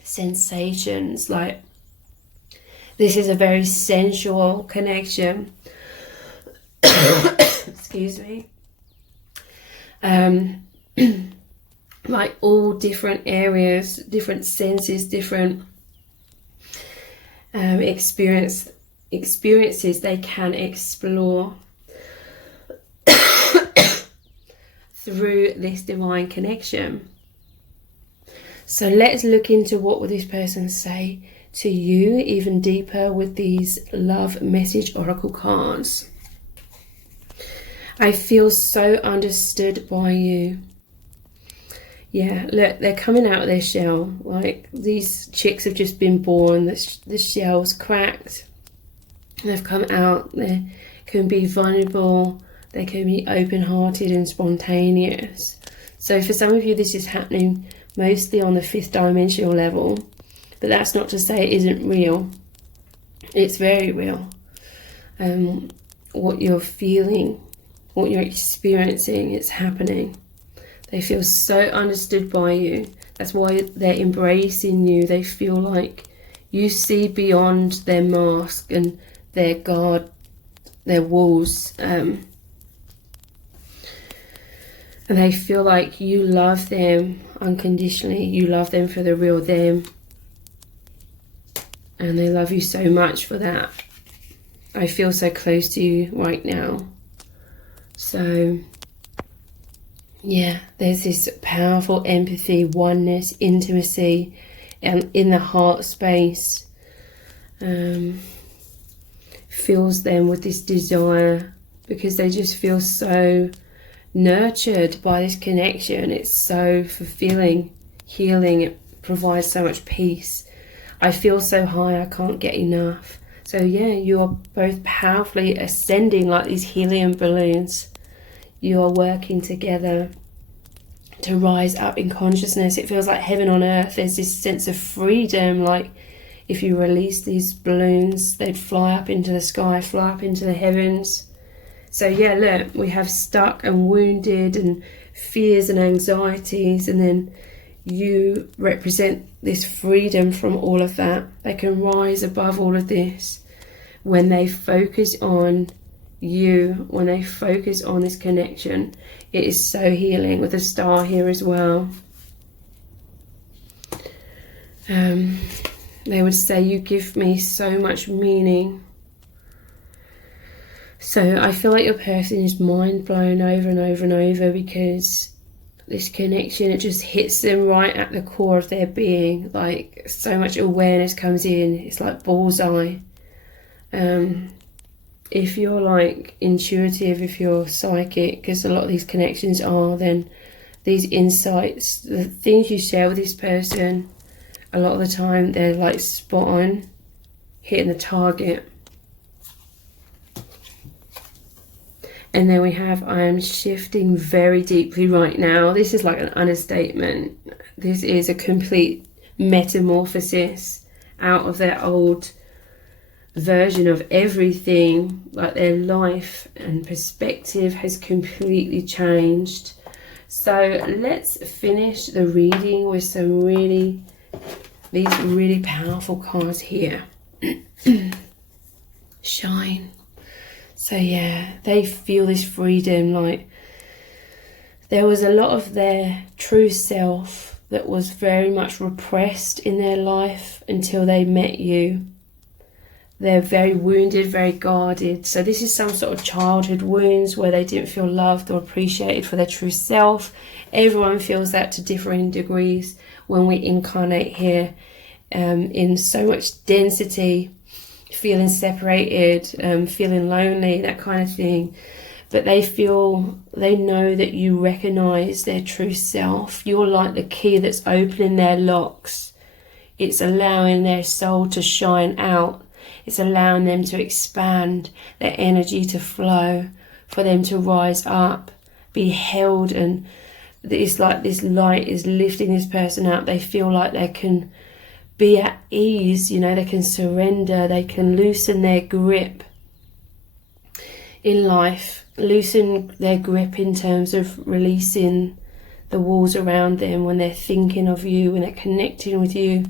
sensations. Like, this is a very sensual connection. Excuse me. Like all different areas, different senses, different experiences they can explore through this divine connection. So let's look into what will this person say to you even deeper with these love message oracle cards. I feel so understood by you. Yeah, look, they're coming out of their shell. Like, these chicks have just been born, the shell's cracked. They've come out, they can be vulnerable, they can be open-hearted and spontaneous. So for some of you, this is happening mostly on the 5th dimensional level, but that's not to say it isn't real. It's very real. What you're feeling, what you're experiencing, it's happening. They feel so understood by you. That's why they're embracing you. They feel like you see beyond their mask and their guard, their walls. And they feel like you love them unconditionally. You love them for the real them. And they love you so much for that. I feel so close to you right now. So yeah, there's this powerful empathy, oneness, intimacy, and in the heart space. Fills them with this desire because they just feel so nurtured by this connection. It's so fulfilling, healing. It provides so much peace. I feel so high, I can't get enough. So yeah, you are both powerfully ascending like these helium balloons. You are working together to rise up in consciousness. It feels like heaven on earth. There's this sense of freedom, like if you release these balloons, they'd fly up into the sky, fly up into the heavens. So yeah, look, we have stuck and wounded and fears and anxieties, and then you represent this freedom from all of that. They can rise above all of this when they focus on you, when they focus on this connection. It is so healing, with a star here as well. They would say, you give me so much meaning. So I feel like your person is mind blown over and over and over, because this connection, it just hits them right at the core of their being. Like, so much awareness comes in. It's like bullseye. If you're like intuitive, if you're psychic, because a lot of these connections are, then these insights, the things you share with this person, a lot of the time they're like spot on, hitting the target. And then we have, I am shifting very deeply right now. This is like an understatement. This is a complete metamorphosis out of their old version of everything. Like, their life and perspective has completely changed. So let's finish the reading with some these really powerful cards here. Shine. So yeah, they feel this freedom. Like, there was a lot of their true self that was very much repressed in their life until they met you. They're very wounded, very guarded. So this is some sort of childhood wounds where they didn't feel loved or appreciated for their true self. Everyone feels that to differing degrees when we incarnate here, in so much density, feeling separated, feeling lonely, that kind of thing. But they know that you recognize their true self. You're like the key that's opening their locks. It's allowing their soul to shine out. It's allowing them to expand, their energy to flow, for them to rise up, be held, and it's like this light is lifting this person up. They feel like they can be at ease, they can surrender, they can loosen their grip. in life loosen their grip in terms of releasing the walls around them. When they're thinking of you, when they're connecting with you,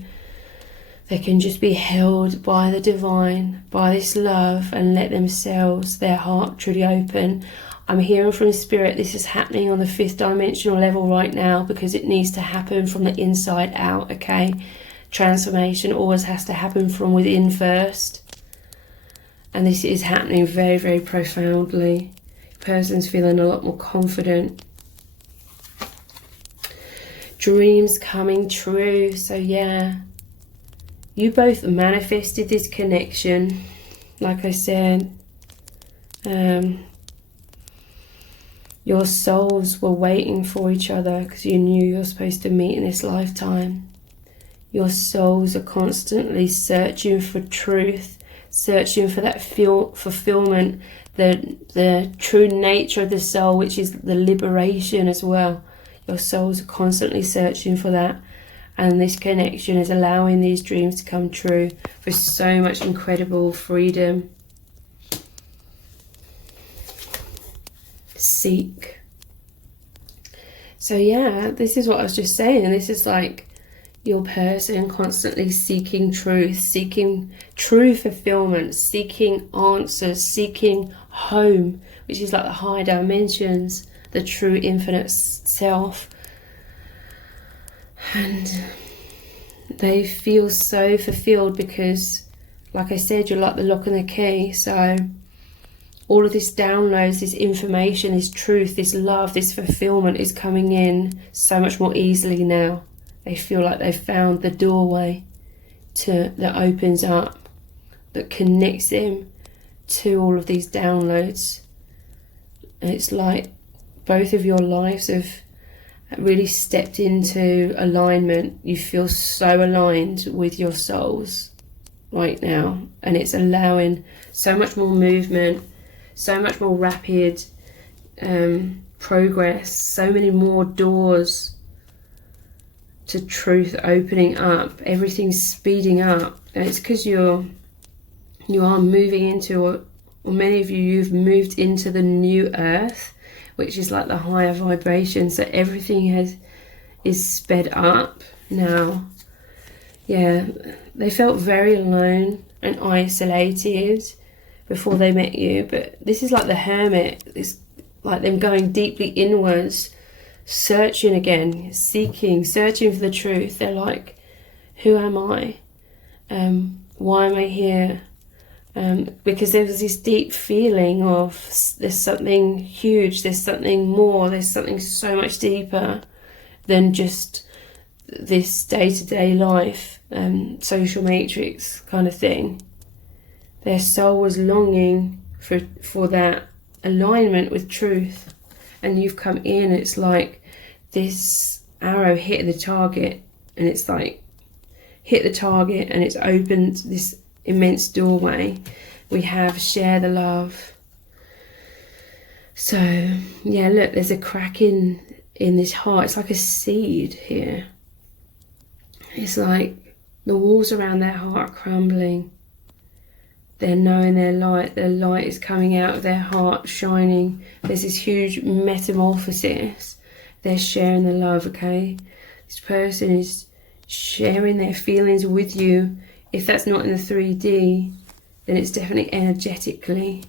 they can just be held by the divine, by this love, and let themselves, their heart truly open. I'm hearing from Spirit this is happening on the 5th dimensional level right now, because it needs to happen from the inside out, okay? Transformation always has to happen from within first. And this is happening very, very profoundly. The person's feeling a lot more confident. Dreams coming true. So yeah, you both manifested this connection. Like I said, your souls were waiting for each other because you knew you were supposed to meet in this lifetime. Your souls are constantly searching for truth, searching for that fulfillment, the true nature of the soul, which is the liberation as well. Your souls are constantly searching for that, and this connection is allowing these dreams to come true for so much incredible freedom. Seek. So yeah, this is what I was just saying. This is like your person constantly seeking truth, seeking true fulfillment, seeking answers, seeking home, which is like the higher dimensions, the true infinite self. And they feel so fulfilled because, like I said, you're like the lock and the key. So all of this downloads, this information, this truth, this love, this fulfillment is coming in so much more easily now. They feel like they've found the doorway that opens up, that connects them to all of these downloads. And it's like both of your lives have really stepped into alignment. You feel so aligned with your souls right now, and it's allowing so much more movement, so much more rapid progress, so many more doors to truth opening up. Everything's speeding up, and it's because you are moving into, or many of you've moved into the new earth, which is like the higher vibration. So everything is sped up now. Yeah, they felt very alone and isolated before they met you, but this is like the hermit. It's like them going deeply inwards, searching again, seeking, searching for the truth. They're like, who am I? Why am I here? Because there was this deep feeling of there's something huge, there's something more, there's something so much deeper than just this day-to-day life, social matrix kind of thing. Their soul was longing for that alignment with truth, and you've come in. It's like this arrow hit the target, and it's like hit the target, and it's opened this immense doorway. We have share the love. So yeah, look, there's a crack in this heart. It's like a seed here. It's like the walls around their heart are crumbling. They're knowing their light is coming out of their heart, shining. There's this huge metamorphosis. They're sharing the love, okay? This person is sharing their feelings with you. If that's not in the 3D, then it's definitely energetically.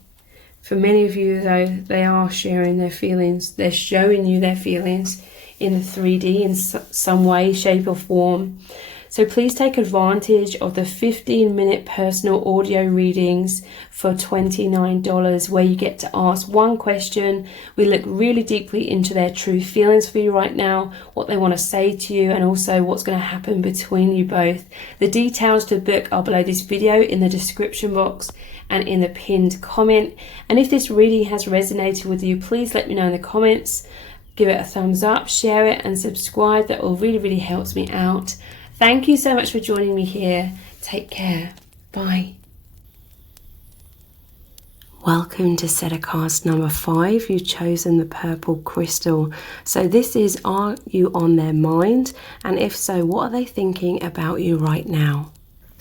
For many of you, though, they are sharing their feelings. They're showing you their feelings in the 3D in some way, shape or form. So please take advantage of the 15-minute personal audio readings for $29, where you get to ask one question. We look really deeply into their true feelings for you right now, what they want to say to you, and also what's going to happen between you both. The details to book are below this video in the description box and in the pinned comment. And if this reading has resonated with you, please let me know in the comments. Give it a thumbs up, share it and subscribe. That all really, really helps me out. Thank you so much for joining me here. Take care. Bye. Welcome to Setter cast number 5. You've chosen the purple crystal. So this is, are you on their mind? And if so, what are they thinking about you right now?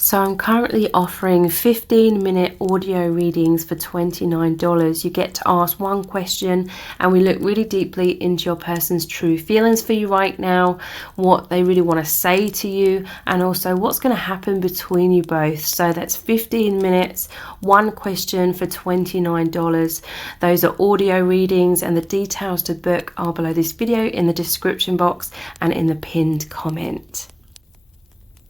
So I'm currently offering 15-minute audio readings for $29. You get to ask one question and we look really deeply into your person's true feelings for you right now, what they really want to say to you, and also what's going to happen between you both. So that's 15 minutes, one question for $29. Those are audio readings, and the details to book are below this video in the description box and in the pinned comment.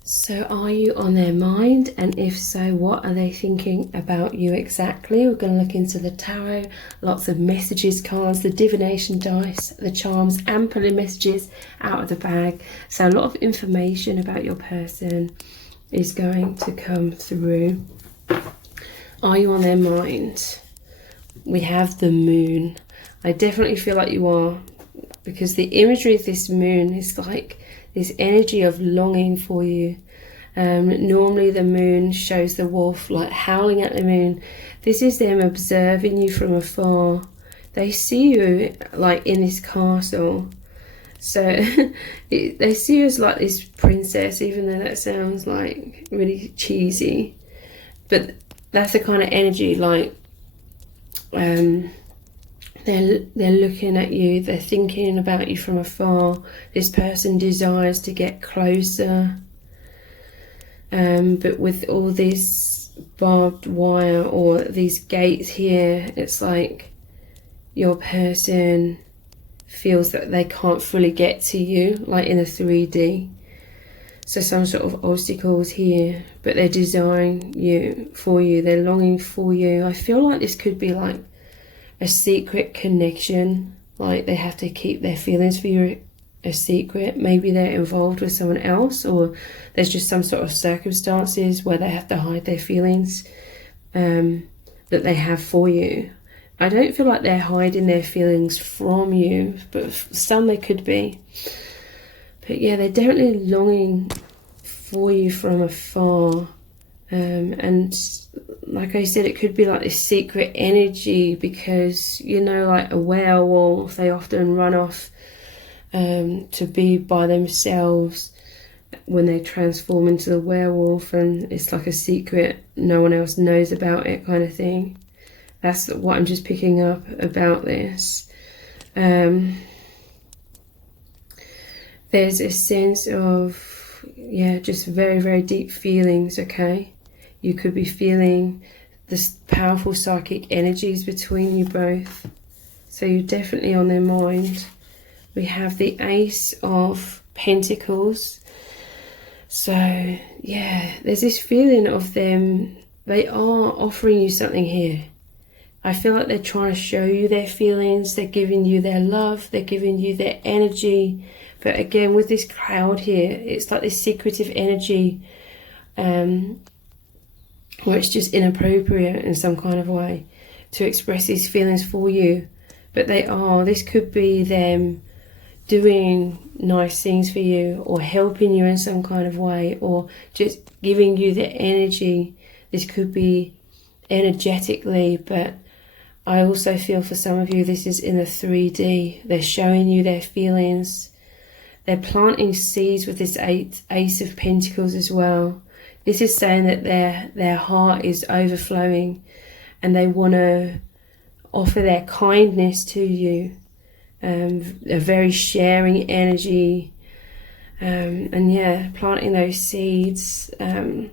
So are you on their mind? And if so, what are they thinking about you exactly? We're going to look into the tarot, lots of messages cards, the divination dice, the charms, and pulling messages out of the bag. So a lot of information about your person is going to come through. Are you on their mind? We have the moon. I definitely feel like you are, because the imagery of this moon is like this energy of longing for you. Normally the moon shows the wolf like howling at the moon. This is them observing you from afar. They see you like in this castle. So they see you as like this princess, even though that sounds like really cheesy. But that's the kind of energy, like they're looking at you, they're thinking about you from afar. This person desires to get closer, but with all this barbed wire or these gates here, it's like your person feels that they can't fully get to you, like in a 3D. So some sort of obstacles here, but they're desiring you, for you, they're longing for you. I feel like this could be like a secret connection, like they have to keep their feelings for you a secret. Maybe they're involved with someone else, or there's just some sort of circumstances where they have to hide their feelings that they have for you. I don't feel like they're hiding their feelings from you, but some they could be. But yeah, they're definitely longing for you from afar. And like I said, it could be like this secret energy, because, you know, like a werewolf, they often run off to be by themselves when they transform into the werewolf, and it's like a secret, no one else knows about it kind of thing. That's what I'm just picking up about this. There's a sense of, yeah, just very, very deep feelings, okay? You could be feeling this powerful psychic energies between you both. So you're definitely on their mind. We have the Ace of Pentacles. So, yeah, there's this feeling of them. They are offering you something here. I feel like they're trying to show you their feelings. They're giving you their love. They're giving you their energy. But again, with this cloud here, it's like this secretive energy, where it's just inappropriate in some kind of way to express these feelings for you. But this could be them doing nice things for you, or helping you in some kind of way, or just giving you the energy. This could be energetically, but I also feel for some of you this is in a 3D. They're showing you their feelings. They're planting seeds with this Ace of Pentacles as well. This is saying that their heart is overflowing and they want to offer their kindness to you. A very sharing energy. And yeah, planting those seeds. I'm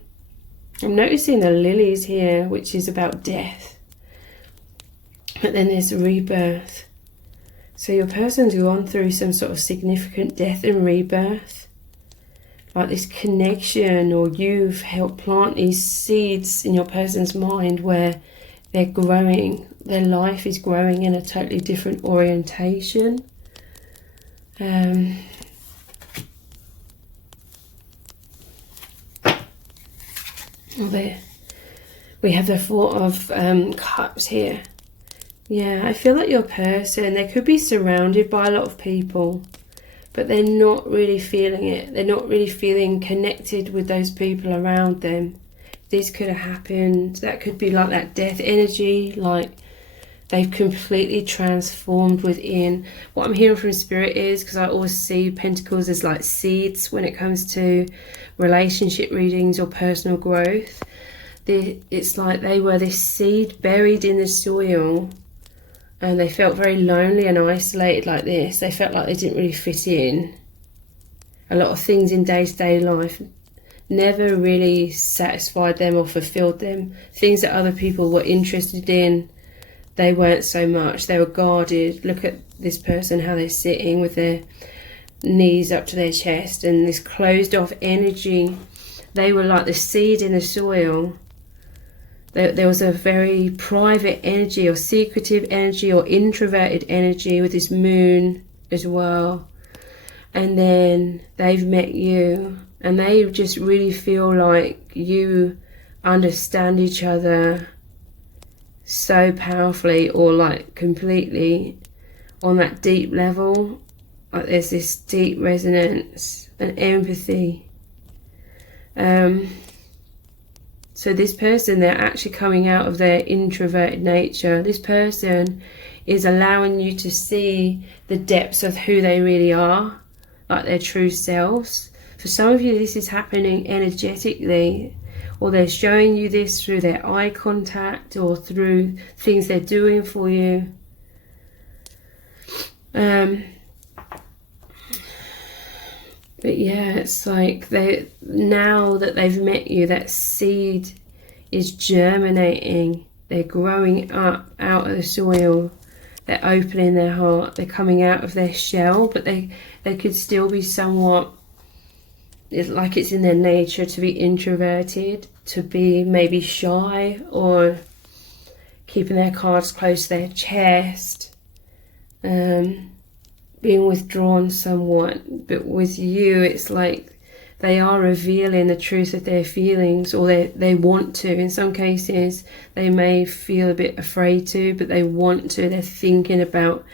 noticing the lilies here, which is about death. But then there's rebirth. So your person's gone through some sort of significant death and rebirth. Like this connection, or you've helped plant these seeds in your person's mind where they're growing. Their life is growing in a totally different orientation. There. We have the Four of Cups here. Yeah, I feel like your person, they could be surrounded by a lot of people, but they're not really feeling it. They're not really feeling connected with those people around them. This could have happened. That could be like that death energy, like They've completely transformed within. What I'm hearing from Spirit is, because I always see Pentacles as like seeds when it comes to relationship readings or personal growth. It's like they were this seed buried in the soil, and they felt very lonely and isolated like this. They felt like they didn't really fit in. A lot of things in day-to-day life never really satisfied them or fulfilled them. Things that other people were interested in, they weren't so much. They were guarded. Look at this person, how they're sitting with their knees up to their chest and this closed off energy. They were like the seed in the soil. There was a very private energy or secretive energy or introverted energy with this moon as well. And then they've met you, and they just really feel like you understand each other so powerfully, or like completely on that deep level. Like there's this deep resonance and empathy. So this person, they're actually coming out of their introverted nature. This person is allowing you to see the depths of who they really are, like their true selves. For some of you, this is happening energetically, or they're showing you this through their eye contact or through things they're doing for you. But yeah, it's like now that they've met you, that seed is germinating. They're growing up out of the soil. They're opening their heart. They're coming out of their shell, but they could still be somewhat, it's like it's in their nature to be introverted, to be maybe shy, or keeping their cards close to their chest, being withdrawn somewhat. But with you, it's like they are revealing the truth of their feelings, or they want to. In some cases, they may feel a bit afraid to, but they want to. They're thinking about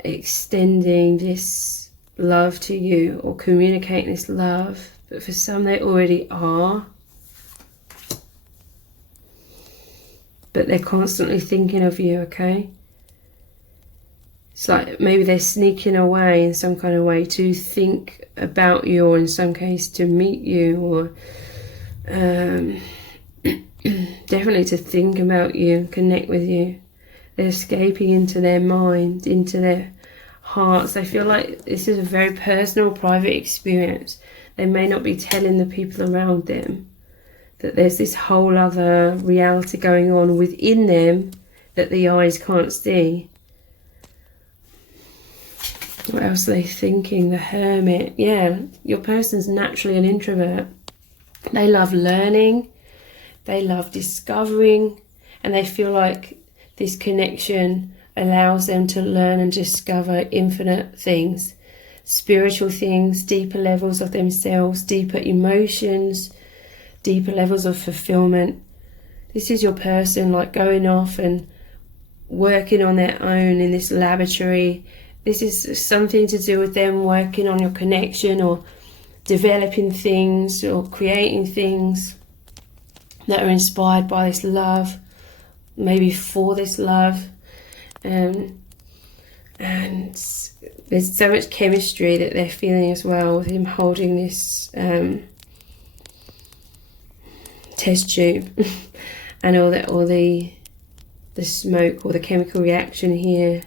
extending this love to you or communicating this love. But for some, they already are. But they're constantly thinking of you, okay? It's like maybe they're sneaking away in some kind of way to think about you, or in some case to meet you, or definitely to think about you, connect with you. They're escaping into their mind, into their hearts. They feel like this is a very personal, private experience. They may not be telling the people around them that there's this whole other reality going on within them that the eyes can't see. What else are they thinking? The Hermit. Yeah, your person's naturally an introvert. They love learning. They love discovering. And they feel like this connection allows them to learn and discover infinite things. Spiritual things, deeper levels of themselves, deeper emotions, deeper levels of fulfillment. This is your person like going off and working on their own in this laboratory. This is something to do with them working on your connection, or developing things, or creating things that are inspired by this love, maybe for this love. And there's so much chemistry that they're feeling as well, with him holding this test tube and all the smoke or the chemical reaction here.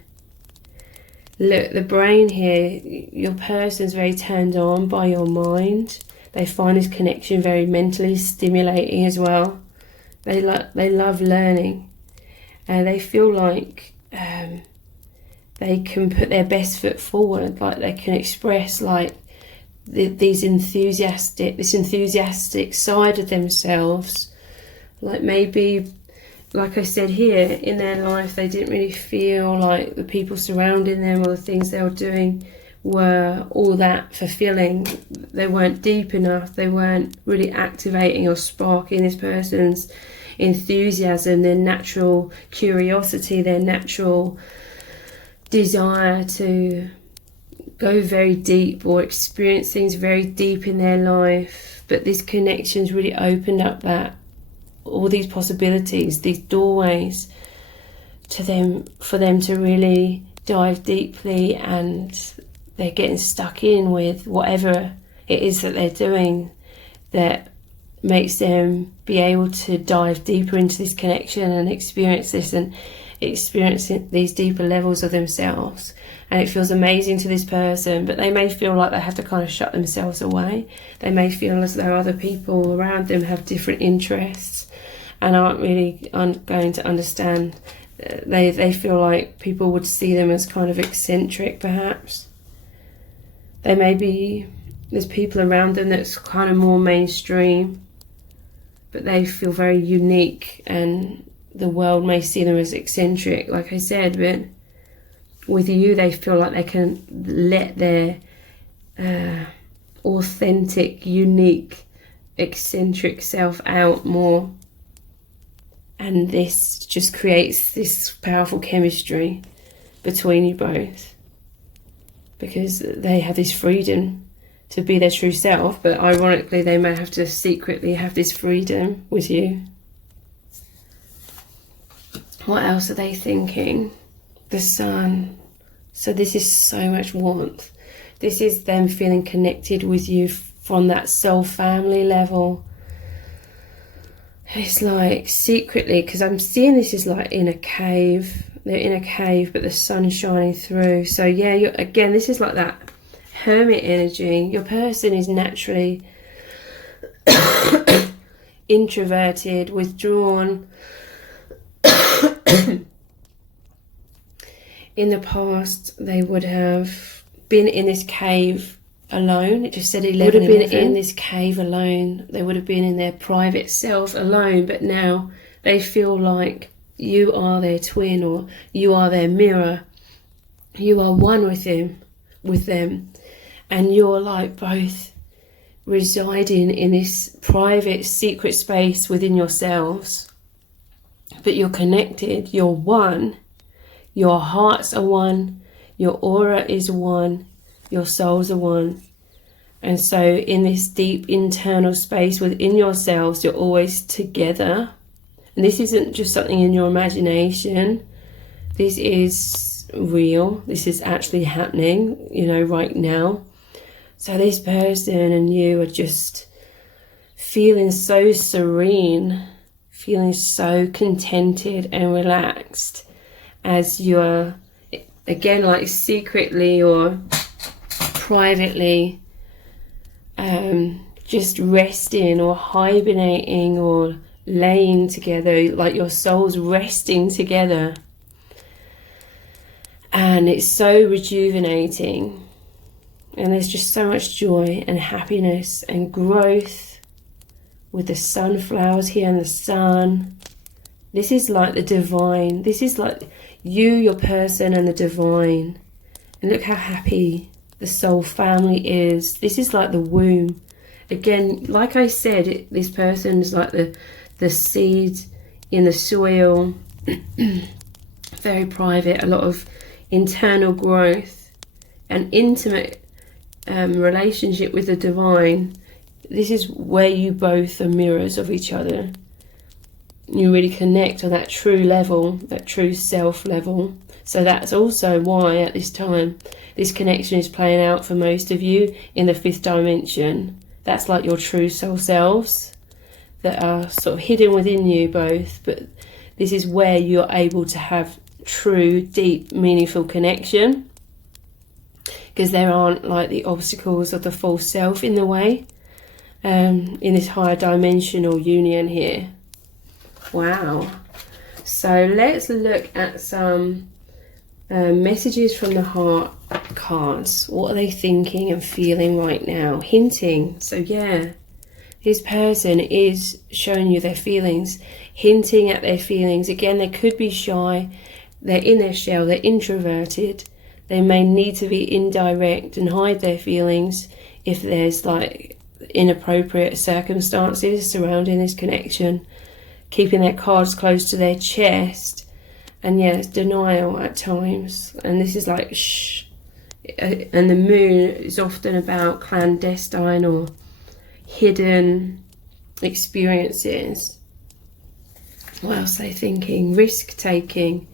Look, the brain here, your person's very turned on by your mind. They find this connection very mentally stimulating as well. They love learning, and they feel like they can put their best foot forward, like they can express like this enthusiastic side of themselves. Like maybe, like I said here, in their life they didn't really feel like the people surrounding them or the things they were doing were all that fulfilling. They weren't deep enough. They weren't really activating or sparking this person's enthusiasm, their natural curiosity, their natural desire to go very deep or experience things very deep in their life. But this connection's really opened up that all these possibilities, these doorways to them, for them to really dive deeply, and they're getting stuck in with whatever it is that they're doing that makes them be able to dive deeper into this connection and experience this and experience these deeper levels of themselves. And it feels amazing to this person, but they may feel like they have to kind of shut themselves away. They may feel as though other people around them have different interests and aren't really going to understand. They feel like people would see them as kind of eccentric, perhaps. There's people around them that's kind of more mainstream, but they feel very unique, and the world may see them as eccentric, like I said. But with you, they feel like they can let their authentic, unique, eccentric self out more, and this just creates this powerful chemistry between you both, because they have this freedom to be their true self, but ironically they may have to secretly have this freedom with you. What else are they thinking? The sun. So this is so much warmth. This is them feeling connected with you from that soul family level. It's like secretly, because I'm seeing this is like in a cave. They're in a cave, but the sun's shining through. So yeah, again, this is like that hermit energy. Your person is naturally introverted, withdrawn. In the past, they would have been in this cave alone. It just said 11. Would have been in this cave alone. They would have been in their private self alone, but now they feel like you are their twin, or you are their mirror. You are one with them, and you're like both residing in this private, secret space within yourselves. But you're connected, you're one, your hearts are one, your aura is one, your souls are one. And so in this deep internal space within yourselves, you're always together. And this isn't just something in your imagination. This is real. This is actually happening, right now. So this person and you are just feeling so serene, feeling so contented and relaxed as you're, again, like secretly or privately just resting or hibernating or laying together, like your soul's resting together. And it's so rejuvenating, and there's just so much joy and happiness and growth with the sunflowers here and the sun. This is like the divine. This is like you, your person, and the divine. And look how happy the soul family is. This is like the womb. Again, like I said, this person is like the seed in the soil. Very private, a lot of internal growth, an intimate relationship with the divine. This is where you both are mirrors of each other. You really connect on that true level, that true self level. So that's also why at this time this connection is playing out for most of you in the 5th dimension. That's like your true soul selves that are sort of hidden within you both, but this is where you're able to have true, deep, meaningful connection, because there aren't like the obstacles of the false self in the way in this higher dimensional union here. Wow. So let's look at some messages from the heart cards. What are they thinking and feeling right now? Hinting. So yeah, this person is showing you their feelings, hinting at their feelings. Again, they could be shy. They're in their shell. They're introverted. They may need to be indirect and hide their feelings if there's like inappropriate circumstances surrounding this connection, keeping their cards close to their chest. And yes, denial at times. And this is like shh. And the moon is often about clandestine or hidden experiences. What else are they thinking? Risk taking.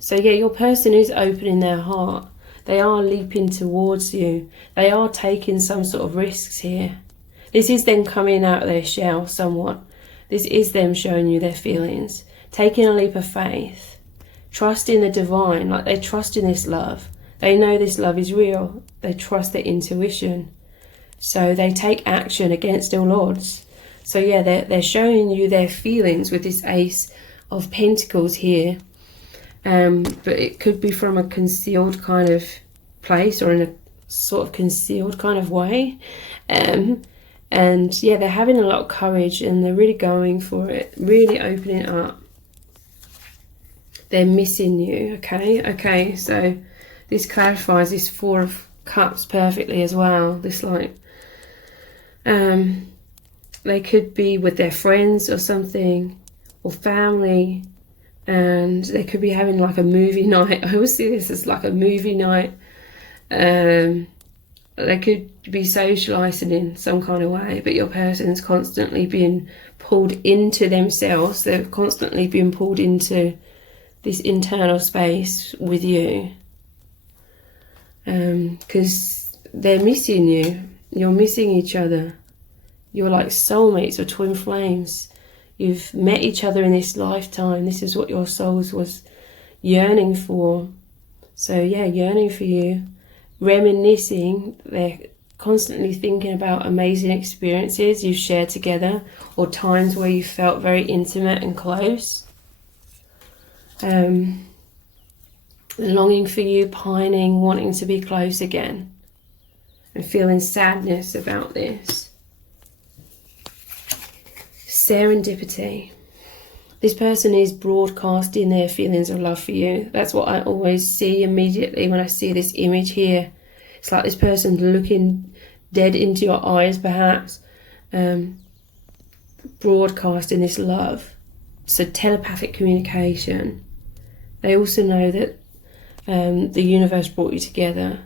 So yeah, your person is opening their heart. They are leaping towards you. They are taking some sort of risks here. This is them coming out of their shell somewhat. This is them showing you their feelings, taking a leap of faith, trusting the divine, like they trust in this love. They know this love is real. They trust their intuition. So they take action against all odds. So yeah, they're showing you their feelings with this Ace of Pentacles here. But it could be from a concealed kind of place, or in a sort of concealed kind of way. And yeah, they're having a lot of courage and they're really going for it, really opening up. They're missing you, okay, so this clarifies this Four of Cups perfectly as well. This like, they could be with their friends or something, or family, and they could be having like a movie night. I always see this as like a movie night. They could be socializing in some kind of way, but your person's constantly being pulled into themselves. They're constantly being pulled into this internal space with you, because they're missing you. You're missing each other. You're like soulmates or twin flames. You've met each other in this lifetime. This is what your souls was yearning for. So yeah, yearning for you, reminiscing. They're constantly thinking about amazing experiences you've shared together, or times where you felt very intimate and close. Longing for you, pining, wanting to be close again, and feeling sadness about this. Serendipity. This person is broadcasting their feelings of love for you. That's what I always see immediately when I see this image here. It's like this person looking dead into your eyes, perhaps, broadcasting this love. So telepathic communication. They also know that the universe brought you together.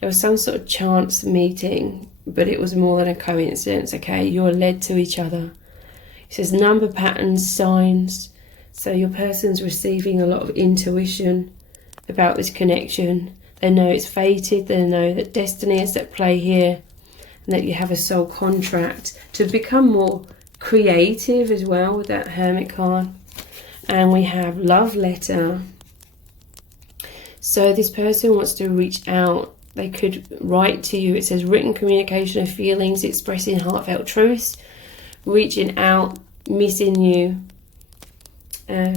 There was some sort of chance meeting, but it was more than a coincidence, okay? You're led to each other. It says number patterns, signs. So your person's receiving a lot of intuition about this connection. They know it's fated. They know that destiny is at play here, and that you have a soul contract to become more creative as well with that Hermit card. And we have love letter. So this person wants to reach out. They could write to you. It says written communication of feelings, expressing heartfelt truths, reaching out, missing you.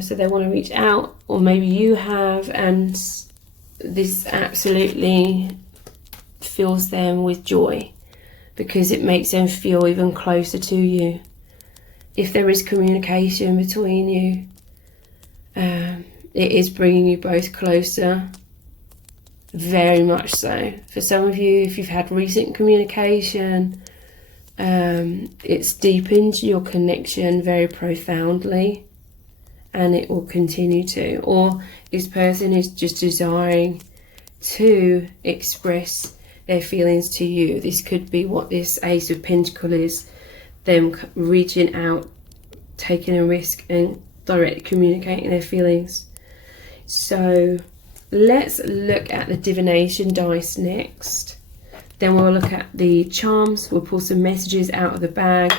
So they want to reach out, or maybe you have, and this absolutely fills them with joy because it makes them feel even closer to you. If there is communication between you, it is bringing you both closer, very much so. For some of you, if you've had recent communication, it's deepened your connection very profoundly, and it will continue to. Or this person is just desiring to express their feelings to you. This could be what this Ace of Pentacles is, them reaching out, taking a risk and directly communicating their feelings. So let's look at the divination dice next. Then we'll look at the charms. We'll pull some messages out of the bag,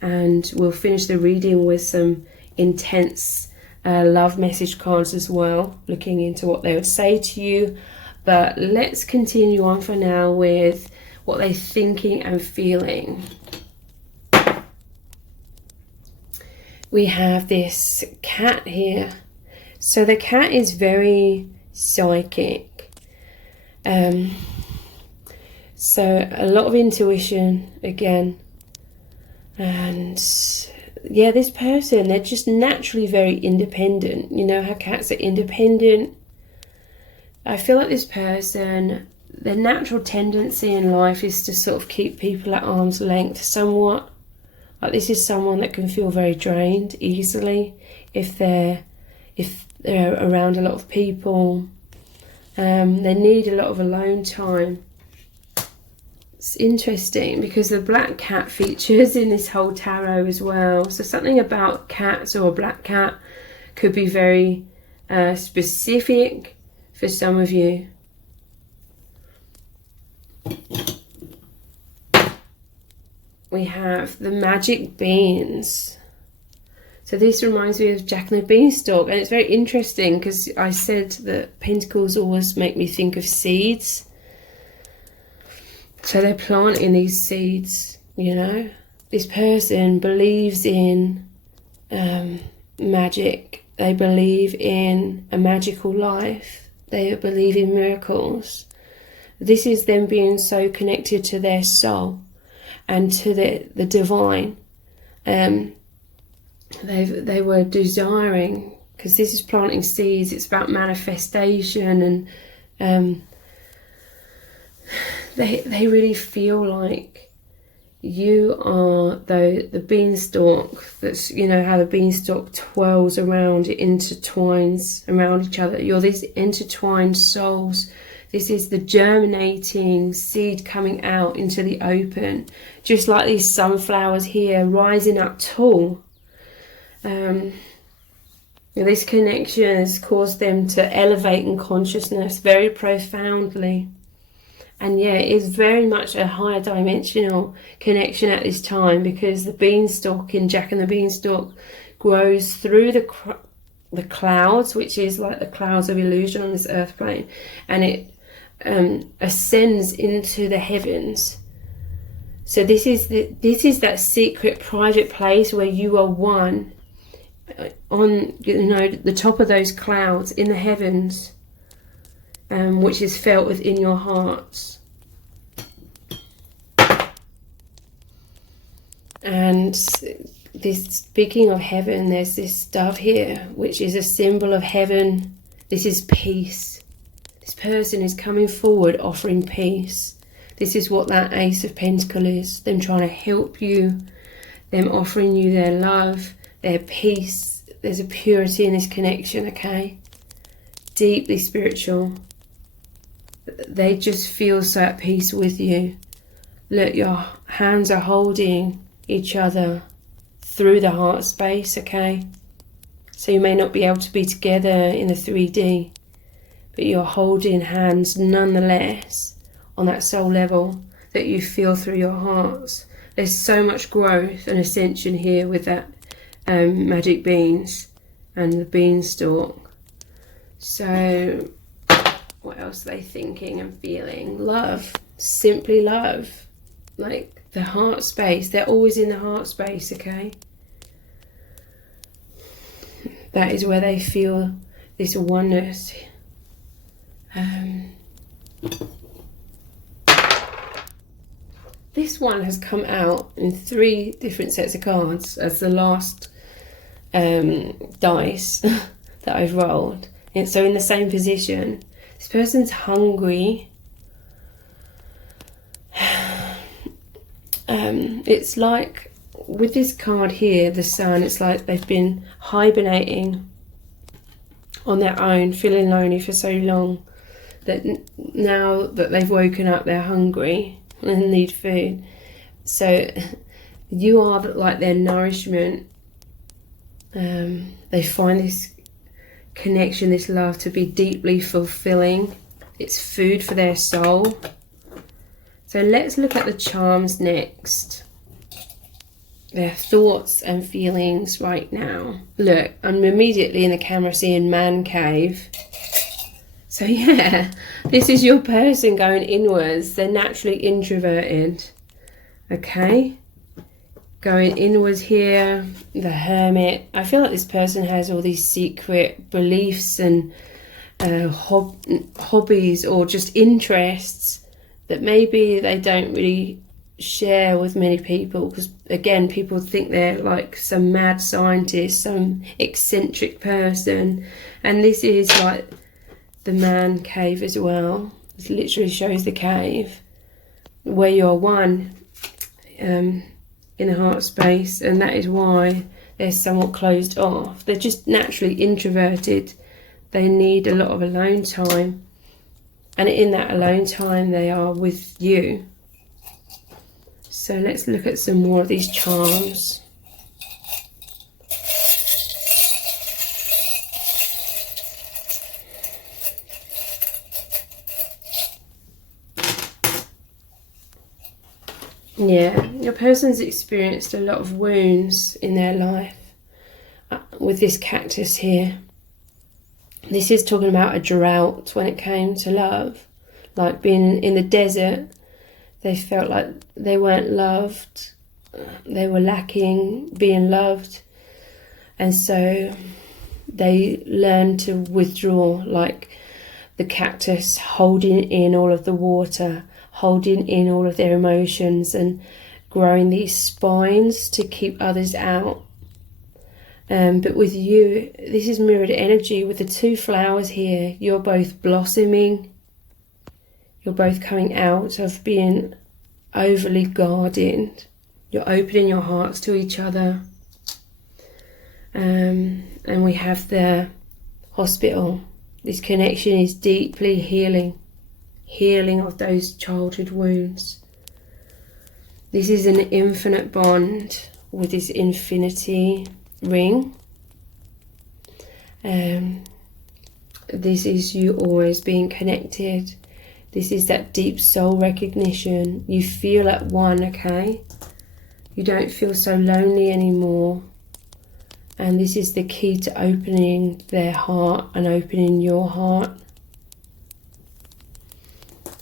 and we'll finish the reading with some intense love message cards as well, looking into what they would say to you. But let's continue on for now with what they're thinking and feeling. We have this cat here. So the cat is very psychic. So a lot of intuition again. And yeah, this person, they're just naturally very independent. You know how cats are independent? I feel like this person, their natural tendency in life is to sort of keep people at arm's length somewhat. Like this is someone that can feel very drained easily if they're around a lot of people. They need a lot of alone time. It's interesting because the black cat features in this whole tarot as well. So something about cats or a black cat could be very specific for some of you. We have the magic beans. So this reminds me of Jack and the Beanstalk, and it's very interesting because I said that pentacles always make me think of seeds. So they're planting these seeds, you know. This person believes in magic. They believe in a magical life. They believe in miracles. This is them being so connected to their soul and to the divine. They were desiring, because this is planting seeds, it's about manifestation, and they really feel like you are the beanstalk. That's, you know, how the beanstalk twirls around, it intertwines around each other. You're these intertwined souls. This is the germinating seed coming out into the open, just like these sunflowers here rising up tall. This connection has caused them to elevate in consciousness very profoundly. And yeah, it is very much a higher dimensional connection at this time, because the beanstalk in Jack and the Beanstalk grows through the clouds, which is like the clouds of illusion on this earth plane, and it ascends into the heavens. So this is that secret private place where you are one on, you know, the top of those clouds in the heavens, which is felt within your hearts. And this, speaking of heaven, there's this dove here, which is a symbol of heaven. This is peace. This person is coming forward offering peace. This is what that Ace of Pentacles is. Them trying to help you. Them offering you their love, their peace. There's a purity in this connection, okay? Deeply spiritual. They just feel so at peace with you. Look, your hands are holding each other through the heart space, okay? So you may not be able to be together in the 3D, but you're holding hands nonetheless on that soul level that you feel through your hearts. There's so much growth and ascension here with that magic beans and the beanstalk. So what else are they thinking and feeling? Love, simply love, like the heart space. They're always in the heart space, okay? That is where they feel this oneness. This one has come out in 3 different sets of cards as the last dice that I've rolled. And so in the same position, this person's hungry. It's like with this card here, the Sun, it's like they've been hibernating on their own, feeling lonely for so long, that now that they've woken up, they're hungry and need food. So you are like their nourishment. They find this connection, this love, to be deeply fulfilling. It's food for their soul. So let's look at the charms next. Their thoughts and feelings right now. Look, I'm immediately in the camera seeing man cave. So yeah, this is your person going inwards. They're naturally introverted. Okay? Going inwards here, the Hermit. I feel like this person has all these secret beliefs and hobbies or just interests that maybe they don't really share with many people, because again, people think they're like some mad scientist, some eccentric person, and this is like the man cave as well. It literally shows the cave where you're one in the heart space, and that is why they're somewhat closed off. They're just naturally introverted. They need a lot of alone time, and in that alone time they are with you. So let's look at some more of these charms. Yeah, your person's experienced a lot of wounds in their life with this cactus here. This is talking about a drought when it came to love. Like being in the desert, they felt like they weren't loved. They were lacking being loved. And so they learned to withdraw, like the cactus holding in all of the water, holding in all of their emotions and growing these spines to keep others out. But with you, this is mirrored energy with the two flowers here. You're both blossoming. You're both coming out of being overly guarded. You're opening your hearts to each other. And we have the hospital. This connection is deeply healing of those childhood wounds. This is an infinite bond with this infinity ring. This is you always being connected. This is that deep soul recognition. You feel at one, okay? You don't feel so lonely anymore. And this is the key to opening their heart and opening your heart.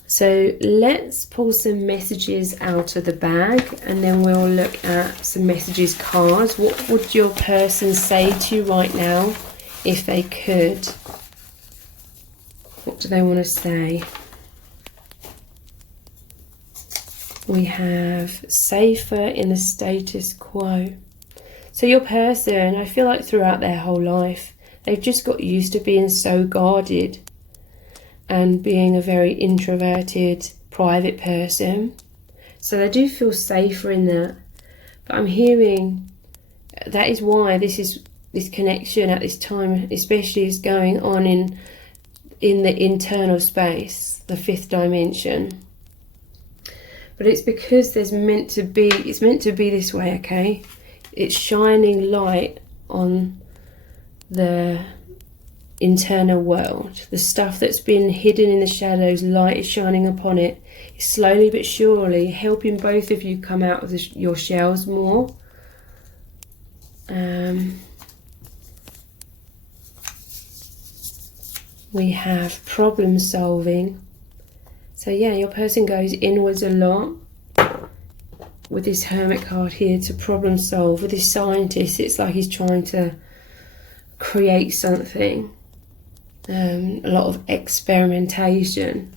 So let's pull some messages out of the bag and then we'll look at some messages cards. What would your person say to you right now if they could? What do they want to say? We have safer in the status quo. So your person, I feel like throughout their whole life, they've just got used to being so guarded and being a very introverted, private person. So they do feel safer in that. But I'm hearing that is why this connection at this time especially is going on in the internal space, the fifth dimension. But it's because it's meant to be this way, okay? It's shining light on the internal world. The stuff that's been hidden in the shadows, light is shining upon it. It's slowly but surely helping both of you come out of your shells more. We have problem solving. So yeah, your person goes inwards a lot. With this Hermit card here to problem solve. With this scientist, it's like he's trying to create something. A lot of experimentation.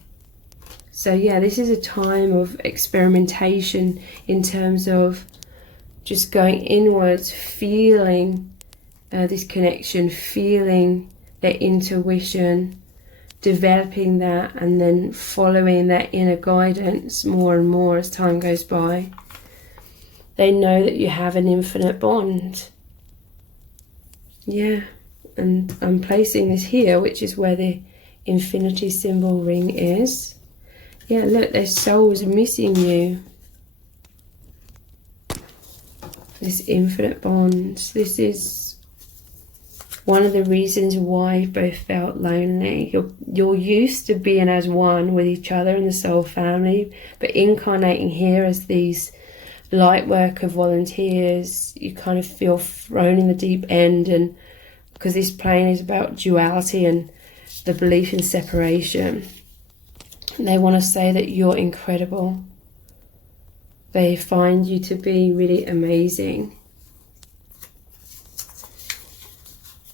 So yeah, this is a time of experimentation in terms of just going inwards, feeling this connection, feeling their intuition, developing that, and then following that inner guidance more and more as time goes by. They know that you have an infinite bond. Yeah, and I'm placing this here, which is where the infinity symbol ring is. Yeah, look, their soul's missing you. This infinite bond. This is one of the reasons why you both felt lonely. You're used to being as one with each other in the soul family, but incarnating here as these light worker volunteers, you kind of feel thrown in the deep end, and because this plane is about duality and the belief in separation, they want to say that you're incredible. They find you to be really amazing.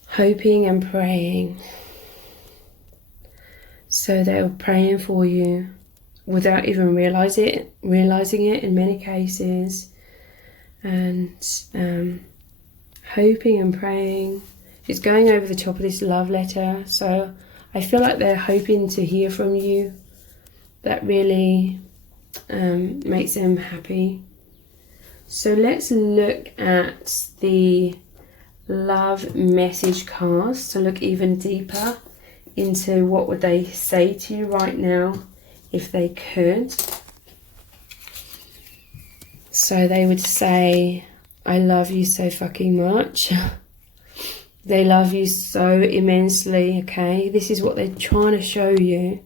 Hoping and praying. So they're praying for you without even realizing it in many cases, and hoping and praying. It's going over the top of this love letter, so I feel like they're hoping to hear from you. That really makes them happy. So let's look at the love message cards to look even deeper into what would they say to you right now if they could. So they would say, I love you so fucking much. They love you so immensely, okay? This is what they're trying to show you.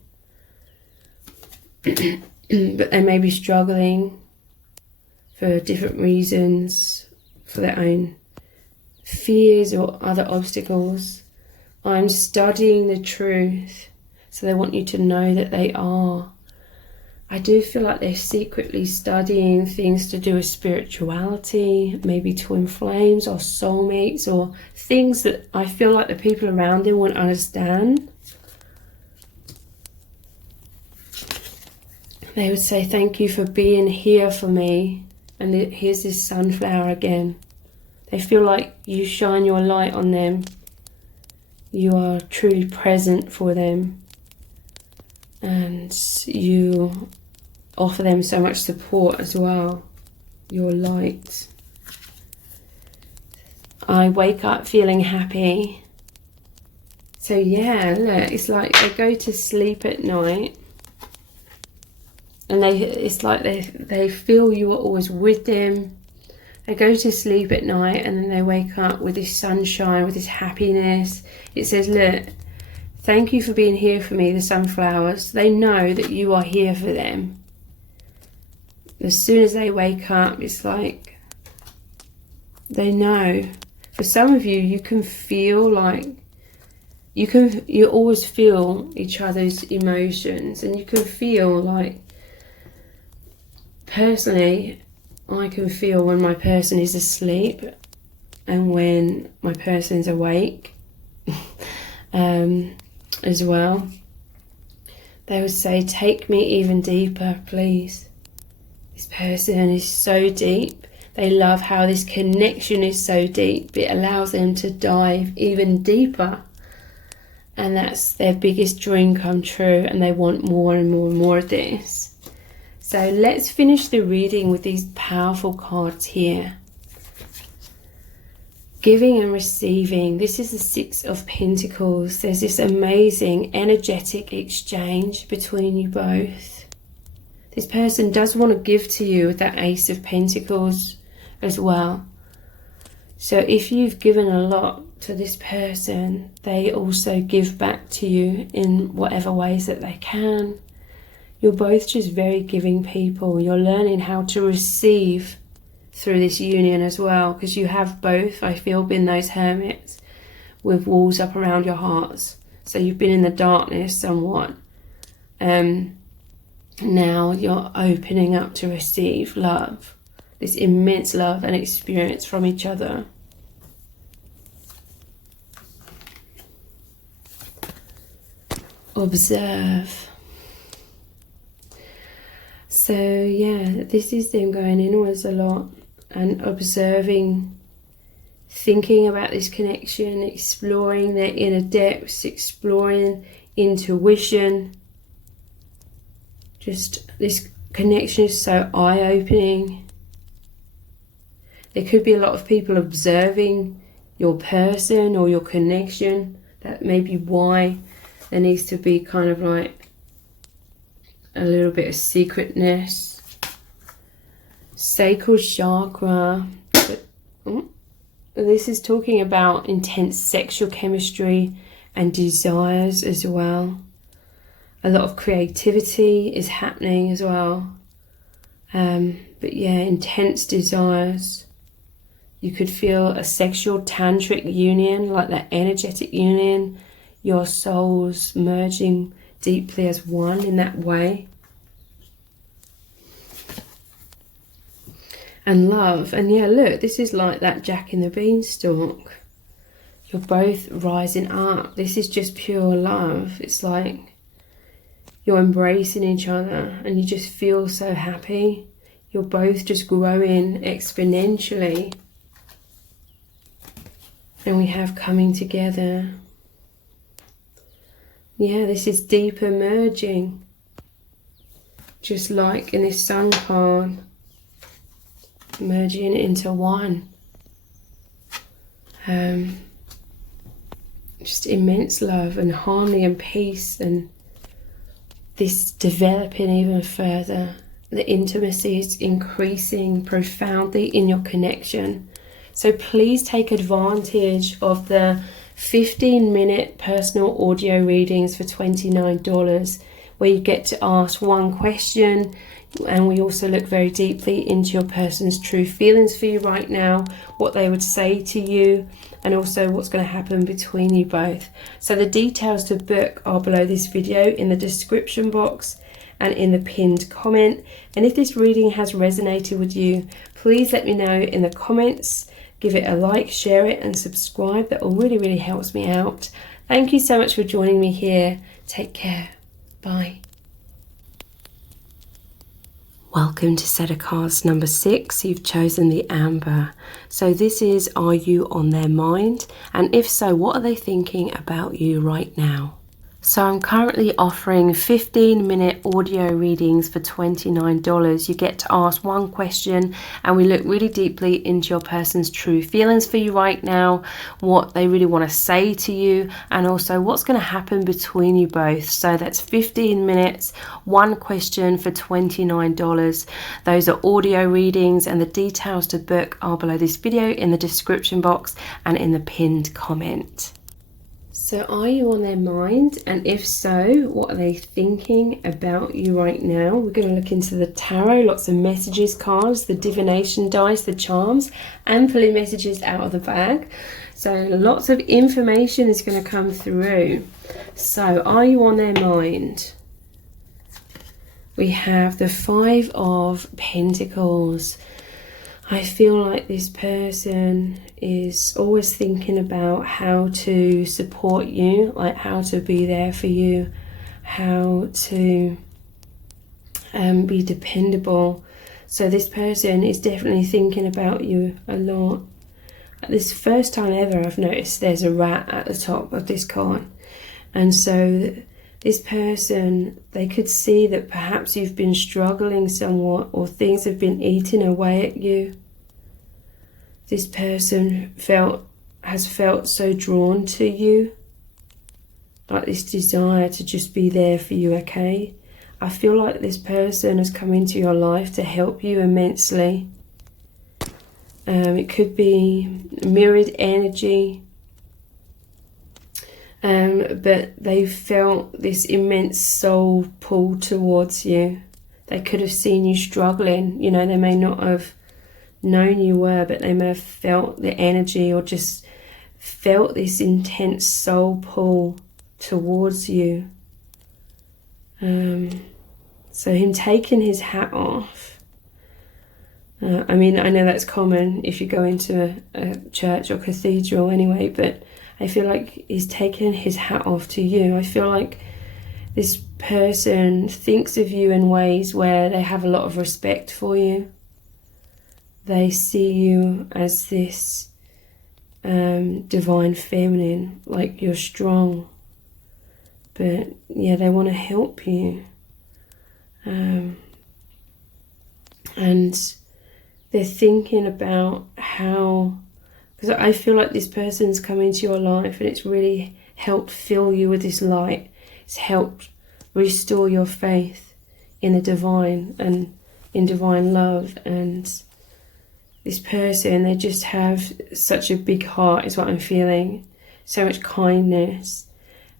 But they may be struggling for different reasons, for their own fears or other obstacles. I'm studying the truth. So they want you to know that they are. I do feel like they're secretly studying things to do with spirituality, maybe twin flames or soulmates, or things that I feel like the people around them won't understand. They would say, thank you for being here for me. And here's this sunflower again. They feel like you shine your light on them. You are truly present for them. And you offer them so much support as well. Your light. I wake up feeling happy. So yeah, look, it's like they go to sleep at night. And it's like they feel you are always with them. They go to sleep at night and then they wake up with this sunshine, with this happiness. It says, look, thank you for being here for me, the sunflowers. They know that you are here for them. As soon as they wake up, it's like they know. For some of you, you can feel like you always feel each other's emotions, and you can feel like, personally, I can feel when my person is asleep and when my person's awake as well. They would say, take me even deeper, please. This person is so deep. They love how this connection is so deep. It allows them to dive even deeper. And that's their biggest dream come true, and they want more and more and more of this. So let's finish the reading with these powerful cards here. Giving and receiving. This is the Six of Pentacles. There's this amazing energetic exchange between you both. This person does want to give to you with that Ace of Pentacles as well. So if you've given a lot to this person, they also give back to you in whatever ways that they can. You're both just very giving people. You're learning how to receive through this union as well, because you have both, I feel, been those hermits with walls up around your hearts. So you've been in the darkness somewhat. Now you're opening up to receive love, this immense love and experience from each other. Observe. So yeah, this is them going inwards a lot and observing, thinking about this connection, exploring their inner depths, exploring intuition. Just this connection is so eye-opening. There could be a lot of people observing your person or your connection. That may be why there needs to be kind of like a little bit of secretness. Sacral chakra. This is talking about intense sexual chemistry and desires as well. A lot of creativity is happening as well. But yeah, intense desires. You could feel a sexual tantric union, like that energetic union. Your souls merging deeply as one in that way. And love. And yeah, look, this is like that Jack in the Beanstalk. You're both rising up. This is just pure love. It's like you're embracing each other and you just feel so happy. You're both just growing exponentially. And we have coming together. Yeah, this is deeper merging. Just like in this Sun card. Merging into one. Just immense love and harmony and peace, and this developing even further. The intimacy is increasing profoundly in your connection. So please take advantage of the 15-minute personal audio readings for $29, where you get to ask one question. And we also look very deeply into your person's true feelings for you right now, what they would say to you, and also what's going to happen between you both. So the details to book are below this video in the description box and in the pinned comment. And if this reading has resonated with you, please let me know in the comments. Give it a like, share it, and subscribe. That all really helps me out. Thank you so much for joining me here. Take care. Bye. Welcome to set of cards number 6. You've chosen the amber. So this is, are you on their mind? And if so, what are they thinking about you right now? So I'm currently offering 15-minute audio readings for $29. You get to ask one question and we look really deeply into your person's true feelings for you right now, what they really want to say to you, and also what's going to happen between you both. So that's 15 minutes, one question for $29. Those are audio readings, and the details to book are below this video in the description box and in the pinned comment. So are you on their mind? And if so, what are they thinking about you right now? We're going to look into the tarot, lots of messages cards, the divination dice, the charms, and pulling messages out of the bag. So lots of information is going to come through. So are you on their mind? We have the 5 of Pentacles. I feel like this person is always thinking about how to support you, like how to be there for you, how to be dependable. So this person is definitely thinking about you a lot. This first time ever I've noticed there's a rat at the top of this card. And so this person, they could see that perhaps you've been struggling somewhat, or things have been eating away at you. This person has felt so drawn to you, like this desire to just be there for you, okay? I feel like this person has come into your life to help you immensely. It could be mirrored energy. But they felt this immense soul pull towards you. They could have seen you struggling. You know, they may not have known you were, but they may have felt the energy, or just felt this intense soul pull towards you. So him taking his hat off. I mean, I know that's common if you go into a church or cathedral anyway, but I feel like he's taken his hat off to you. I feel like this person thinks of you in ways where they have a lot of respect for you. They see you as this divine feminine, like you're strong. But yeah, they want to help you. And they're thinking about how, because I feel like this person's come into your life and it's really helped fill you with this light. It's helped restore your faith in the divine and in divine love. And this person, they just have such a big heart is what I'm feeling. So much kindness.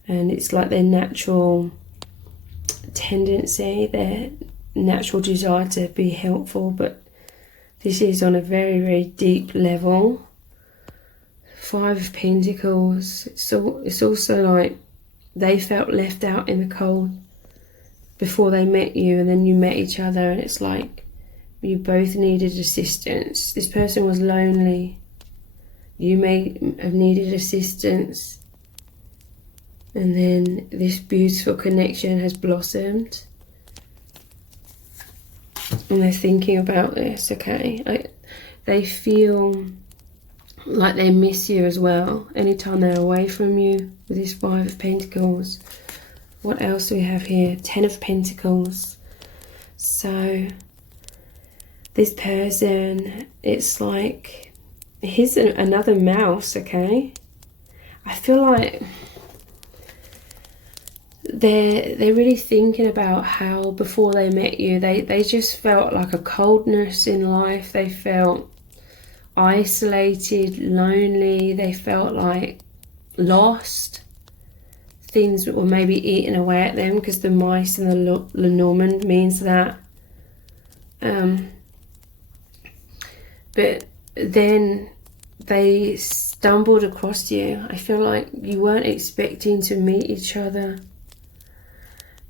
And it's like their natural tendency, their natural desire to be helpful. But this is on a very deep level. 5 of Pentacles. It's also like they felt left out in the cold before they met you, and then you met each other, and it's like you both needed assistance. This person was lonely. You may have needed assistance, and then this beautiful connection has blossomed. And they're thinking about this, okay? They feel like they miss you as well anytime they're away from you with this 5 of Pentacles. What else do we have here? 10 of Pentacles. So this person, it's like, here's another mouse, okay? I feel like they're really thinking about how before they met you, they just felt like a coldness in life. They felt isolated, lonely. They felt like lost. Things were maybe eating away at them, because the mice in the Lenormand means that. But then they stumbled across you. I feel like you weren't expecting to meet each other.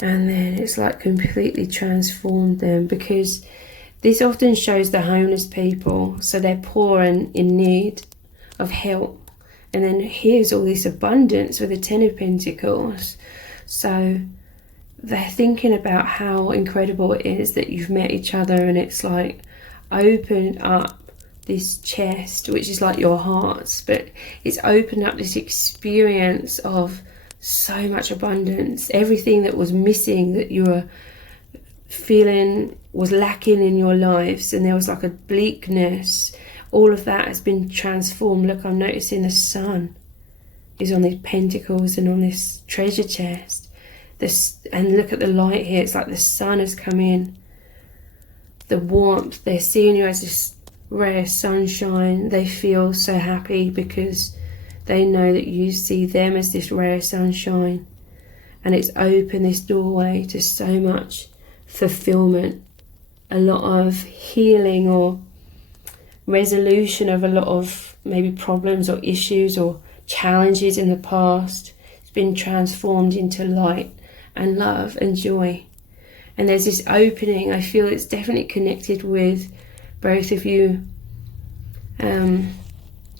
And then it's like completely transformed them, because this often shows the homeless people. So they're poor and in need of help. And then here's all this abundance with the Ten of Pentacles. So they're thinking about how incredible it is that you've met each other, and it's like opened up this chest, which is like your hearts, but it's opened up this experience of so much abundance. Everything that was missing, that you were feeling was lacking in your lives, and there was like a bleakness, all of that has been transformed. Look, I'm noticing the sun is on these pentacles and on this treasure chest. And look at the light here. It's like the sun has come in. The warmth, they're seeing you as this ray of sunshine. They feel so happy because they know that you see them as this ray of sunshine. And it's opened this doorway to so much fulfillment, a lot of healing or resolution of a lot of maybe problems or issues or challenges in the past. It's been transformed into light and love and joy. And there's this opening. I feel it's definitely connected with both of you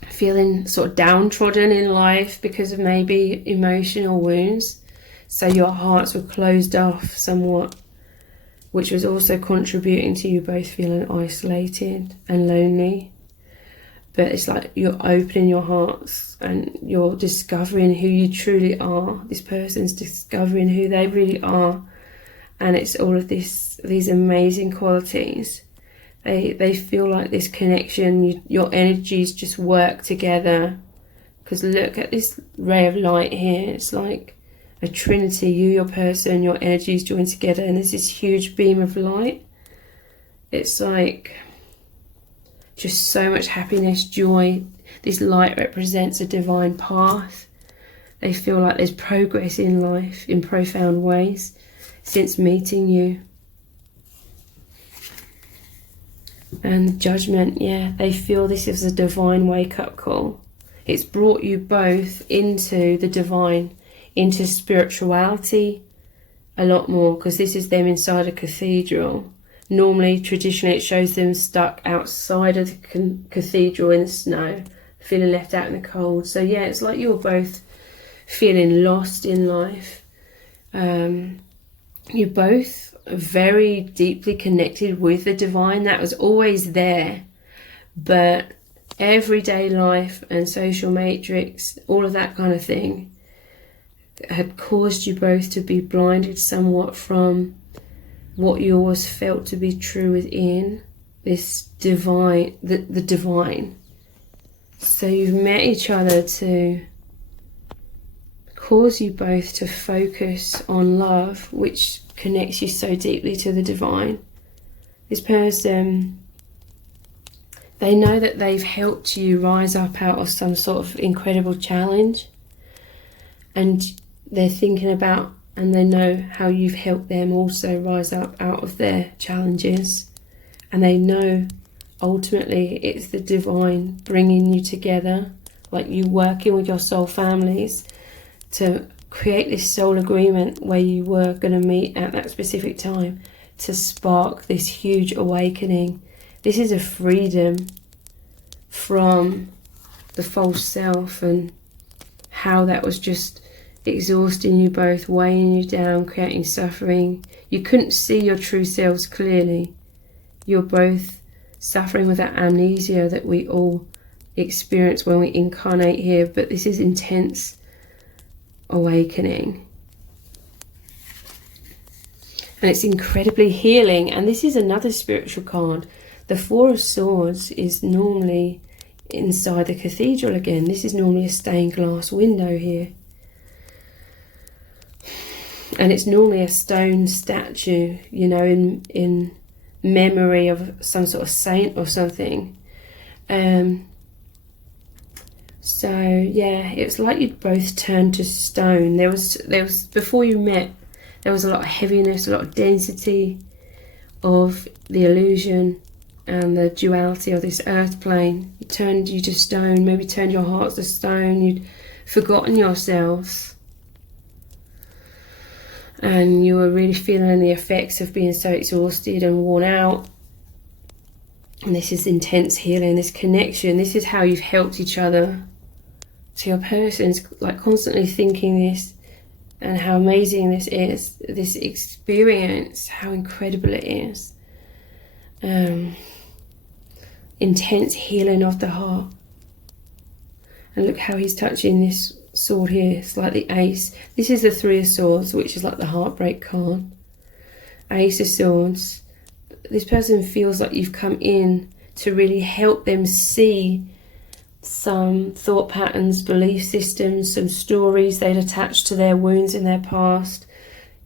feeling sort of downtrodden in life because of maybe emotional wounds. So your hearts were closed off somewhat, which was also contributing to you both feeling isolated and lonely. But it's like you're opening your hearts and you're discovering who you truly are. This person's discovering who they really are. And it's all of these amazing qualities. They feel like this connection, your energies just work together. Because look at this ray of light here. It's like a trinity. You, your person, your energies join together, and there's this huge beam of light. It's like just so much happiness, joy. This light represents a divine path. They feel like there's progress in life in profound ways since meeting you. And Judgment, yeah, they feel this is a divine wake-up call. It's brought you both into the divine, into spirituality a lot more, because this is them inside a cathedral. Normally, traditionally, it shows them stuck outside of the cathedral in the snow, feeling left out in the cold. So yeah, it's like you're both feeling lost in life. You're both very deeply connected with the divine. That was always there, but everyday life and social matrix, all of that kind of thing, had caused you both to be blinded somewhat from what you always felt to be true within, this divine, the divine. So you've met each other to cause you both to focus on love, which connects you so deeply to the divine. This person, they know that they've helped you rise up out of some sort of incredible challenge, and they're thinking about, and they know how you've helped them also rise up out of their challenges. And they know ultimately it's the divine bringing you together, like you working with your soul families to create this soul agreement where you were going to meet at that specific time to spark this huge awakening. This is a freedom from the false self and how that was just exhausting you both, weighing you down, creating suffering. You couldn't see your true selves clearly. You're both suffering with that amnesia that we all experience when we incarnate here, but this is intense awakening. And it's incredibly healing. And this is another spiritual card. The Four of Swords is normally inside the cathedral again. This is normally a stained glass window here. And it's normally a stone statue, you know, in memory of some sort of saint or something. So yeah, it's like you'd both turned to stone. There was before you met, there was a lot of heaviness, a lot of density, of the illusion and the duality of this earth plane. You turned you to stone, maybe turned your hearts to stone, you'd forgotten yourselves. And you were really feeling the effects of being so exhausted and worn out. And this is intense healing, this connection. This is how you've helped each other. So your person's like constantly thinking this, and how amazing this is, this experience, how incredible it is. Intense healing of the heart. And look how he's touching this sword here. It's like the ace. This is the Three of Swords, which is like the heartbreak card. Ace of Swords. This person feels like you've come in to really help them see some thought patterns, belief systems, some stories they'd attached to their wounds in their past.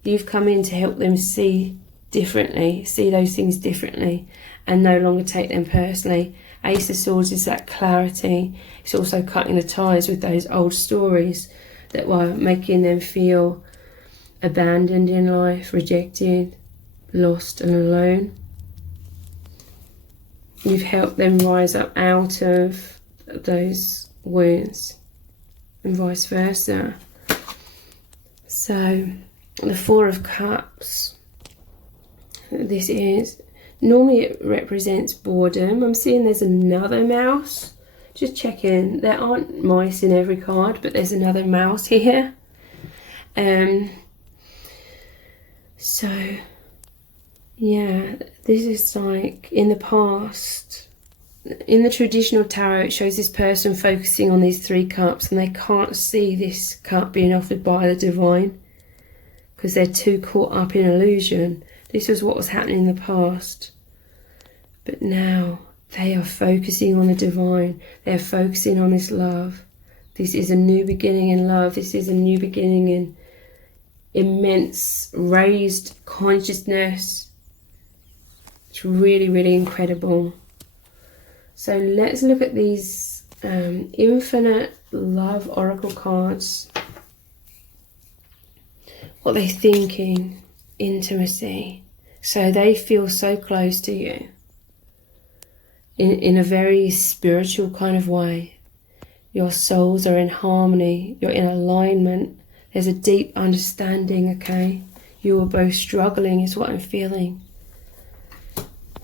You've come in to help them see differently, see those things differently, and no longer take them personally. Ace of Swords is that clarity. It's also cutting the ties with those old stories that were making them feel abandoned in life, rejected, lost and alone. You've helped them rise up out of those wounds and vice versa. So the Four of Cups, this is, normally it represents boredom. I'm seeing there's another mouse. Just checking, there aren't mice in every card, but there's another mouse here. So yeah, this is like in the past. In the traditional tarot, it shows this person focusing on these three cups, and they can't see this cup being offered by the divine because they're too caught up in illusion. This was what was happening in the past. But now they are focusing on the divine. They're focusing on this love. This is a new beginning in love. This is a new beginning in immense raised consciousness. It's really, really incredible. So let's look at these infinite love oracle cards. What they're thinking, intimacy. So they feel so close to you in a very spiritual kind of way. Your souls are in harmony. You're in alignment. There's a deep understanding, okay? You are both struggling is what I'm feeling.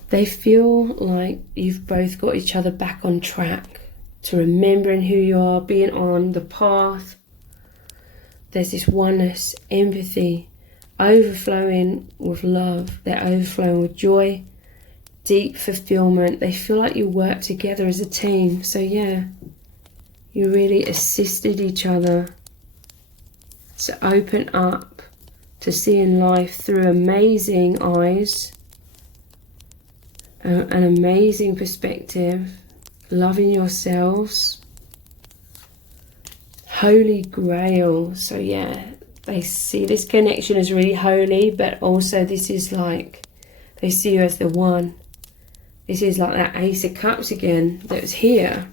They feel like you've both got each other back on track to remembering who you are, being on the path. There's this oneness, empathy, overflowing with love. They're overflowing with joy, deep fulfillment. They feel like you work together as a team. So yeah, you really assisted each other to open up, to seeing life through amazing eyes. An amazing perspective, loving yourselves, holy grail. So yeah, they see this connection as really holy, but also this is like, they see you as the one. This is like that Ace of Cups again that was here.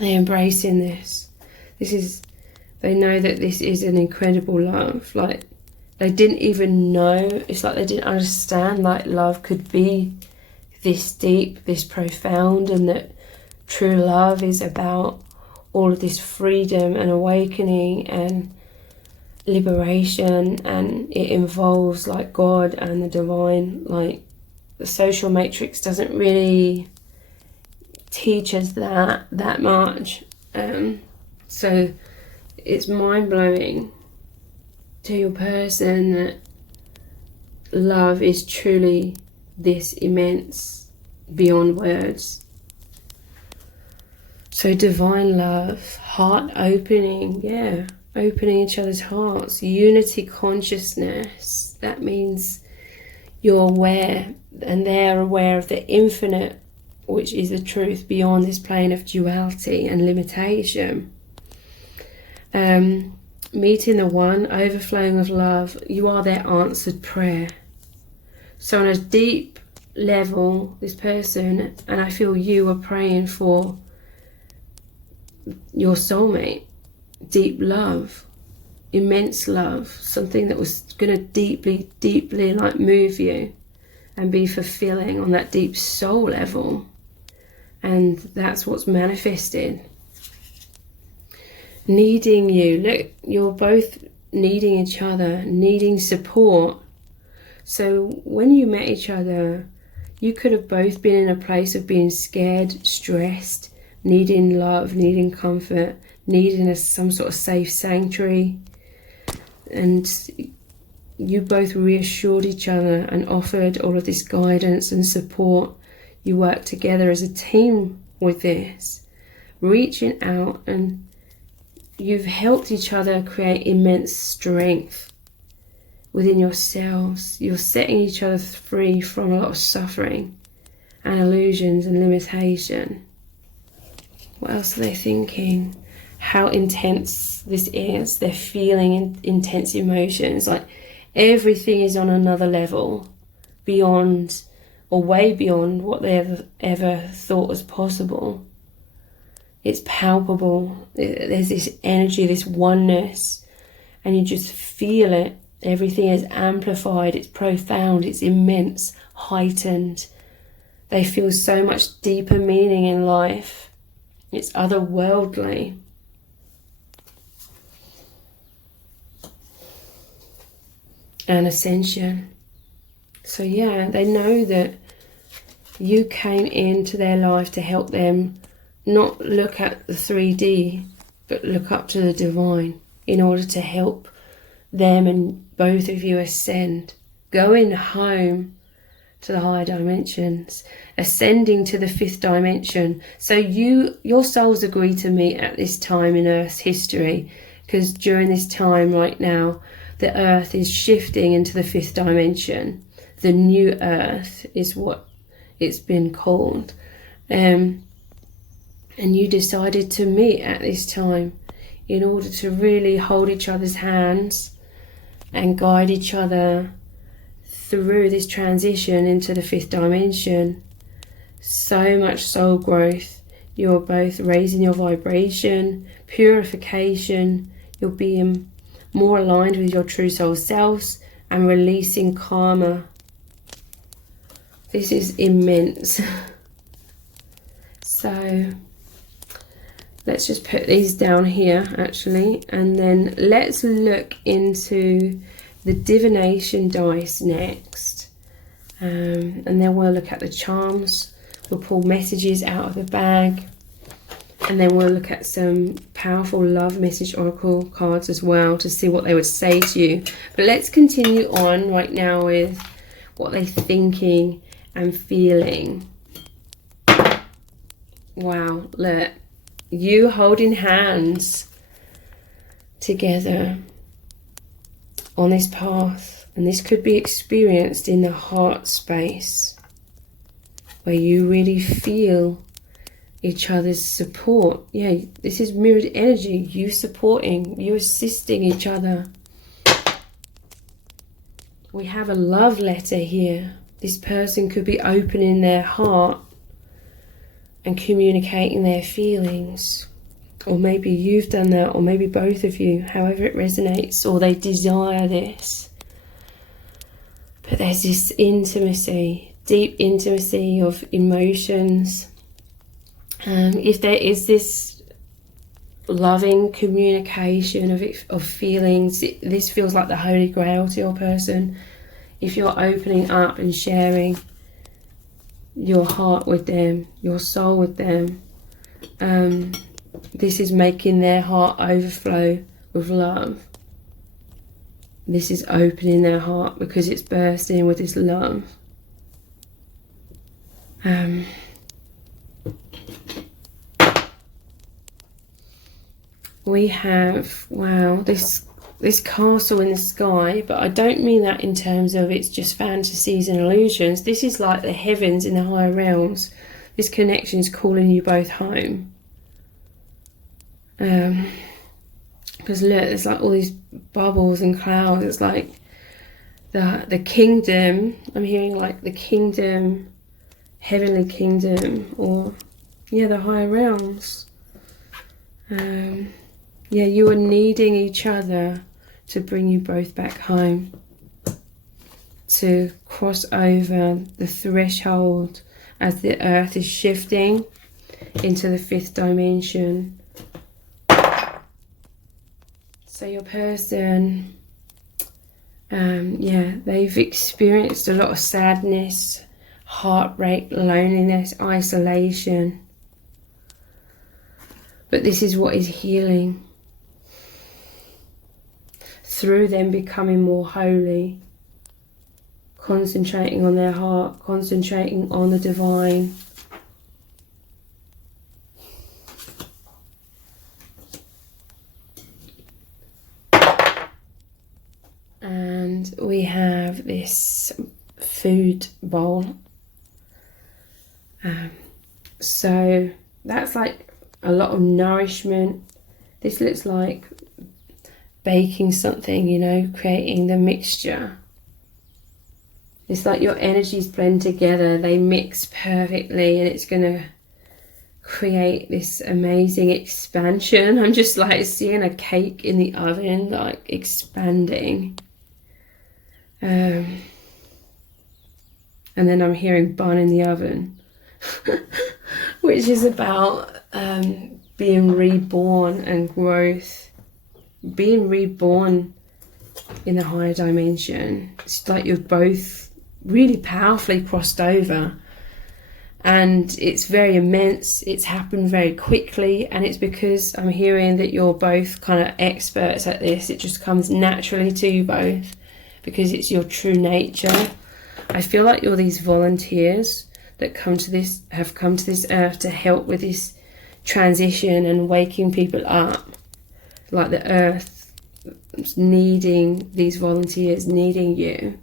They're embracing this. They know that this is an incredible love. Like, they didn't even know, it's like they didn't understand like love could be this deep, this profound, and that true love is about all of this freedom and awakening and liberation, and it involves like God and the divine. Like the social matrix doesn't really teach us that much. So it's mind-blowing to your person that love is truly this immense, beyond words. So divine love, heart opening, yeah, opening each other's hearts, unity consciousness. That means you're aware and they're aware of the infinite, which is the truth beyond this plane of duality and limitation. Meeting the one, overflowing with love. You are their answered prayer. So on a deep level, this person, and I feel you are praying for your soulmate, deep love, immense love, something that was going to deeply, deeply like move you and be fulfilling on that deep soul level. And that's what's manifested. Needing you. Look, you're both needing each other, needing support. So when you met each other, you could have both been in a place of being scared, stressed, needing love, needing comfort, needing some sort of safe sanctuary. And you both reassured each other and offered all of this guidance and support. You worked together as a team with this, reaching out, and you've helped each other create immense strength within yourselves. You're setting each other free from a lot of suffering and illusions and limitation. What else are they thinking? How intense this is. They're feeling intense emotions. Like everything is on another level, beyond or way beyond what they ever thought was possible. It's palpable. There's this energy, this oneness, and you just feel it. Everything is amplified, it's profound, it's immense, heightened. They feel so much deeper meaning in life. It's otherworldly. And ascension. So yeah, they know that you came into their life to help them not look at the 3D, but look up to the divine in order to help them and both of you ascend, going home to the higher dimensions, ascending to the 5th dimension. So your souls agree to meet at this time in Earth's history, because during this time right now, the Earth is shifting into the 5th dimension. The new Earth is what it's been called. And you decided to meet at this time in order to really hold each other's hands and guide each other through this transition into the 5th dimension. So much soul growth. You're both raising your vibration, purification. You're being more aligned with your true soul selves and releasing karma. This is immense. So let's just put these down here actually, and then let's look into the divination dice next, and then we'll look at the charms. We'll pull messages out of the bag, and then we'll look at some powerful love message oracle cards as well to see what they would say to you. But let's continue on right now with what they're thinking and feeling. Wow, look. You holding hands together on this path, and this could be experienced in the heart space where you really feel each other's support. Yeah, this is mirrored energy, you supporting, you assisting each other. We have a love letter here. This person could be opening their heart and communicating their feelings, or maybe you've done that, or maybe both of you, however it resonates, or they desire this. But there's this intimacy, deep intimacy of emotions. If there is this loving communication of feelings, this feels like the Holy Grail to your person. If you're opening up and sharing your heart with them, your soul with them, this is making their heart overflow with love. This is opening their heart because it's bursting with this love. We have, wow, this castle in the sky, but I don't mean that in terms of it's just fantasies and illusions. This is like the heavens in the higher realms. This connection is calling you both home. Because look, there's like all these bubbles and clouds. It's like the kingdom. I'm hearing like the kingdom, heavenly kingdom, or yeah, the higher realms. Yeah, you are needing each other to bring you both back home, to cross over the threshold as the earth is shifting into the 5th dimension. So your person, they've experienced a lot of sadness, heartbreak, loneliness, isolation. But this is what is healing. Through them becoming more holy, concentrating on their heart, concentrating on the divine. And we have this food bowl. So that's like a lot of nourishment. This looks like baking something, you know, creating the mixture. It's like your energies blend together, they mix perfectly, and it's going to create this amazing expansion. I'm just like seeing a cake in the oven, like expanding. And then I'm hearing bun in the oven, which is about being reborn and growth, being reborn in the higher dimension. It's like you're both really powerfully crossed over, and it's very immense. It's happened very quickly, and it's because I'm hearing that you're both kind of experts at this. It just comes naturally to you both because it's your true nature. I feel like you're these volunteers that have come to this earth to help with this transition and waking people up, like the earth needing these volunteers, needing you.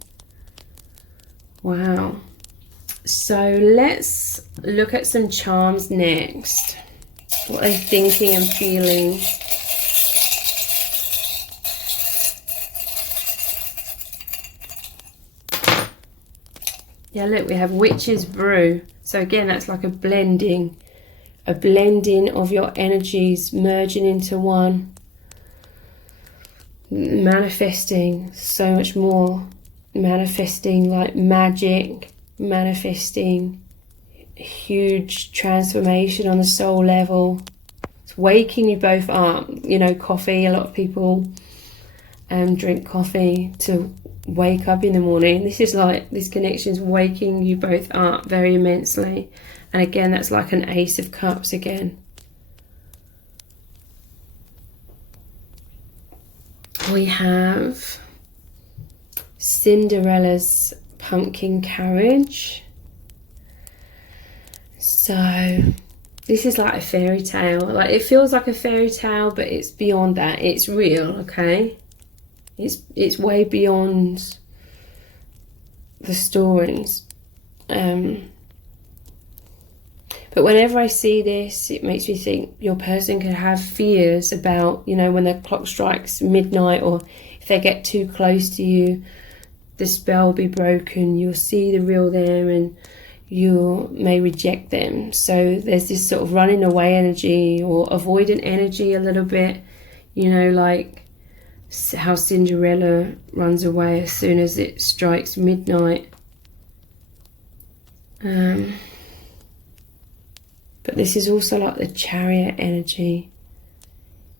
Wow. So let's look at some charms next. What they're thinking and feeling. Yeah, look, we have Witch's Brew. So again, that's like a blending of your energies merging into one. Manifesting so much more. Manifesting like magic. Manifesting huge transformation on the soul level. It's waking you both up. You know, coffee, a lot of people drink coffee to wake up in the morning. This is like, this connection's waking you both up very immensely. And again, that's like an Ace of Cups again. We have Cinderella's pumpkin carriage. So this is like a fairy tale. Like, it feels like a fairy tale, but it's beyond that. It's real, okay? It's way beyond the stories. But whenever I see this, it makes me think your person could have fears about, you know, when the clock strikes midnight, or if they get too close to you, the spell will be broken. You'll see the real them and you may reject them. So there's this sort of running away energy or avoidant energy a little bit, you know, like how Cinderella runs away as soon as it strikes midnight. But this is also like the Chariot energy.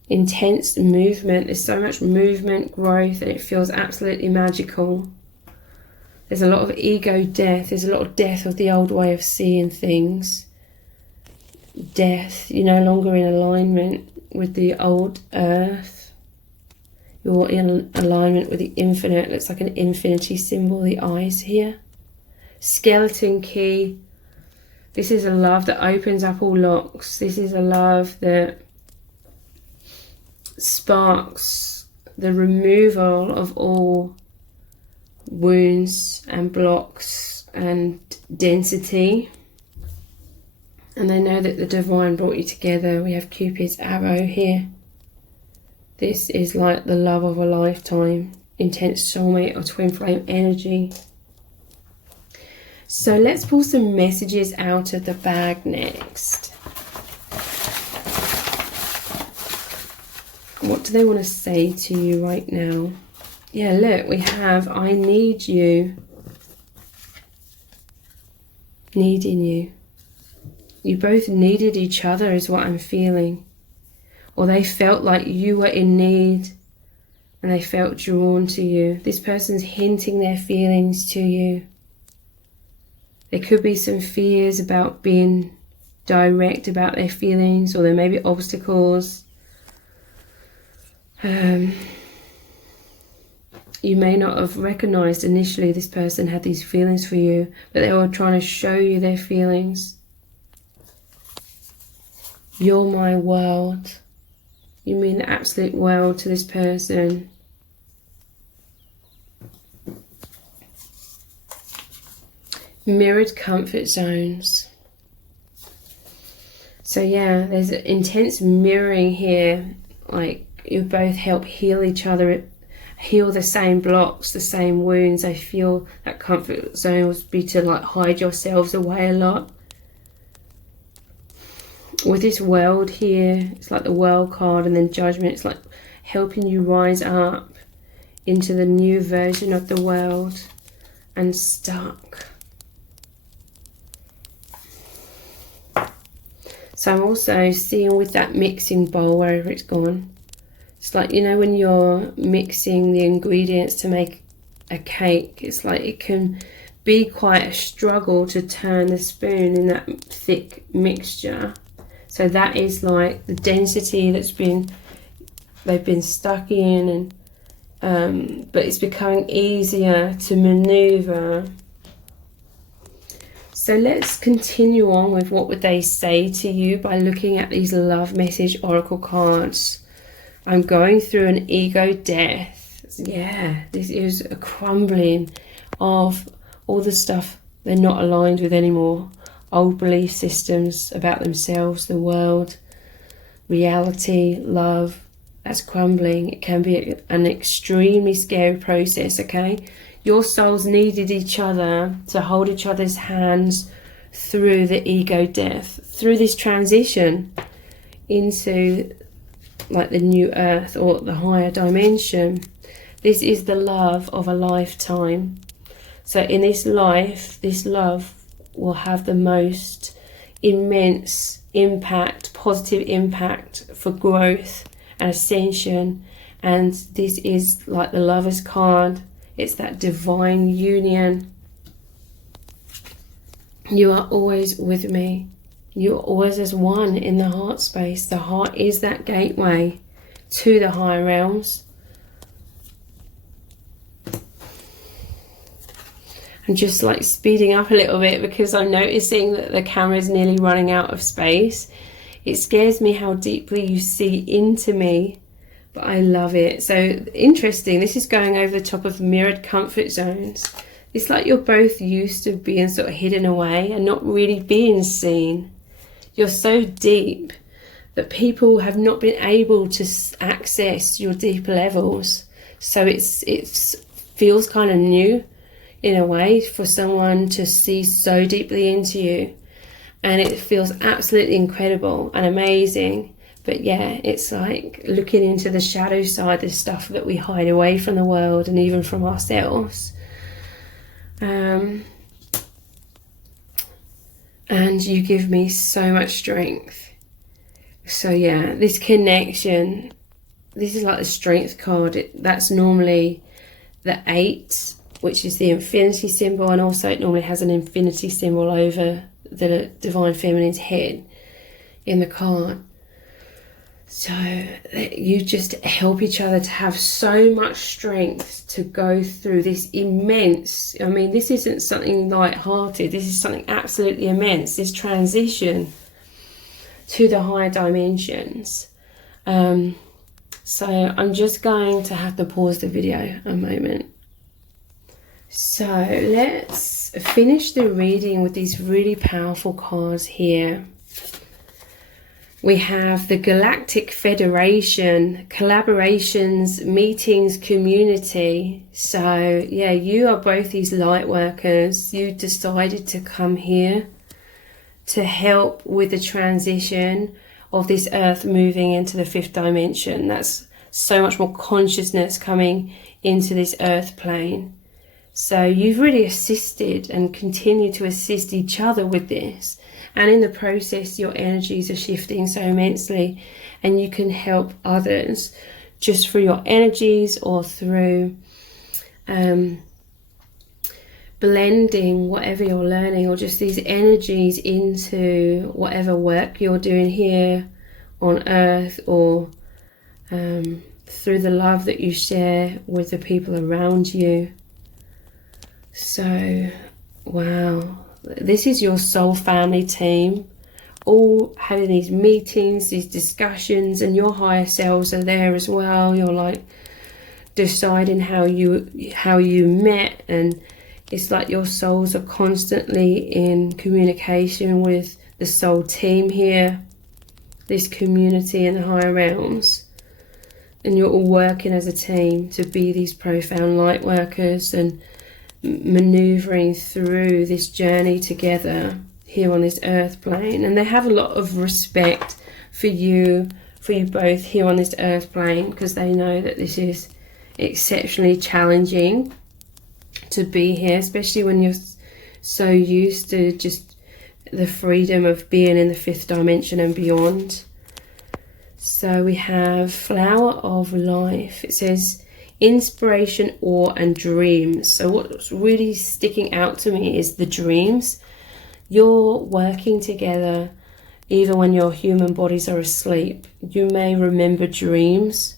Intense movement. There's so much movement, growth, and it feels absolutely magical. There's a lot of ego death. There's a lot of death of the old way of seeing things. Death. You're no longer in alignment with the old earth. You're in alignment with the infinite. It looks like an infinity symbol, the eyes here. Skeleton key. This is a love that opens up all locks. This is a love that sparks the removal of all wounds and blocks and density. And they know that the divine brought you together. We have Cupid's arrow here. This is like the love of a lifetime, intense soulmate or twin flame energy. So let's pull some messages out of the bag next. What do they want to say to you right now? Yeah, look, we have I need you. Needing you. You both needed each other is what I'm feeling. Or they felt like you were in need and they felt drawn to you. This person's hinting their feelings to you. There could be some fears about being direct about their feelings, or there may be obstacles. You may not have recognized initially this person had these feelings for you, but they were trying to show you their feelings. You're my world. You mean the absolute world to this person. Mirrored comfort zones. So yeah, there's an intense mirroring here. Like you both help heal each other, heal the same blocks, the same wounds. I feel that comfort zone would be to like hide yourselves away a lot. With this world here, it's like the world card, and then judgment. It's like helping you rise up into the new version of the world. And stuck. So I'm also seeing with that mixing bowl, wherever it's gone. It's like, you know, when you're mixing the ingredients to make a cake, it's like it can be quite a struggle to turn the spoon in that thick mixture. So that is like the density they've been stuck in, and but it's becoming easier to maneuver. So let's continue on with what would they say to you by looking at these love message oracle cards. I'm going through an ego death. Yeah, this is a crumbling of all the stuff they're not aligned with anymore. Old belief systems about themselves, the world, reality, love. That's crumbling. It can be an extremely scary process, okay? Your souls needed each other to hold each other's hands through the ego death, through this transition into like the new earth or the higher dimension. This is the love of a lifetime. So in this life, this love will have the most immense impact, positive impact for growth and ascension. And this is like the Lover's card. It's that divine union. You are always with me. You are always as one in the heart space. The heart is that gateway to the higher realms. I'm just like speeding up a little bit because I'm noticing that the camera is nearly running out of space. It scares me how deeply you see into me, but I love it. So interesting, this is going over the top of mirrored comfort zones. It's like you're both used to being sort of hidden away and not really being seen. You're so deep that people have not been able to access your deeper levels. So it feels kind of new in a way for someone to see so deeply into you. And it feels absolutely incredible and amazing. But yeah, it's like looking into the shadow side, the stuff that we hide away from the world and even from ourselves. And you give me so much strength. So yeah, this connection, this is like the strength card. That's normally the 8, which is the infinity symbol, and also it normally has an infinity symbol over the divine feminine's head in the card. So you just help each other to have so much strength to go through this immense, I mean, this isn't something light-hearted, this is something absolutely immense, this transition to the higher dimensions. So I'm just going to have to pause the video a moment. So let's finish the reading with these really powerful cards here. We have the Galactic Federation, collaborations, meetings, community. So yeah, you are both these light workers. You decided to come here to help with the transition of this earth moving into the 5th dimension. That's so much more consciousness coming into this earth plane. So you've really assisted and continue to assist each other with this. And in the process, your energies are shifting so immensely, and you can help others just through your energies or through blending whatever you're learning, or just these energies into whatever work you're doing here on earth, or through the love that you share with the people around you. So, wow, this is your soul family team, all having these meetings, these discussions, and your higher selves are there as well. You're like deciding how you met, and it's like your souls are constantly in communication with the soul team here, this community in the higher realms. And you're all working as a team to be these profound light workers and maneuvering through this journey together here on this earth plane. And they have a lot of respect for you both here on this earth plane, because they know that this is exceptionally challenging to be here, especially when you're so used to just the freedom of being in the 5th dimension and beyond. So we have Flower of Life. It says inspiration, awe and dreams. So what's really sticking out to me is the dreams. You're working together even when your human bodies are asleep. You may remember dreams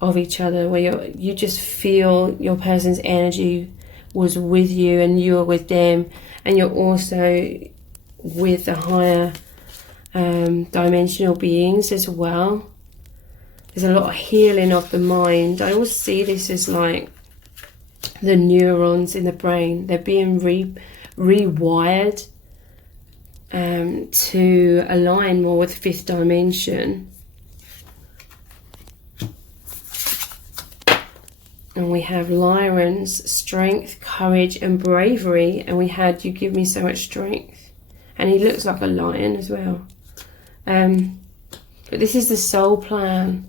of each other where you just feel your person's energy was with you and you were with them, and you're also with the higher dimensional beings as well. There's a lot of healing of the mind. I always see this as like the neurons in the brain. They're being rewired to align more with 5th dimension. And we have Lyran's strength, courage and bravery. And we had you give me so much strength. And he looks like a lion as well. But this is the soul plan.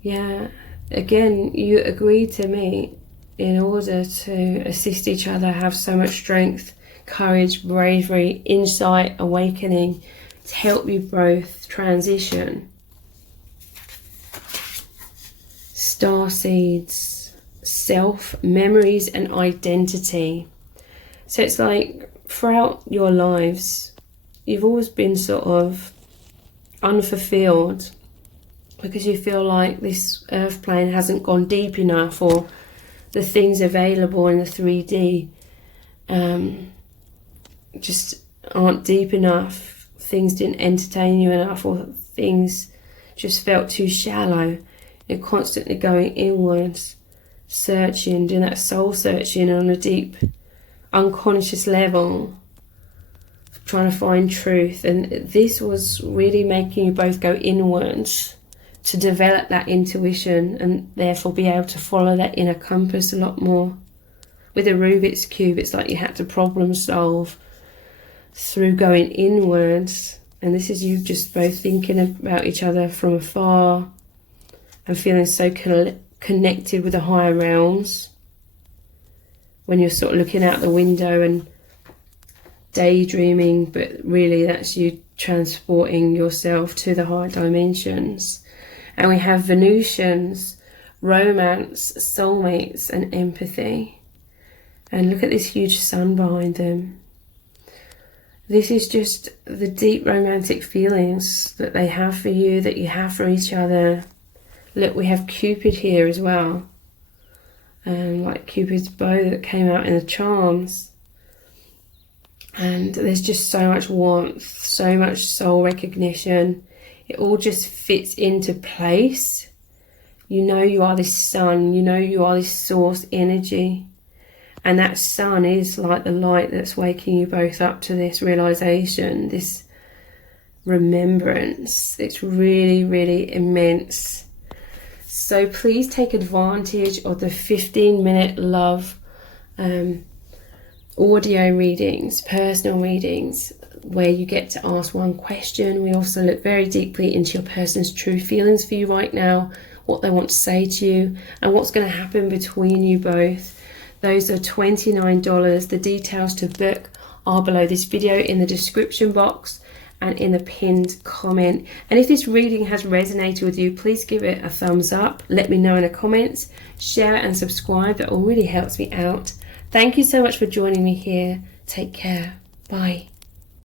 Yeah, again, you agreed to meet in order to assist each other, have so much strength, courage, bravery, insight, awakening, to help you both transition. Star seeds, self, memories and identity. So it's like throughout your lives, you've always been sort of unfulfilled because you feel like this earth plane hasn't gone deep enough, or the things available in the 3D just aren't deep enough. Things didn't entertain you enough, or things just felt too shallow. You're constantly going inwards, searching, doing that soul searching on a deep unconscious level, trying to find truth. And this was really making you both go inwards to develop that intuition and therefore be able to follow that inner compass a lot more. With a Rubik's Cube, it's like you had to problem solve through going inwards. And this is you just both thinking about each other from afar and feeling so connected with the higher realms. When you're sort of looking out the window and daydreaming, but really that's you transporting yourself to the higher dimensions. And we have Venusians, romance, soulmates and empathy. And look at this huge sun behind them. This is just the deep romantic feelings that they have for you, that you have for each other. Look, we have Cupid here as well. Like Cupid's bow that came out in the charms. And there's just so much warmth, so much soul recognition. It all just fits into place. You know you are this sun, you know you are this source energy. And that sun is like the light that's waking you both up to this realization, this remembrance. It's really, really immense. So please take advantage of the 15-minute love audio readings, personal readings. where you get to ask one question. We also look very deeply into your person's true feelings for you right now, what they want to say to you, and what's going to happen between you both. Those are $29. The details to book are below this video in the description box and in the pinned comment. And if this reading has resonated with you, please give it a thumbs up. Let me know in the comments. Share and subscribe. That all really helps me out. Thank you so much for joining me here. Take care. Bye.